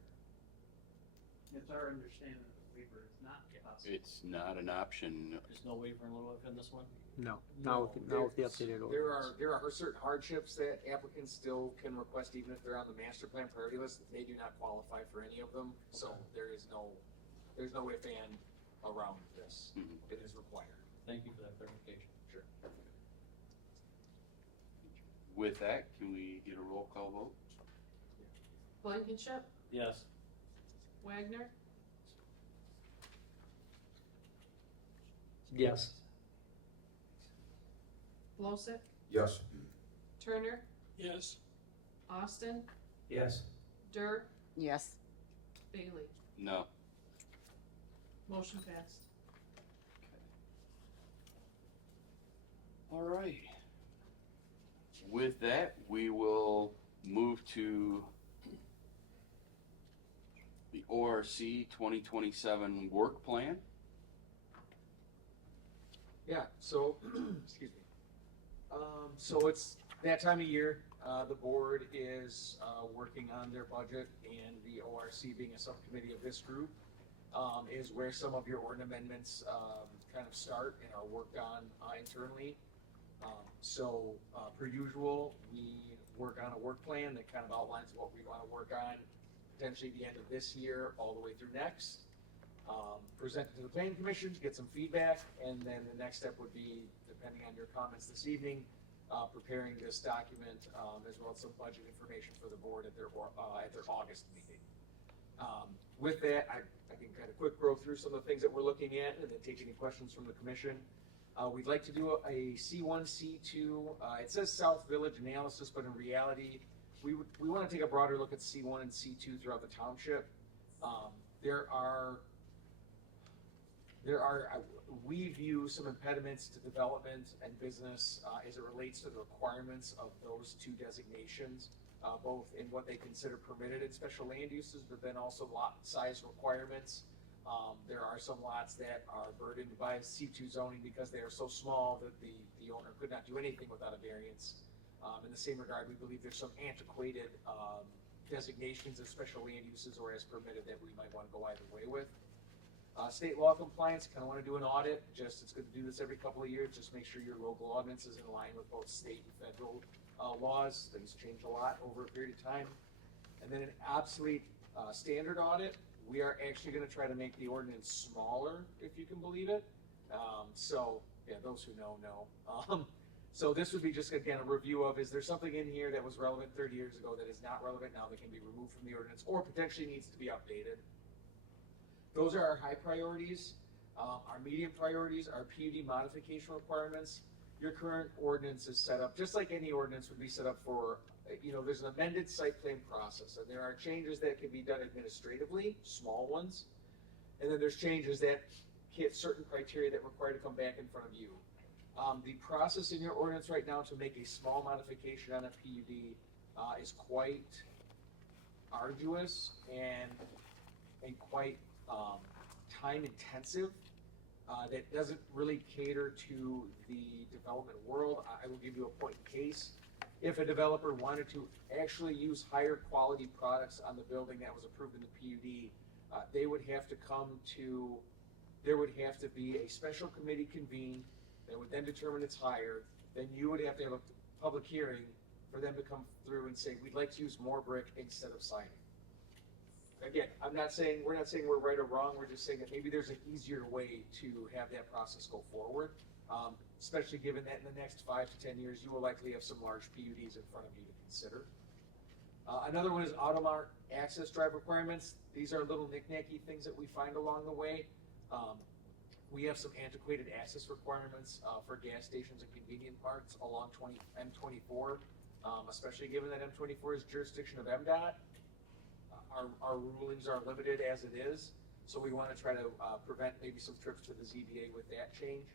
It's our understanding that the waiver is not possible. It's not an option. There's no waiver in lieu of in this one? No, now with the updated ordinance. There are certain hardships that applicants still can request even if they're on the master plan priority list. They do not qualify for any of them, so there's no if and around this. It is required. Thank you for that clarification. Sure. With that, can we get a roll call vote? Blankenship, Yes. Wagner, Yes. Losick, Yes. Turner, Yes. Austin, Yes. Dur, Yes. Bailey. No. Motion passed. All right. With that, we will move to the ORC 2027 work plan. Yeah, so, excuse me. So it's that time of year, the board is working on their budget, and the ORC being a subcommittee of this group is where some of your ordinance amendments kind of start and are worked on internally. So per usual, we work on a work plan that kind of outlines what we want to work on potentially the end of this year all the way through next. Present it to the planning commission to get some feedback, and then the next step would be, depending on your comments this evening, preparing this document as well as some budget information for the board at their August meeting. With that, I can kind of quick go through some of the things that we're looking at and then take any questions from the commission. We'd like to do a C1, C2. It says South Village analysis, but in reality, we want to take a broader look at C1 and C2 throughout the township. We view some impediments to development and business as it relates to the requirements of those two designations, both in what they consider permitted in special land uses, but then also lot size requirements. There are some lots that are burdened by C2 zoning because they are so small that the owner could not do anything without a variance. In the same regard, we believe there's some antiquated designations of special land uses or as permitted that we might want to go either way with. State law compliance, kind of want to do an audit, it's good to do this every couple of years, just make sure your local ordinance is in line with both state and federal laws. Things change a lot over a period of time. And then an obsolete standard audit, we are actually going to try to make the ordinance smaller, if you can believe it. So, yeah, those who know. So this would be just, again, a review of, is there something in here that was relevant 30 years ago that is not relevant now that can be removed from the ordinance or potentially needs to be updated? Those are our high priorities. Our medium priorities are PUD modification requirements. Your current ordinance is set up, just like any ordinance would be set up for, there's an amended site plan process, and there are changes that can be done administratively, small ones, and then there's changes that hit certain criteria that require to come back in front of you. The process in your ordinance right now to make a small modification on a PUD is quite arduous and quite time intensive. That doesn't really cater to the development world. I will give you a point in case. If a developer wanted to actually use higher quality products on the building that was approved in the PUD, there would have to be a special committee convened that would then determine it's higher. Then you would have to have a public hearing for them to come through and say, we'd like to use more brick instead of siding. Again, we're not saying we're right or wrong, we're just saying that maybe there's an easier way to have that process go forward, especially given that in the next 5 to 10 years, you will likely have some large PUDs in front of you to consider. Another one is Automart access drive requirements. These are little knick-knacky things that we find along the way. We have some antiquated access requirements for gas stations and convenience parks along M24, especially given that M24 is jurisdiction of MDOT. Our rulings are limited as it is, so we want to try to prevent maybe some trips to the ZBA with that change.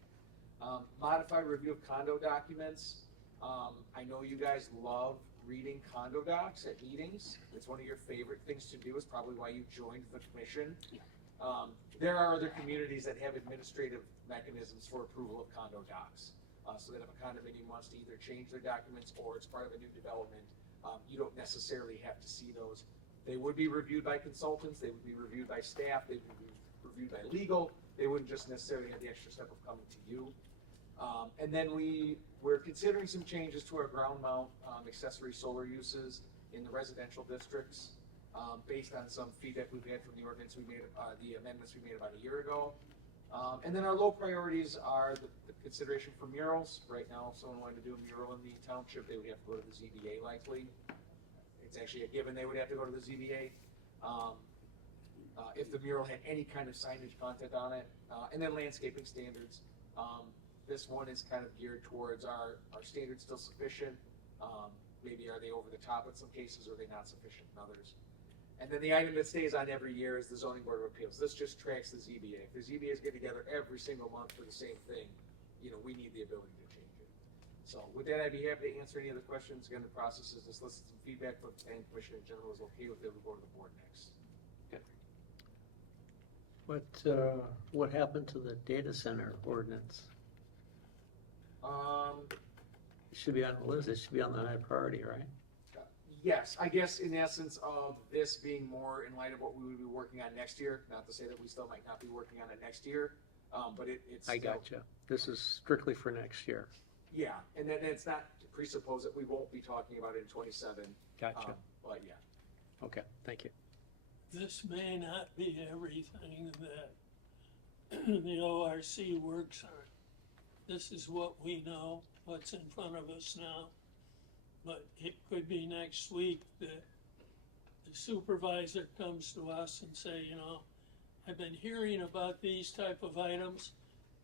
Modified review of condo documents. I know you guys love reading condo docs at meetings. It's one of your favorite things to do. It's probably why you joined the commission. There are other communities that have administrative mechanisms for approval of condo docs. So that if a condominium wants to either change their documents or it's part of a new development, you don't necessarily have to see those. They would be reviewed by consultants, they would be reviewed by staff, they would be reviewed by legal. They wouldn't just necessarily have the extra step of coming to you. And then we're considering some changes to our ground mount accessory solar uses in the residential districts based on some feedback we've had from the ordinance we made, the amendments we made about a year ago. And then our low priorities are the consideration for murals. Right now, if someone wanted to do a mural in the township, they would have to go to the ZBA likely. It's actually a given they would have to go to the ZBA. If the mural had any kind of signage content on it, and then landscaping standards. This one is kind of geared towards our standards still sufficient? Maybe are they over the top in some cases, or are they not sufficient in others? And then the item that stays on every year is the zoning board of appeals. This just tracks the ZBA. If the ZBAs get together every single month for the same thing, we need the ability to change it. So with that, I'd be happy to answer any other questions. Again, the process is just listen to some feedback from the planning commission in general is okay with it. We'll go to the board next. What happened to the data center ordinance? It should be on the list, it should be on the high priority, right? Yes, I guess in essence of this being more in light of what we would be working on next year, not to say that we still might not be working on it next year, but it's. I still- gotcha. This is strictly for next year. Yeah, and then it's not to presuppose that we won't be talking about it in 27. Gotcha. But yeah. Okay, thank you. This may not be everything that the ORC works on. This is what we know, what's in front of us now. But it could be next week that the supervisor comes to us and say, you know, I've been hearing about these type of items.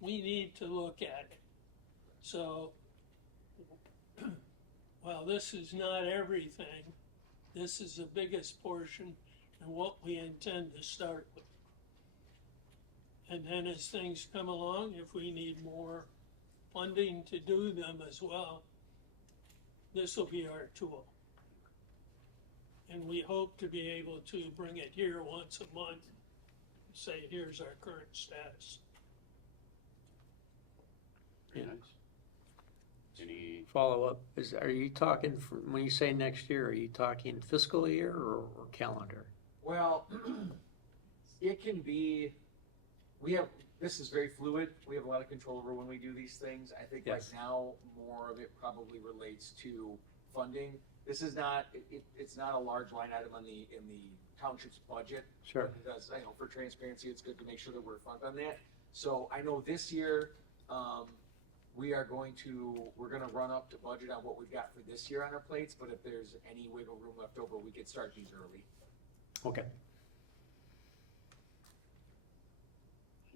We need to look at it. So, while this is not everything, this is the biggest portion and what we intend to start with. And then as things come along, if we need more funding to do them as well, this will be our tool. And we hope to be able to bring it here once a month, say, here's our current status. Very nice. Any, Follow-up, are you talking, when you say next year, are you talking fiscal year or calendar? Well, it can be, this is very fluid. We have a lot of control over when we do these things. I think right Yes. now, more of it probably relates to funding. This is not, it's not a large line item in the township's budget. Sure. Because, for transparency, it's good to make sure that we're funded on that. So I know this year, we're gonna run up to budget on what we've got for this year on our plates, but if there's any wiggle room left over, we could start these early. Okay.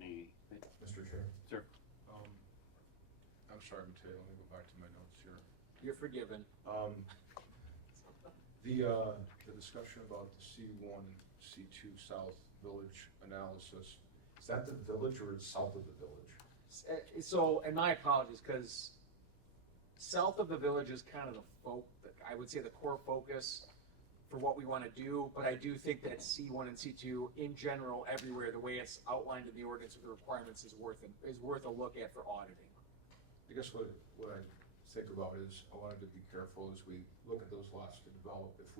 any, Mr. Chair? sir? I'm sorry, Mateo, let me go back to my notes here. You're forgiven. The discussion about the C1, C2 South Village analysis, is that the village or is south of the village? So, and my apologies, because south of the village is kind of I would say the core focus for what we want to do, but I do think that C1 and C2 in general, everywhere, the way it's outlined in the ordinance with the requirements is worth a look at for auditing. I guess what I think about is, I wanted to be careful as we look at those lots to develop, if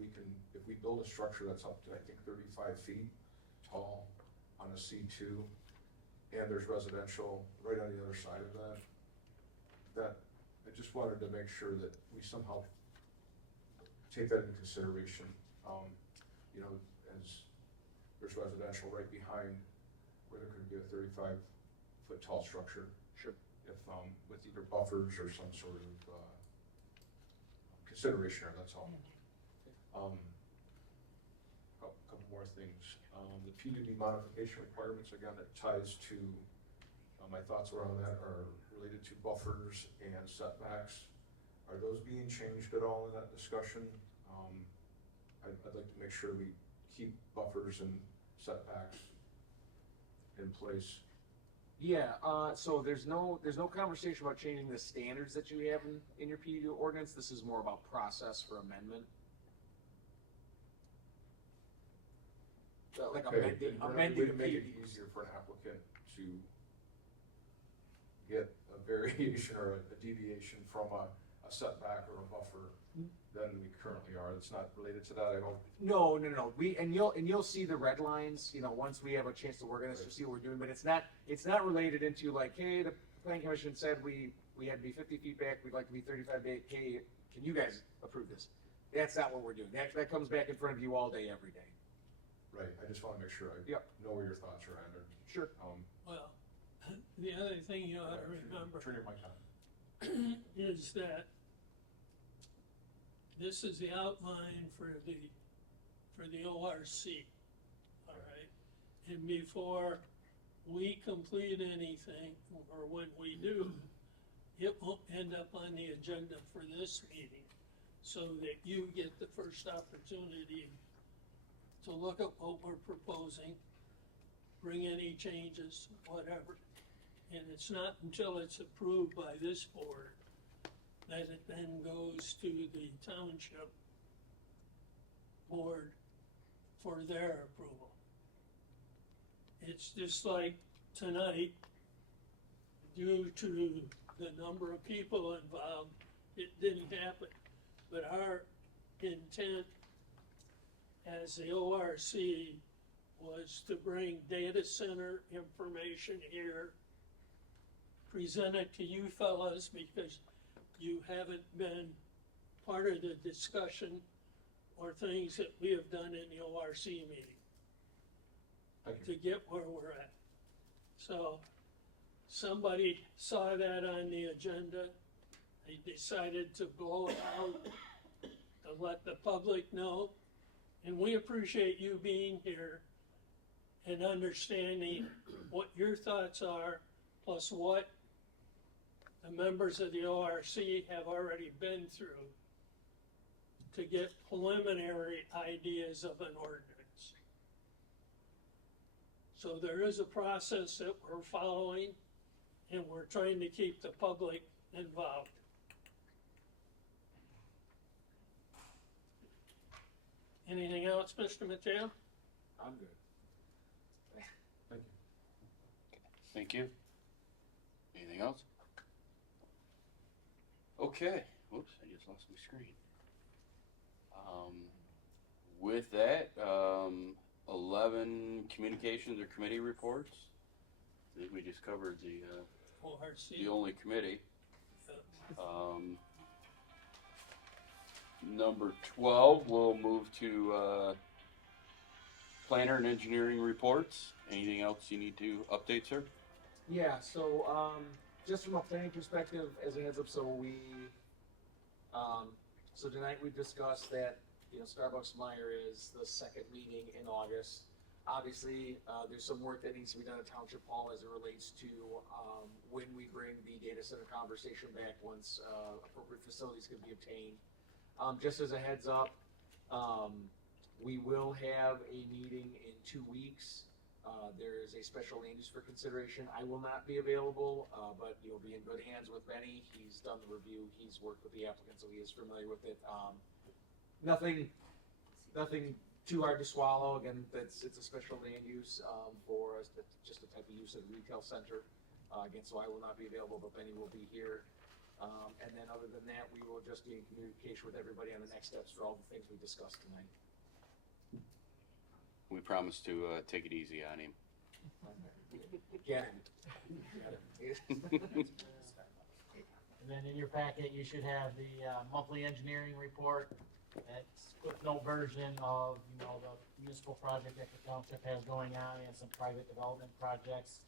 we build a structure that's up to, I think, 35 feet tall on a C2, and there's residential right on the other side of that I just wanted to make sure that we somehow take that into consideration. As there's residential right behind where there could be a 35-foot tall structure. Sure. If, with either buffers or some sort of, consideration, that's all. Couple more things. The PUD modification requirements, again, that ties to, my thoughts around that are related to buffers and setbacks. Are those being changed at all in that discussion? I'd like to make sure we keep buffers and setbacks in place. Yeah, so there's no conversation about changing the standards that you have in your PUD ordinance. This is more about process for amendment. Like Okay, amending would the it make it PUD. easier for an applicant to get a variation or a deviation from a setback or a buffer than we currently are? It's not related to that, I hope. No. You'll see the red lines, once we have a chance to work on this, you'll see what we're doing, but it's not related into like, hey, the planning commission said we had to be 50 feet back, we'd like to be 35 feet, hey, can you guys approve this? That's not what we're doing. That comes back in front of you all day, every day. Right, I just wanna make sure I know where your thoughts are at. Sure. Well, the other thing you ought to remember Turn your mic on. is that this is the outline for the ORC, all right? And before we complete anything, or when we do, it won't end up on the agenda for this meeting, so that you get the first opportunity to look at what we're proposing, bring any changes, whatever. And it's not until it's approved by this board that it then goes to the township board for their approval. It's just like tonight, due to the number of people involved, it didn't happen. But our intent as the ORC was to bring data center information here, present it to you fellas, because you haven't been part of the discussion or things that we have done in the ORC meeting to get where we're at. So somebody saw that on the agenda. They decided to blow it out to let the public know. And we appreciate you being here and understanding what your thoughts are, plus what the members of the ORC have already been through to get preliminary ideas of an ordinance. So there is a process that we're following, and we're trying to keep the public involved. Anything else, Mr. Mateo? I'm good. Thank you. Thank you. Anything else? Okay, whoops, I just lost my screen. With that, 11 communications or committee reports. I think we just covered the only committee. Number 12, we'll move to planner and engineering reports. Anything else you need to update, sir? Yeah, so just from a planning perspective, as a heads up, so tonight we discussed that, Starbucks Meyer is the second meeting in August. Obviously, there's some work that needs to be done at Township Hall as it relates to when we bring the data center conversation back once appropriate facilities can be obtained. Just as a heads up, we will have a meeting in 2 weeks. There is a special land use for consideration. I will not be available, but you'll be in good hands with Benny. He's done the review. He's worked with the applicant, so he is familiar with it. Nothing too hard to swallow. Again, it's a special land use for us, just a type of use at a retail center. Again, so I will not be available, but Benny will be here. And then other than that, we will just be in communication with everybody on the next steps for all the things we discussed tonight. We promise to take it easy on him. Yeah. And then in your packet, you should have the monthly engineering report. That's footnote version of, the municipal project that the township has going on and some private development projects.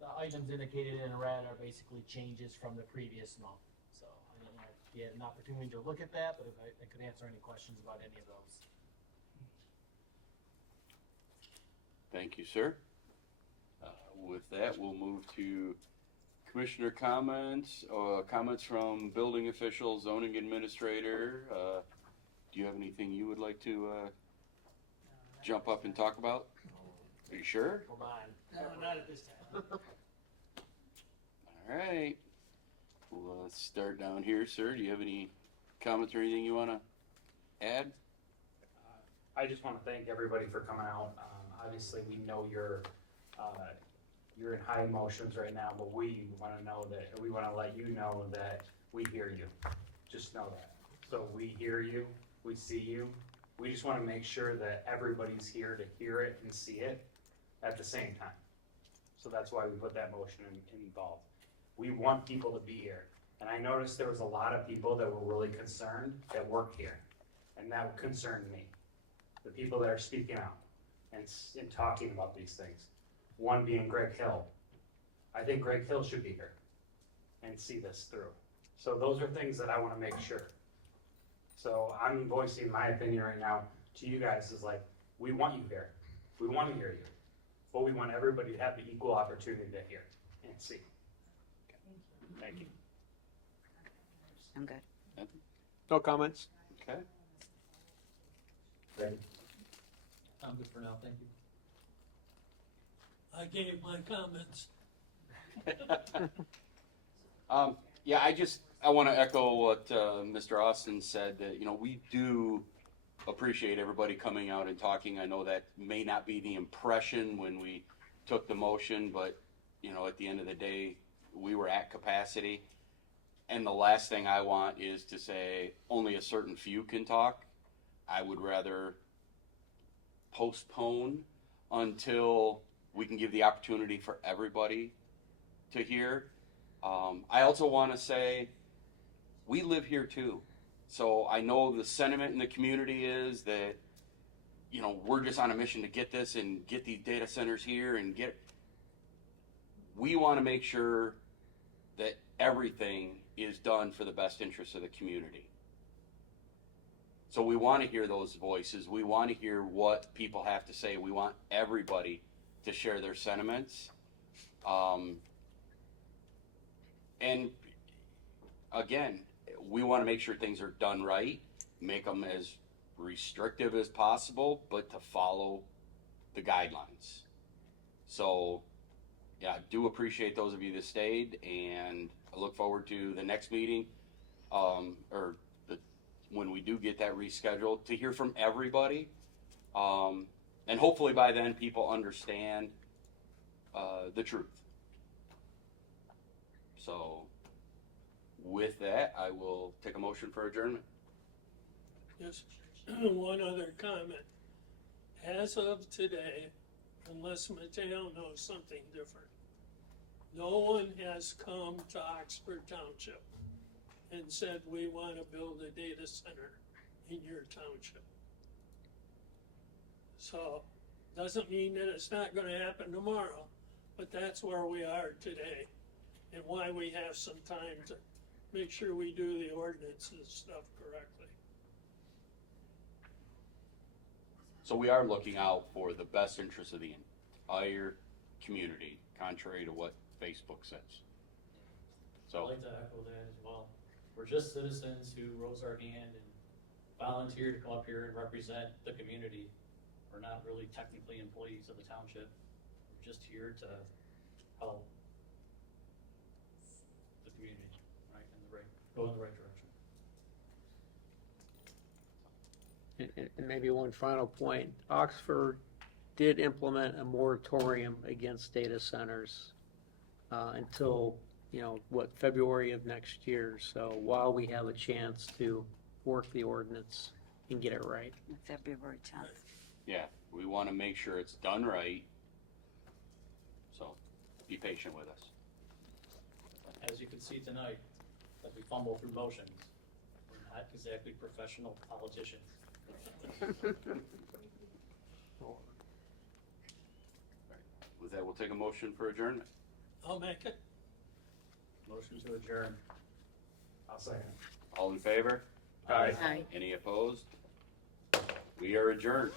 The items indicated in red are basically changes from the previous month. So I don't know if you had an opportunity to look at that, but if I could answer any questions about any of those. Thank you, sir. With that, we'll move to commissioner comments, comments from building officials, zoning administrator. Do you have anything you would like to jump up and talk about? Are you sure? For mine. No, not at this time. All right. Well, let's start down here, sir. Do you have any comments or anything you want to add? I just want to thank everybody for coming out. Obviously, we know you're in high emotions right now, but we want to let you know that we hear you. Just know that. So we hear you, we see you. We just want to make sure that everybody's here to hear it and see it at the same time. So that's why we put that motion involved. We want people to be here. And I noticed there was a lot of people that were really concerned that work here. And that concerned me. The people that are speaking out and talking about these things. One being Greg Hill. I think Greg Hill should be here and see this through. So those are things that I want to make sure. So I'm voicing my opinion right now to you guys is like, we want you here. We want to hear you. But we want everybody to have the equal opportunity to hear and see. Thank you. I'm good. No comments. Okay. Ready? I'm good for now, thank you. I gave my comments. Yeah, I want to echo what Mr. Austin said, that, we do appreciate everybody coming out and talking. I know that may not be the impression when we took the motion, but, at the end of the day, we were at capacity. And the last thing I want is to say only a certain few can talk. I would rather postpone until we can give the opportunity for everybody to hear. I also want to say we live here too. So I know the sentiment in the community is that, you know, we're just on a mission to get this and get these data centers here and we want to make sure that everything is done for the best interest of the community. So we want to hear those voices. We want to hear what people have to say. We want everybody to share their sentiments. And again, we want to make sure things are done right, make them as restrictive as possible, but to follow the guidelines. So, yeah, I do appreciate those of you that stayed, and I look forward to the next meeting, when we do get that rescheduled, to hear from everybody. And hopefully by then people understand the truth. So with that, I will take a motion for adjournment. Yes, one other comment. As of today, unless Mateo knows something different, no one has come to Oxford Township and said, we want to build a data center in your township. So, doesn't mean that it's not going to happen tomorrow, but that's where we are today, and why we have some time to make sure we do the ordinances stuff correctly. So we are looking out for the best interest of the entire community, contrary to what Facebook says. I'd So, like to echo that as well. We're just citizens who rose our hand and volunteered to come up here and represent the community. We're not really technically employees of the township. We're just here to help the community, right, go in the right direction. And maybe one final point, Oxford did implement a moratorium against data centers until, February of next year. So while we have a chance to work the ordinance and get it right. February 10th. yeah, we want to make sure it's done right. So be patient with us. As you can see tonight, as we fumble through motions, we're not exactly professional politicians. With that, we'll take a motion for adjournment. I'll make it. Motion to adjourn. I'll second. All in favor? Aye. Aye. Any opposed? We are adjourned.